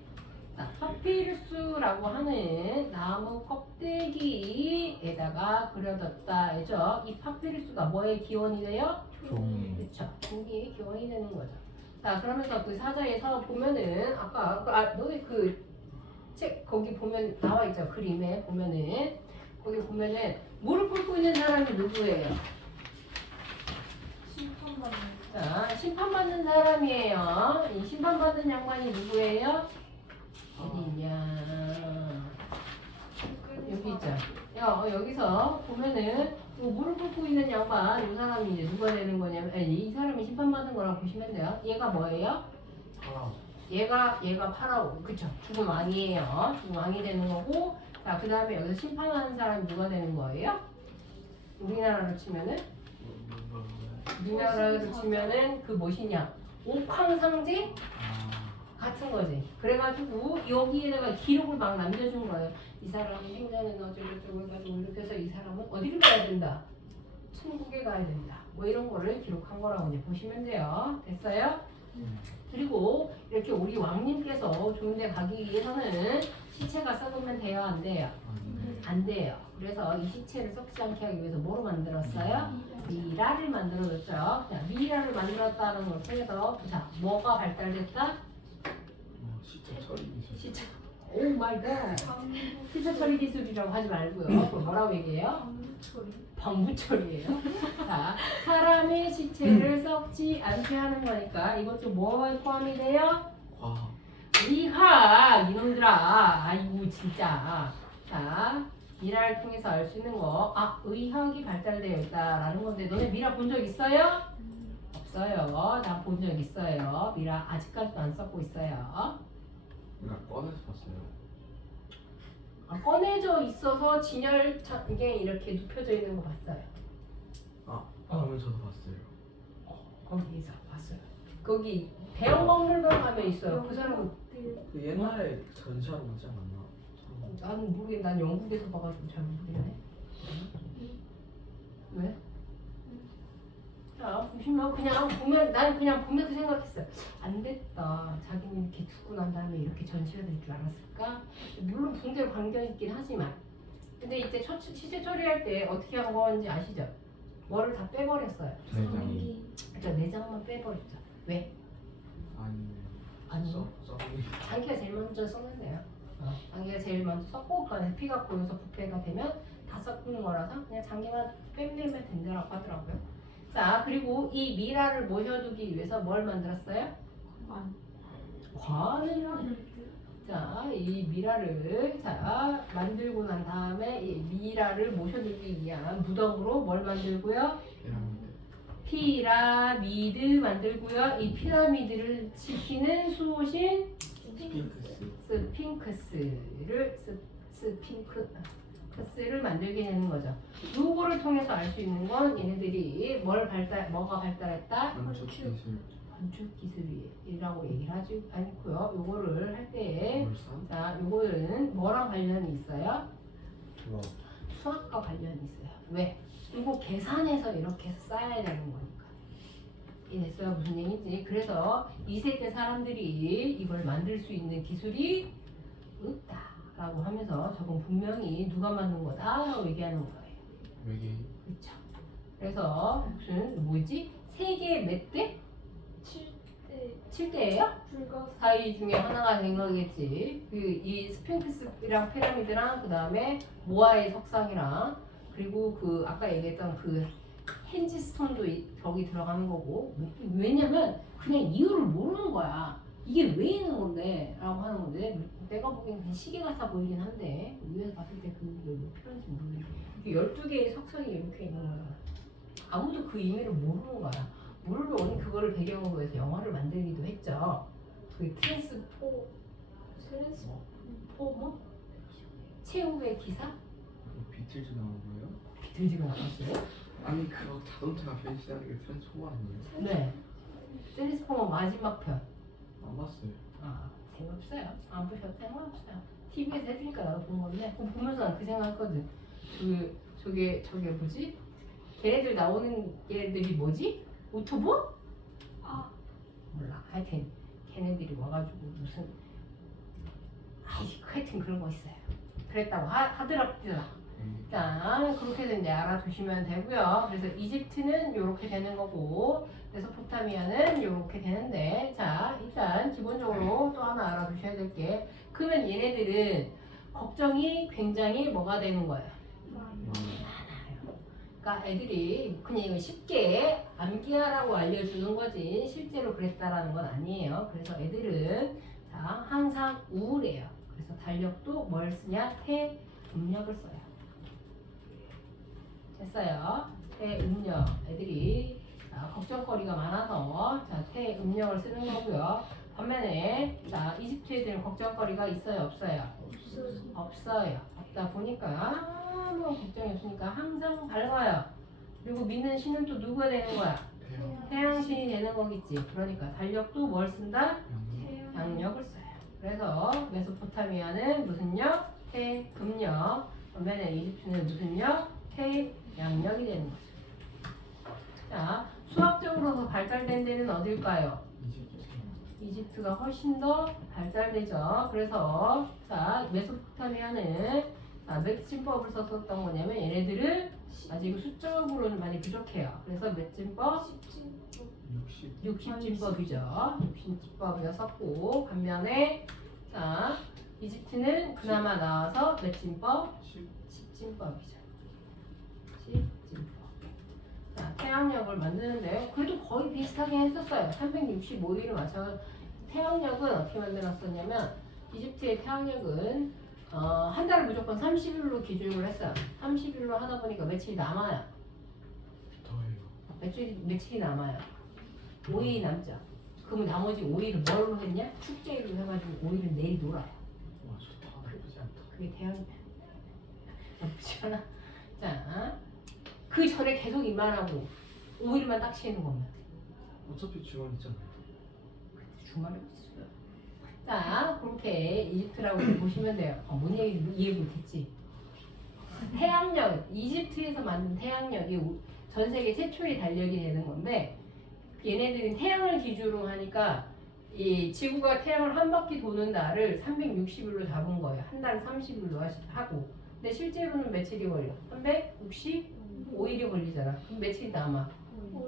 자, 파피루스라고 하는 나무 껍데기에다가 그려졌다 했죠. 이 파피루스가 뭐의 기원이 돼요? 종이. 그렇죠. 종이의 기원이 되는 거죠. 자, 그러면서 그 사자에서 보면은 아까 너네 그 책 거기 보면 나와 있죠. 그림에 보면은 거기 보면은 무릎 꿇고 있는 사람이 누구예요? 자, 심판받는 사람이에요. 이 심판받는 양반이 누구예요? 어디냐? 여기 있죠. 여기서 보면은 무릎 꿇고 있는 양반, 이 사람이 이제 누가 되는 거냐면, 이 사람이 심판받는 거라고 보시면 돼요. 얘가 뭐예요? 얘가 파라오, 그쵸? 죽은 왕이에요. 죽은 왕이 되는 거고, 자, 그 다음에 여기서 심판하는 사람이 누가 되는 거예요? 우리나라로 치면은? 우리나라로 치면은 그 무엇이냐? 옥황상제? 같은 거지. 그래가지고 여기에다가 기록을 막 남겨준 거예요. 이 사람이 생전에는 어쩌고저쩌고 해가지고 이렇게 해서 이 사람은 어디를 가야 된다? 천국에 가야 된다. 뭐 이런 거를 기록한 거라고 이제 보시면 돼요. 됐어요? 그리고 이렇게 우리 왕님께서 좋은 데 가기 위해서는 시체가 썩으면 돼요? 안 돼요? 안 돼요. 그래서 이 시체를 썩지 않게 하기 위해서 뭐로 만들었어요? 미라를 만들어줬죠. 자, 미라를 만들었다는 걸 통해서 자, 뭐가 발달됐다? 시체 처리. 시체. 오 마이 갓. 피자 처리 기술이라고 하지 말고요. 그럼 뭐라고 얘기해요? 방부처리. 방부처리예요. 자, 사람의 시체를 썩지 않게 하는 거니까 이것도 뭐에 포함이 돼요? 과학. 의학 이놈들아. 아이고 진짜. 자, 미라를 통해서 알 수 있는 거. 아, 의학이 발달되어 있다라는 건데 너네 미라 본 적 있어요? 없어요. 나 본 적 있어요. 미라 아직까지도 안 썼고 있어요. 내가 꺼내서 봤어요. 아, 꺼내져 있어서 진열창에 이렇게 눕혀져 있는 거 봤어요. 그러면 저도 봤어요. 거기에서 봤어요. 거기 대형박물관 가면 있어요. 그 사람은 그 옛날에 전시하러 가지 않았나? 나는 모르겠. 난 영국에서 봐가지고 잘 모르겠네. 왜? 자 보시면 그냥 보면 난 그냥 보면서 생각했어요. 안 됐다. 자기는 이렇게 죽고 난 다음에 이렇게 전시가 될 줄 알았을까? 물론 붕대로 감겨 있긴 하지만, 근데 이제 시체 처리할 때 어떻게 한 건지 아시죠? 뭐를 다 빼버렸어요. 내장이 저 내장만 빼버렸죠. 왜? 아니 아니. 자기가 제일 먼저 썼는데요. 자기가 제일 먼저 썼고 그다음에 피가 고여서 부패가 되면 다 섞는 거라서 그냥 장기만 빼면 된다라고 하더라고요. 자, 그리고 이 미라를 모셔두기 위해서 뭘 만들었어요? 관을. 자, 이 미라를 만들고 난 다음에 이 미라를 모셔두기 위한 무덤으로 뭘 만들고요? 피라미드 만들고요. 이 피라미드를 지키는 수호신 스핑크스를 만들게 되는 거죠. 요거를 통해서 알 수 있는 건 얘네들이 뭐가 발달했다? 건축 기술. 건축 기술이라고 얘기를 하지 않고요. 요거를 할 때, 물산. 자, 요거는 뭐랑 관련이 있어요? 와. 수학과 관련이 있어요. 왜? 이거 계산해서 이렇게 해서 쌓아야 되는 거니까. 이해됐어요? 무슨 얘기인지. 그래서 2세대 사람들이 이걸 만들 수 있는 기술이 없다라고 하면서 저건 분명히 누가 만든 거다라고 얘기하는 거예요. 외계인. 그렇죠. 그래서 무슨 뭐지? 세계 몇 대? 7대 7대예요? 불가 사이 중에 하나가 된 거겠지. 이 스핑크스랑 피라미드랑 그 다음에 모아의 석상이랑 그리고 그 아까 얘기했던 그 헨지스톤도 거기 들어가는 거고. 왜냐면 그냥 이유를 모르는 거야. 이게 왜 있는 건데? 라고 하는 건데 내가 보기엔 그냥 시계 같아 보이긴 한데 위에서 봤을 때 그게 왜 필요한지 모르겠어. 12개의 석상이 이렇게 있는 거야. 아무도 그 의미를 모르는 거야. 물론 그거를 배경으로 해서 영화를 만들기도 했죠. 그 트랜스포머? 최후의 기사? 비틀즈 나온 거예요? 비틀즈가 나왔어요? 아니 그거 자동차가 변신하는 게 트랜스포머 아니에요? 네. 트랜스포머 마지막 편. 안 봤어요. 아, 재미없어요. 안 보셔도 재미없어요. TV에서 해주니까 나도 본 건데 그거 보면서 난 그 생각했거든. 저게 뭐지? 걔네들 나오는 얘네들이 뭐지? 오토보? 몰라. 하여튼 걔네들이 와가지고 무슨 하여튼 그런 거 있어요. 그랬다고 하더랍니다. 일단 그렇게 해서 이제 알아두시면 되고요. 그래서 이집트는 이렇게 되는 거고 메소포타미아는 이렇게 되는데, 자 일단 기본적으로 또 하나 알아두셔야 될 게, 그러면 얘네들은 걱정이 굉장히 뭐가 되는 거예요? 그러니까 애들이 그냥 이거 쉽게 암기하라고 알려주는 거지 실제로 그랬다라는 건 아니에요. 그래서 애들은 자 항상 우울해요. 그래서 달력도 뭘 쓰냐? 태음력을 써요. 됐어요. 태음력. 애들이 걱정거리가 많아서 자 태음력을 쓰는 거고요. 반면에 자 이집트 애들은 걱정거리가 있어요, 없어요? 없어요. 없다 보니까 아무 걱정이 없으니까 항상 밝아요. 그리고 믿는 신은 또 누가 되는 거야? 태양신이 되는 거겠지. 그러니까 달력도 뭘 쓴다? 양력을 써요. 그래서 메소포타미아는 무슨 력? 태금력. 반면에 이집트는 무슨 력? 태양력이 되는 거죠. 자, 수학적으로 더 발달된 데는 어딜까요? 이집트가 훨씬 더 발달되죠. 그래서 자 메소포타미아는 맺진법을 썼었던 거냐면 얘네들은 아직 수적으로는 많이 부족해요. 그래서 맺진법 60진법이죠. 60진법을 썼고, 반면에 자 이집트는 그나마 나와서 몇 진법? 10진법이죠. 10진법. 자, 태양력을 만드는데요. 그래도 거의 비슷하게 했었어요. 365일을 맞춰. 태양력은 어떻게 만들었었냐면 이집트의 태양력은 한 달을 무조건 30일로 기준으로 했어요. 30일로 하다 보니까 며칠이 남아요. 더해요. 며칠이 남아요. 5일이 남죠. 그럼 나머지 5일을 뭘로 했냐? 축제일로 해가지고 5일은 내일 놀아요. 와 좋다. 나쁘지 않다. 그게 태양이야. 나쁘지 않아? 자, 그 전에 계속 일만 하고 5일만 딱 쉬는 것만. 어차피 주말 있잖아요. 주말에 있어요. 자, 그렇게 이집트라고 보시면 돼요. 뭔 얘기 이해 못했지? 태양력, 이집트에서 만든 태양력이 전 세계 최초의 달력이 되는 건데 얘네들은 태양을 기준으로 하니까 이 지구가 태양을 한 바퀴 도는 날을 360일로 잡은 거예요. 한 달 30일로 하고. 근데 실제로는 며칠이 걸려? 365일이 걸리잖아. 그럼 며칠이 남아?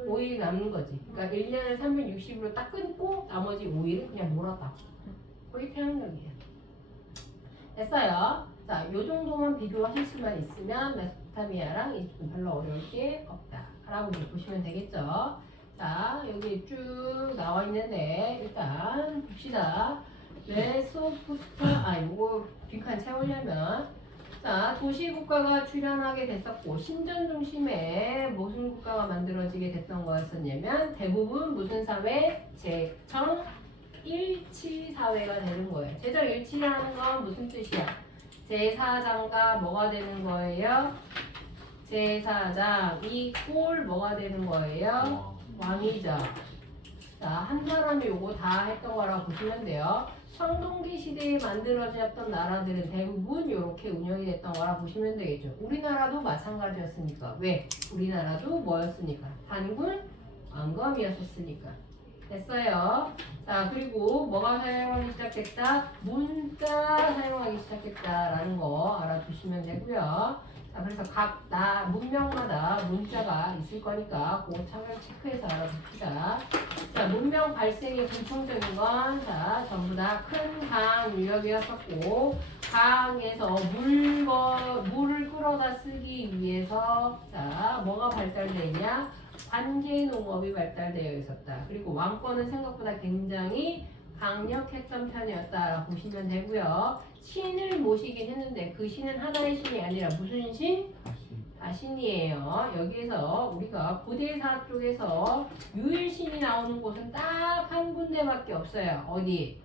5일이 남는 거지. 그러니까 1년을 360일로 딱 끊고 나머지 5일은 그냥 놀았다. 거의 태양력이에요. 됐어요. 자, 요 정도만 비교하실 수만 있으면 메소포타미아랑 이집트는 별로 어려울 게 없다. 라고 이제 보시면 되겠죠. 자, 여기 쭉 나와 있는데 일단 봅시다. 이거 빈칸 채우려면 자, 도시국가가 출현하게 됐었고 신전 중심에 무슨 국가가 만들어지게 됐던 거였었냐면 대부분 무슨 사회? 제정 일치 사회가 되는 거예요. 제정 일치라는 건 무슨 뜻이야? 제사장과 뭐가 되는 거예요? 제사장 이꼴 뭐가 되는 거예요? 왕이죠. 자, 한 사람이 요거 다 했던 거라고 보시면 돼요. 청동기 시대에 만들어졌던 나라들은 대부분 이렇게 운영이 됐던 거라 보시면 되겠죠. 우리나라도 마찬가지였으니까. 왜? 우리나라도 뭐였으니까? 단군 왕검이었으니까. 됐어요. 자, 그리고 뭐가 사용하기 시작했다? 문자 사용하기 시작했다라는 거 알아두시면 되고요. 자, 그래서 각 문명마다 문자가 있을 거니까 그거 차별 체크해서 알아둡시다. 자, 문명 발생의 공통적인 건 자, 전부 다 큰 강 유역이었었고 강에서 물을 끌어다 쓰기 위해서 자, 뭐가 발달되어 있냐? 관계 농업이 발달되어 있었다. 그리고 왕권은 생각보다 굉장히 강력했던 편이었다라고 보시면 되고요. 신을 모시긴 했는데 그 신은 하나의 신이 아니라 무슨 신? 다신이에요. 여기에서 우리가 고대사 쪽에서 유일신이 나오는 곳은 딱 한 군데밖에 없어요. 어디?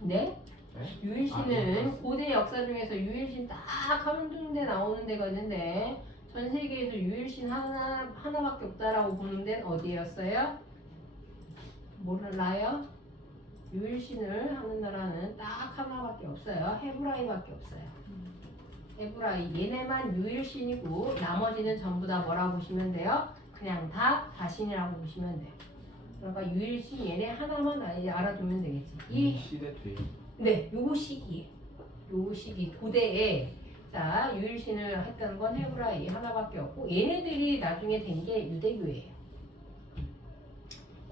네? 네? 유일신은 고대 역사 중에서 유일신 딱 한 군데 나오는 데가 있는데 전 세계에서 유일신 하나밖에 없다라고 보는 데는 어디였어요? 몰라요? 유일신을 하는 나라는 딱 하나밖에 없어요. 헤브라이밖에 없어요. 헤브라이 얘네만 유일신이고 나머지는 전부 다 뭐라고 보시면 돼요? 그냥 다 다신이라고 보시면 돼요. 그러니까 유일신 얘네 하나만 알아두면 되겠지. 이 시대 뒤에. 네, 요거 시기예요. 요거 시기 고대에 자 유일신을 했던 건 헤브라이 하나밖에 없고 얘네들이 나중에 된 게 유대교예요.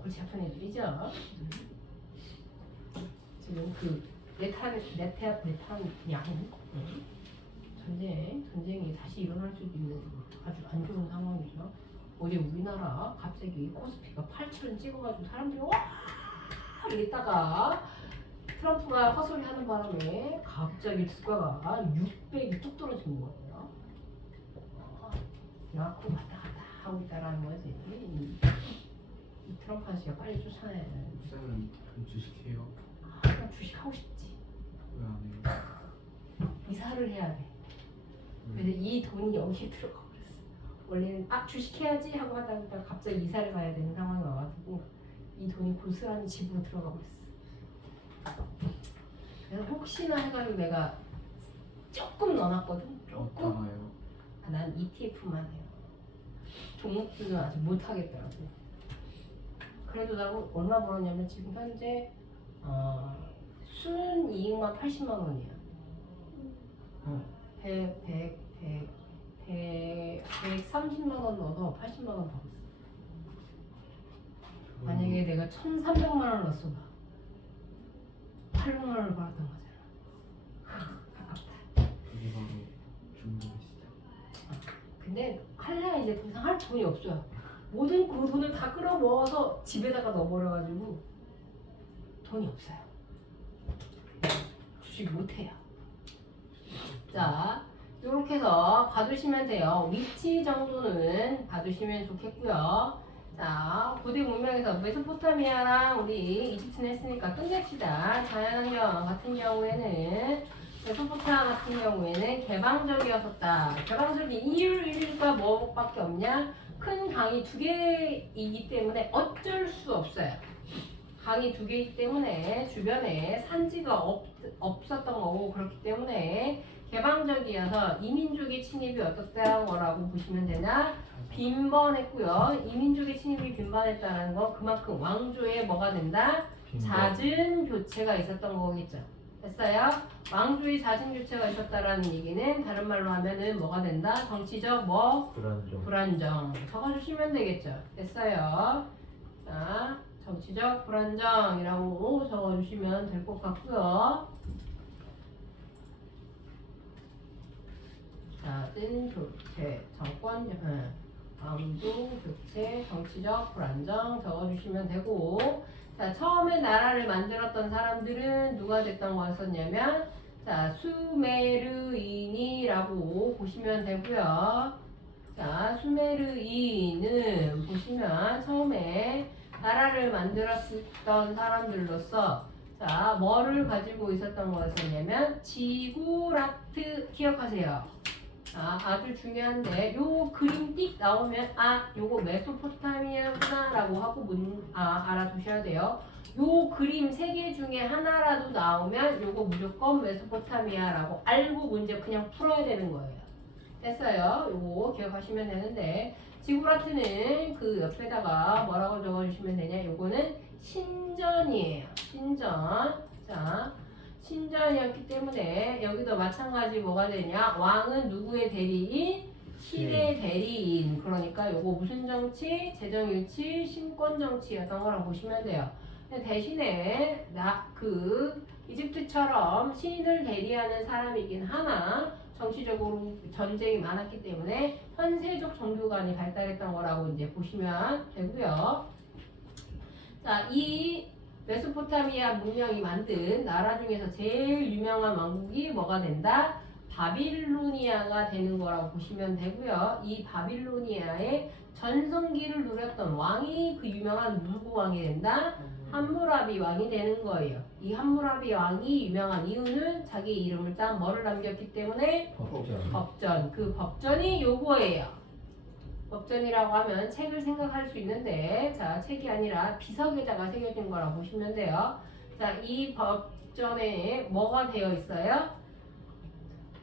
골치 아픈 애들이죠. 지금 그 네탄 양은 전쟁이 다시 일어날 수도 있는 아주 안 좋은 상황이죠. 어제 우리나라 갑자기 코스피가 8,000원 찍어가지고 사람들이 와 이랬다가 트럼프가 헛소리 하는 바람에 갑자기 주가가 600이 뚝 떨어진 거예요. 그래갖고 왔다 갔다 하고 있다라는 거지. 이 트럼프 아저씨가 빨리 쫓아내야 돼. 쌤은 그럼 주식해요? 나 주식 하고 싶지. 왜 안 해요? 이사를 해야 돼. 그래서 이 돈이 여기에 들어가 버렸어. 원래는 주식해야지 하고 하다가 갑자기 이사를 가야 되는 상황이 와가지고 이 돈이 고스란히 집으로 들어가 버렸어. 그래서 혹시나 해가지고 내가 조금 넣어놨거든. 조금. 나와요. 난 ETF만 해요. 종목들은 아직 못하겠더라고. 그래도 나 얼마 벌었냐면 지금 현재 순이익만 80만 원이야. 130만 원 넣어서 80만 원 벌었어. 만약에 내가 1,300만 원 넣었어 봐. 800만 원을 벌었던 거잖아. 그게 바로 중국의 시작. 근데 할래야 이제 더 이상 할 돈이 없어요. 모든 그 돈을 다 끌어모아서 집에다가 넣어버려가지고 돈이 없어요. 주식 못해요. 자, 이렇게 해서 봐두시면 돼요. 위치 정도는 봐두시면 좋겠고요. 자, 고대 문명에서 메소포타미아랑 우리 이집트는 했으니까 끝냅시다. 자연환경 같은 경우에는 메소포타미아 같은 경우에는 개방적이었었다. 개방적인 이유가 뭐밖에 없냐? 큰 강이 2개이기 때문에 어쩔 수 없어요. 강이 2개이기 때문에 주변에 산지가 없었던 거고, 그렇기 때문에 개방적이어서 이민족의 침입이 어떻다는 거라고 보시면 되나? 빈번했고요. 이민족의 침입이 빈번했다는 건 그만큼 왕조에 뭐가 된다? 잦은 교체가 있었던 거겠죠. 됐어요? 왕조의 잦은 교체가 있었다라는 얘기는 다른 말로 하면은 뭐가 된다? 정치적 불안정. 적어주시면 되겠죠. 됐어요? 자, 정치적 불안정이라고 적어주시면 될 것 같고요. 잦은 교체, 왕조 교체, 정치적 불안정 적어주시면 되고, 자, 처음에 나라를 만들었던 사람들은 누가 됐던 거였었냐면, 자, 수메르인이라고 보시면 되고요. 자, 수메르인은 보시면 처음에 나라를 만들었던 사람들로서, 자, 뭐를 가지고 있었던 거였었냐면 지구라트 기억하세요. 아주 중요한데 요 그림 띡 나오면 요거 메소포타미아구나 라고 하고 알아두셔야 돼요. 요 그림 3개 중에 하나라도 나오면 요거 무조건 메소포타미아라고 알고 문제 그냥 풀어야 되는 거예요. 됐어요? 요거 기억하시면 되는데, 지구라트는 그 옆에다가 뭐라고 적어주시면 되냐? 요거는 신전이에요. 신전. 자, 신전이었기 때문에 여기도 마찬가지 뭐가 되냐? 왕은 누구의 대리인? 신의 대리인. 그러니까 요거 무슨 정치? 재정일치, 신권정치였던 거라고 보시면 돼요. 근데 대신에 이집트처럼 신을 대리하는 사람이긴 하나 정치적으로 전쟁이 많았기 때문에 현세적 종교관이 발달했던 거라고 이제 보시면 되고요. 자, 이 메소포타미아 문명이 만든 나라 중에서 제일 유명한 왕국이 뭐가 된다? 바빌로니아가 되는 거라고 보시면 되고요. 이 바빌로니아의 전성기를 누렸던 왕이 그 유명한 누구 왕이 된다? 함무라비 왕이 되는 거예요. 이 함무라비 왕이 유명한 이유는 자기 이름을 딴 뭐를 남겼기 때문에 법전. 그 법전이 요거예요. 법전이라고 하면 책을 생각할 수 있는데, 자, 책이 아니라 비석에다가 새겨진 거라고 보시면 돼요. 자, 이 법전에 뭐가 되어 있어요?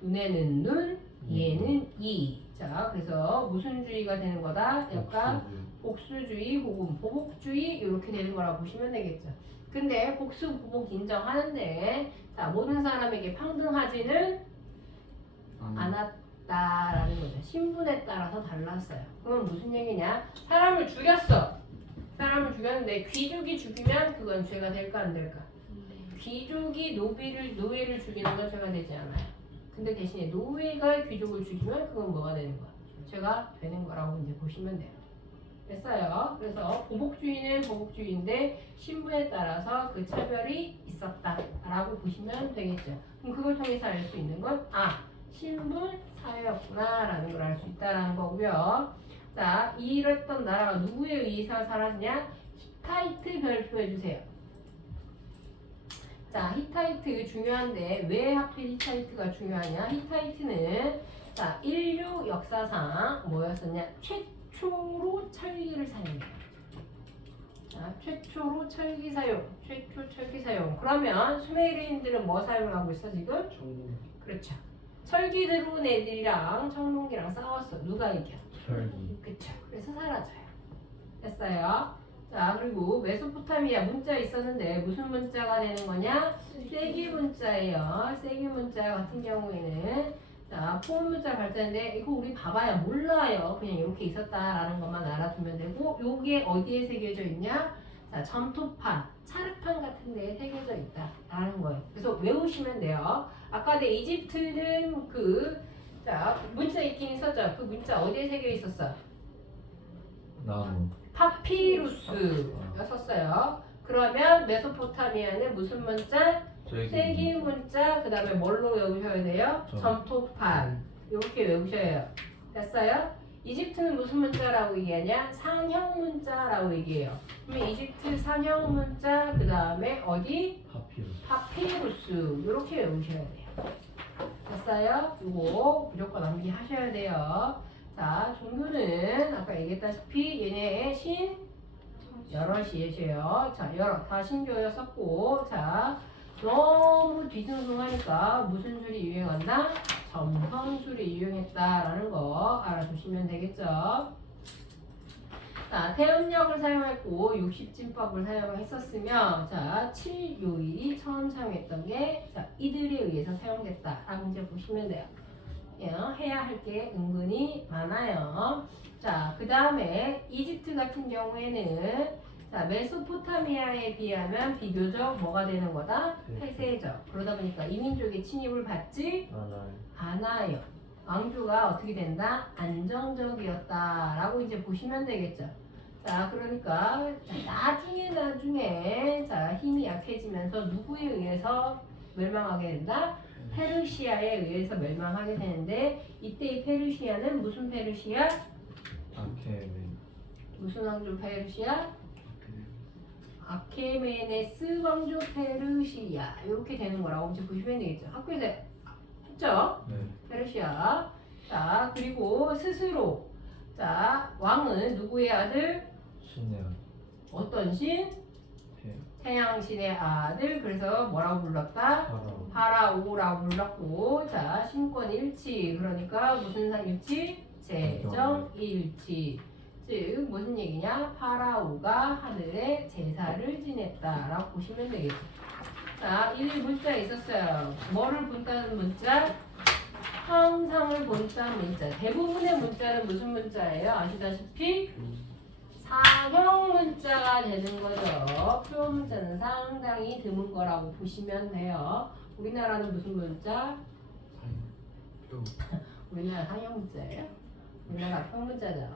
눈에는 눈, 이에는 이. 자, 그래서 무슨 주의가 되는 거다? 약간 복수주의 혹은 보복주의 이렇게 되는 거라고 보시면 되겠죠. 근데 복수, 보복 인정하는데, 자, 모든 사람에게 평등하지는 않았다라는 거죠. 신분에 따라서 달랐어요. 그건 무슨 얘기냐? 사람을 죽였어. 사람을 죽였는데 귀족이 죽이면 그건 죄가 될까 안 될까? 귀족이 노예를 죽이는 건 죄가 되지 않아요. 근데 대신에 노예가 귀족을 죽이면 그건 뭐가 되는 거야? 죄가 되는 거라고 이제 보시면 돼요. 됐어요? 그래서 보복주의는 보복주의인데 신분에 따라서 그 차별이 있었다라고 보시면 되겠죠. 그럼 그걸 통해서 알 수 있는 건 신분 사회였구나라는 걸 알 수 있다라는 거고요. 자, 이랬던 나라가 누구에 의해서 사라지냐? 히타이트 별표해 주세요. 자, 히타이트 중요한데 왜 하필 히타이트가 중요하냐? 히타이트는 자, 인류 역사상 뭐였었냐? 최초로 철기를 사용해요. 자, 최초로 철기 사용. 그러면 수메르인들은 뭐 사용하고 있어 지금? 그렇죠. 철기 들어온 애들이랑 청동기랑 싸웠어. 누가 이겨? 철기. 그쵸. 그래서 사라져요. 됐어요? 자, 그리고 메소포타미아 문자 있었는데 무슨 문자가 되는 거냐? 세기 문자예요. 세기 문자 같은 경우에는 자, 포옹 문자 발자인데 이거 우리 봐봐야 몰라요. 그냥 이렇게 있었다라는 것만 알아두면 되고, 요게 어디에 새겨져 있냐? 자, 점토판, 차르판 같은 데에 새겨져 있다라는 거예요. 그래서 외우시면 돼요. 아까 내 이집트는 자, 문자 있긴 있었죠. 그 문자 어디에 새겨 있었어? 나무. 파피루스였었어요. 그러면 메소포타미아는 무슨 문자? 세기 문자, 그 다음에 뭘로 외우셔야 돼요? 점토판. 이렇게 외우셔야 해요. 됐어요? 이집트는 무슨 문자라고 얘기하냐? 상형 문자라고 얘기해요. 그러면 이집트 상형 문자, 그 다음에 어디? 파피루스. 이렇게 외우셔야 돼요. 됐어요? 이거 무조건 암기하셔야 돼요. 자, 종교는 아까 얘기했다시피 얘네의 여럿이에요. 자, 여럿 다 신교였었고, 자, 너무 뒤숭숭하니까 무슨 줄이 유행한다? 점성술이 유행했다라는 거 알아두시면 되겠죠. 자, 태음력을 사용했고 60진법을 사용했었으며, 자, 7요일이 처음 사용했던 게 자, 이들에 의해서 사용됐다라고 이제 보시면 돼요. 해야 할 게 은근히 많아요. 자, 그 다음에 이집트 같은 경우에는 자, 메소포타미아에 비하면 비교적 뭐가 되는 거다? 폐쇄적. 그러다 보니까 이민족의 침입을 받지 않아요. 왕조가 어떻게 된다? 안정적이었다라고 이제 보시면 되겠죠. 자, 그러니까 나중에 자, 힘이 약해지면서 누구에 의해서 멸망하게 된다? 페르시아에 의해서 멸망하게 되는데, 이때 이 페르시아는 무슨 페르시아? 무슨 왕조 페르시아? 아케메네스 왕조 페르시아. 이렇게 되는 거라고 이제 보시면 되겠죠. 학교에서 했죠? 네. 페르시아. 자, 그리고 스스로 자, 왕은 누구의 아들? 신의 어떤 신? 태양신의 아들. 그래서 뭐라고 불렀다? 파라오라고 불렀고, 자, 신권 일치. 그러니까 무슨 상 일치? 재정 일치. 즉 무슨 얘기냐? 파라오가 하늘에 제사를 지냈다라고 보시면 되겠죠. 자, 이 문자 있었어요. 뭐를 본다는 문자? 형상을 본다는 문자. 대부분의 문자는 무슨 문자예요? 아시다시피 사형 문자가 되는 거죠. 표현 문자는 상당히 드문 거라고 보시면 돼요. 우리나라는 무슨 문자? 우리나라 상형 문자예요. 우리나라 평문자죠.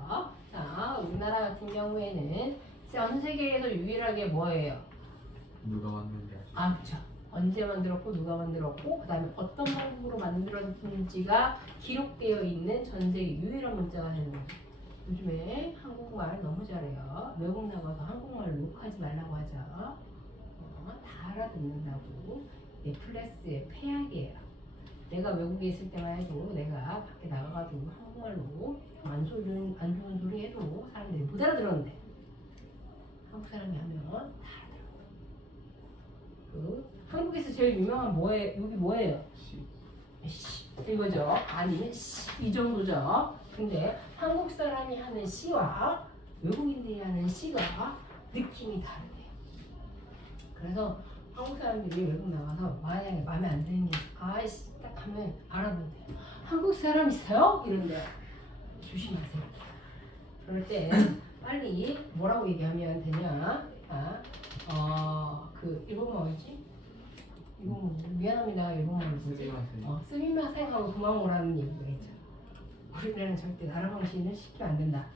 자, 우리나라 같은 경우에는 전 세계에서 유일하게 뭐예요? 누가 만든지 그렇죠. 언제 만들었고 누가 만들었고 그 다음에 어떤 방법으로 만들었는지가 기록되어 있는 전 세계 유일한 문자가 되는 거죠. 요즘에 한국말 너무 잘해요. 외국 나가서 한국말 욕하지 말라고 하죠. 다 알아듣는다고. 넷플릭스의 폐악이에요. 내가 외국에 있을 때만 해도 내가 밖에 나가가지고 한국말로 안 좋은 소리 해도 사람들이 못 알아들었는데 한국 사람이 하면 다 알아들어. 한국에서 제일 유명한 여기 뭐예요? 시 이거죠. 아니면 시 이 정도죠. 근데 한국 사람이 하는 시와 외국인들이 하는 시가 느낌이 다르대요. 그래서 한국 사람들이 외국 나가서 만약에 마음에 안 드는 게 아이씨 딱 하면 알아본대요. 한국 사람 있어요? 이런데 조심하세요. 그럴 때 빨리 뭐라고 얘기하면 되냐? 그 일본어 뭐지? 일본어 미안합니다. 일본어 뭐지? 스미마셍 하고 그만 오라는 얘기가 있죠. 우리나라는 절대 나라 방식은 시키면 안 된다.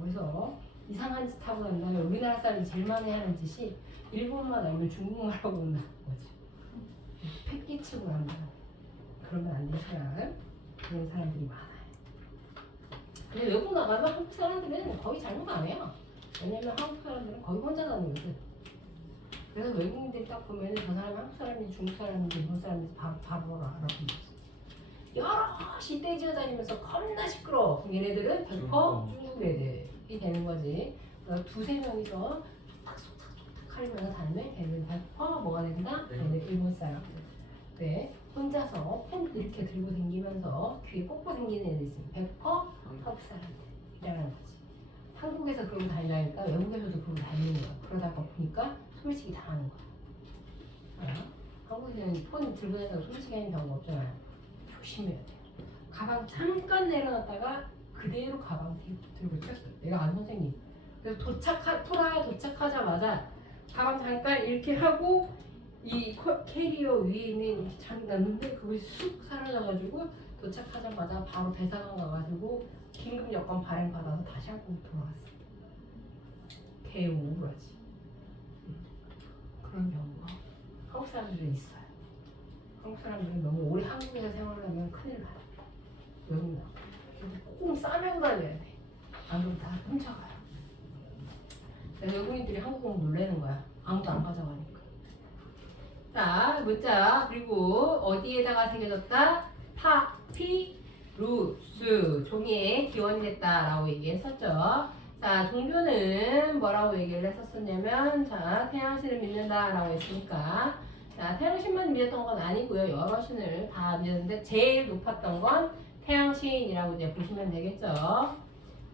그래서 이상한 짓 하고 난 다음에 우리나라 사람이 제일 많이 하는 짓이 일본말 아니면 중국말하고 온다는 거지. 패끼치고 난다. 그러면 안 되시는 그런 사람들이 많아요. 근데 외국 나가면 한국 사람들은 거의 잘못 안 해요. 왜냐면 한국 사람들은 거의 혼자 다니거든. 그래서 외국인들이 딱 보면 저 사람이 한국 사람인지 중국 사람인지 일본 사람인지 바로 알아보겠어. 여럿이 떼지어 다니면서 겁나 시끄러워. 얘네들은 100% 중국 애들이 되는 거지. 그러니까 두세 명이서 톡탁톡탁 하면서 다니면 걔네들 100% 뭐가 된다? 걔네들 일본 사람들. 네, 혼자서 폰 이렇게 들고 다니면서 귀에 꽂고 생기는 애들 있으면 100% 한국 사람들이라는 거지. 한국에서 그러고 다니니까 외국에서도 그러고 다니는 거야. 그러다가 보니까 소매치기 당하는 거야. 한국에서는 폰 들고 다니다가 소매치기 하는 경우가 없잖아요. 조심해야 돼. 가방 잠깐 내려놨다가 그대로 가방 들고 튀었어요. 내가 아는 선생님 그래서 프라하에 도착하자마자 가방 잠깐 이렇게 하고 이 캐리어 위에 있는 이렇게 놨는데 그것이 쑥 사라져가지고 도착하자마자 바로 대사관 가가지고 긴급 여권 발행 받아서 다시 한국 돌아왔어. 개 우울하지. 그런 경우가 한국 사람들은 있어요. 한국 사람들은 너무 오래 한국에서 생활하면 큰일 나요. 외국 나. 꼭 싸매고 다녀야 돼. 안 그러면 다 훔쳐가요. 외국인들이 한국 오면 놀라는 거야. 아무도 안 가져가니까. 자, 문자. 그리고 어디에다가 새겨졌다? 파피루스. 종이에 기원이 됐다라고 얘기했었죠. 자, 종교는 뭐라고 얘기를 했었냐면, 자, 태양신을 믿는다라고 했으니까, 자, 태양신만 믿었던 건 아니고요. 여러 신을 다 믿었는데, 제일 높았던 건 태양신이라고 이제 보시면 되겠죠.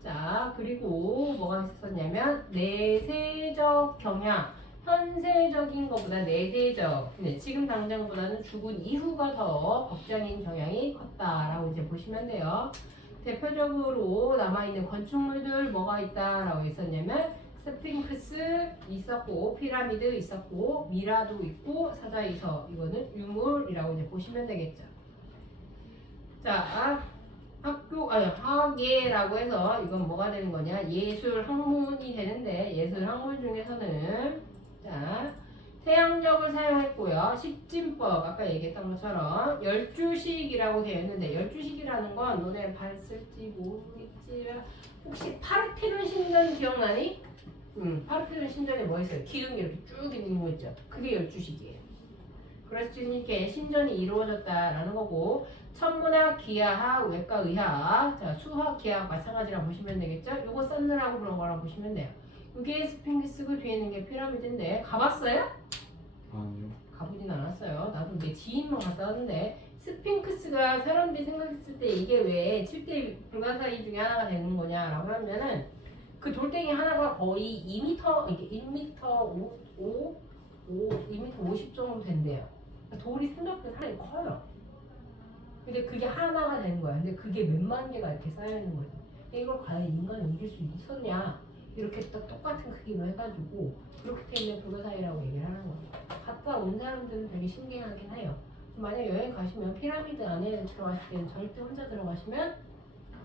자, 그리고 뭐가 있었냐면, 내세적 경향. 현세적인 것보다 내세적, 지금 당장보다는 죽은 이후가 더 법정인 경향이 컸다라고 이제 보시면 돼요. 대표적으로 남아있는 건축물들 뭐가 있다라고 했었냐면 스핑크스 있었고 피라미드 있었고 미라도 있고 사자이서 이거는 유물이라고 이제 보시면 되겠죠. 자, 학예라고 해서 이건 뭐가 되는 거냐? 예술 학문이 되는데 예술 학문 중에서는 자, 태양력을 사용했고요. 십진법 아까 얘기했던 것처럼 12식이라고 되어 있는데 12식이라는 건 너네 발 쓸지 모르겠지. 혹시 파르테논 신전 기억나니? 파르테논 신전에 뭐 있어요? 기둥이 이렇게 쭉 있는 거 있죠. 그게 12식이에요. 그랬으니까 신전이 이루어졌다라는 거고 천문학, 기하학, 외과, 의학, 자, 수학, 기하학 마찬가지라고 보시면 되겠죠. 요거 썬느라고 그런 거라고 보시면 돼요. 이게 스핑크스고 뒤에 있는 게 피라미드인데 가봤어요? 아니요. 가보진 않았어요. 나도 내 지인만 갔다 왔는데 스핑크스가 사람들이 생각했을 때 이게 왜 7대 불가사의 중에 하나가 되는 거냐라고 하면은 그 돌덩이 하나가 거의 2m, 이게 1m 2m 50 정도 된대요. 그러니까 돌이 생각보다 상당히 커요. 근데 그게 하나가 되는 거야. 근데 그게 몇만 개가 이렇게 쌓여있는 거지. 이걸 과연 인간이 이길 수 있었냐? 이렇게 또 똑같은 크기로 해가지고 그렇게 돼 있는 불가사의라고 얘기를 하는 거예요. 갔다 온 사람들은 되게 신기하긴 해요. 만약 여행 가시면 피라미드 안에 들어가실 때는 절대 혼자 들어가시면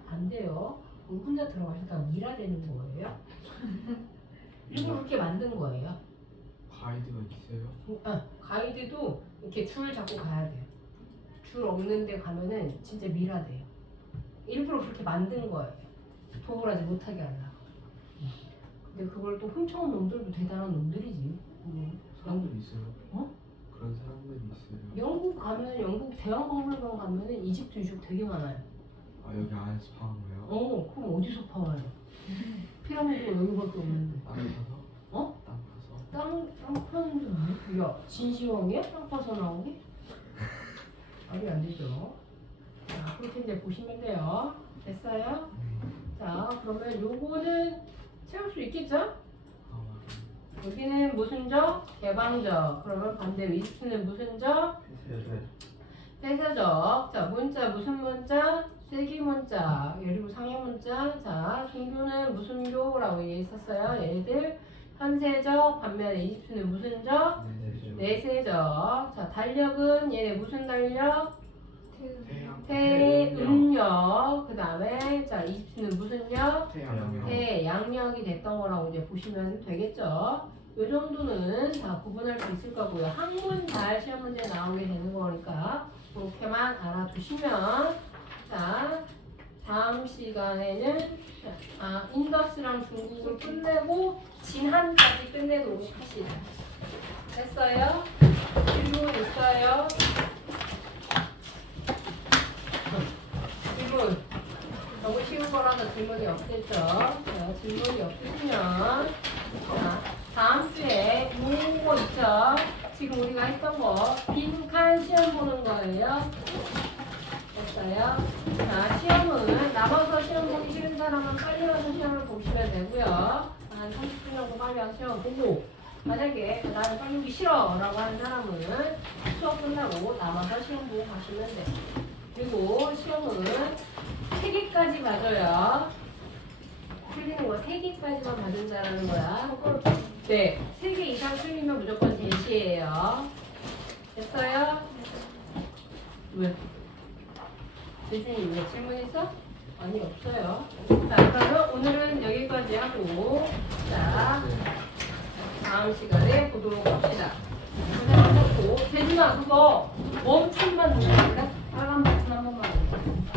안 돼요. 혼자 들어가셨다가 미라되는 거예요. 일부러 그렇게 만든 거예요. 가이드가 있어요? 가이드도 이렇게 줄 잡고 가야 돼요. 줄 없는 데 가면은 진짜 미라돼요. 일부러 그렇게 만든 거예요. 도굴하지 못하게 하려고. 근데 그걸 또 훔쳐온 놈들도 대단한 놈들이지. 사람들이 있어요? 어? 그런 사람들이 있어요. 영국 가면 영국 대왕박물관 가면은 이집트 유적 되게 많아요. 아 여기 안에서 파는 거예요? 그럼 어디서 파와요? 피라미드가 여기밖에 없는데. 땅 파서? 어? 땅 파서? 땅 파는데 뭐? 야 진시황이야? 땅 파서 나오게? 말이 안 되죠. 자 그렇게 이제 보시면 돼요. 됐어요? 자 그러면 요거는 채울 수 있겠죠? 아 맞아. 여기는 무슨 적? 개방적. 그러면 반대로 이집트는 무슨 적? 폐쇄적. 자 문자 무슨 문자? 쐐기 문자. 그리고 상해 문자. 자 종교는 무슨 교라고 얘기했었어요. 얘네들 현세적. 반면에 이집트는 무슨 적? 내세적. 자 달력은 얘네 무슨 달력? 태양. 태음력. 그 다음에 자 이집트는 무슨 력? 태양력. 태양력이 됐던 거라고 이제 보시면 되겠죠. 요 정도는 다 구분할 수 있을 거고요. 학문 잘 시험 문제 나오게 되는 거니까 그렇게만 알아두시면 자 다음 시간에는 인더스랑 중국을 끝내고 진한까지 끝내도록 합시다. 됐어요? 질문 있어요? 질문 너무 쉬운 거라서 질문이 없겠죠? 자, 질문이 없으시면 자, 다음 주에 요거 있죠? 지금 우리가 했던 거 빈칸 시험 보는 거예요. 됐어요? 자, 시험은 남아서 시험 보기 싫은 사람은 빨리 와서 시험을 보시면 되고요. 한 30분 정도 빨리 와서 시험 보고 만약에 나는 빨리 오기 싫어 라고 하는 사람은 수업 끝나고 남아서 시험 보고 가시면 돼요. 그리고 시험은 3개까지 맞아요. 틀리는 거 3개까지만 받는다라는 거야. 네, 3개 이상 틀리면 무조건 제시예요. 됐어요? 왜? 재준이 왜 질문 있어? 아니, 없어요. 자, 그러면 오늘은 여기까지 하고, 자, 다음 시간에 보도록 합시다. 고생하셨고, 재준아, 그거 멈춤만 누르니까 빨간 버튼 한 번만.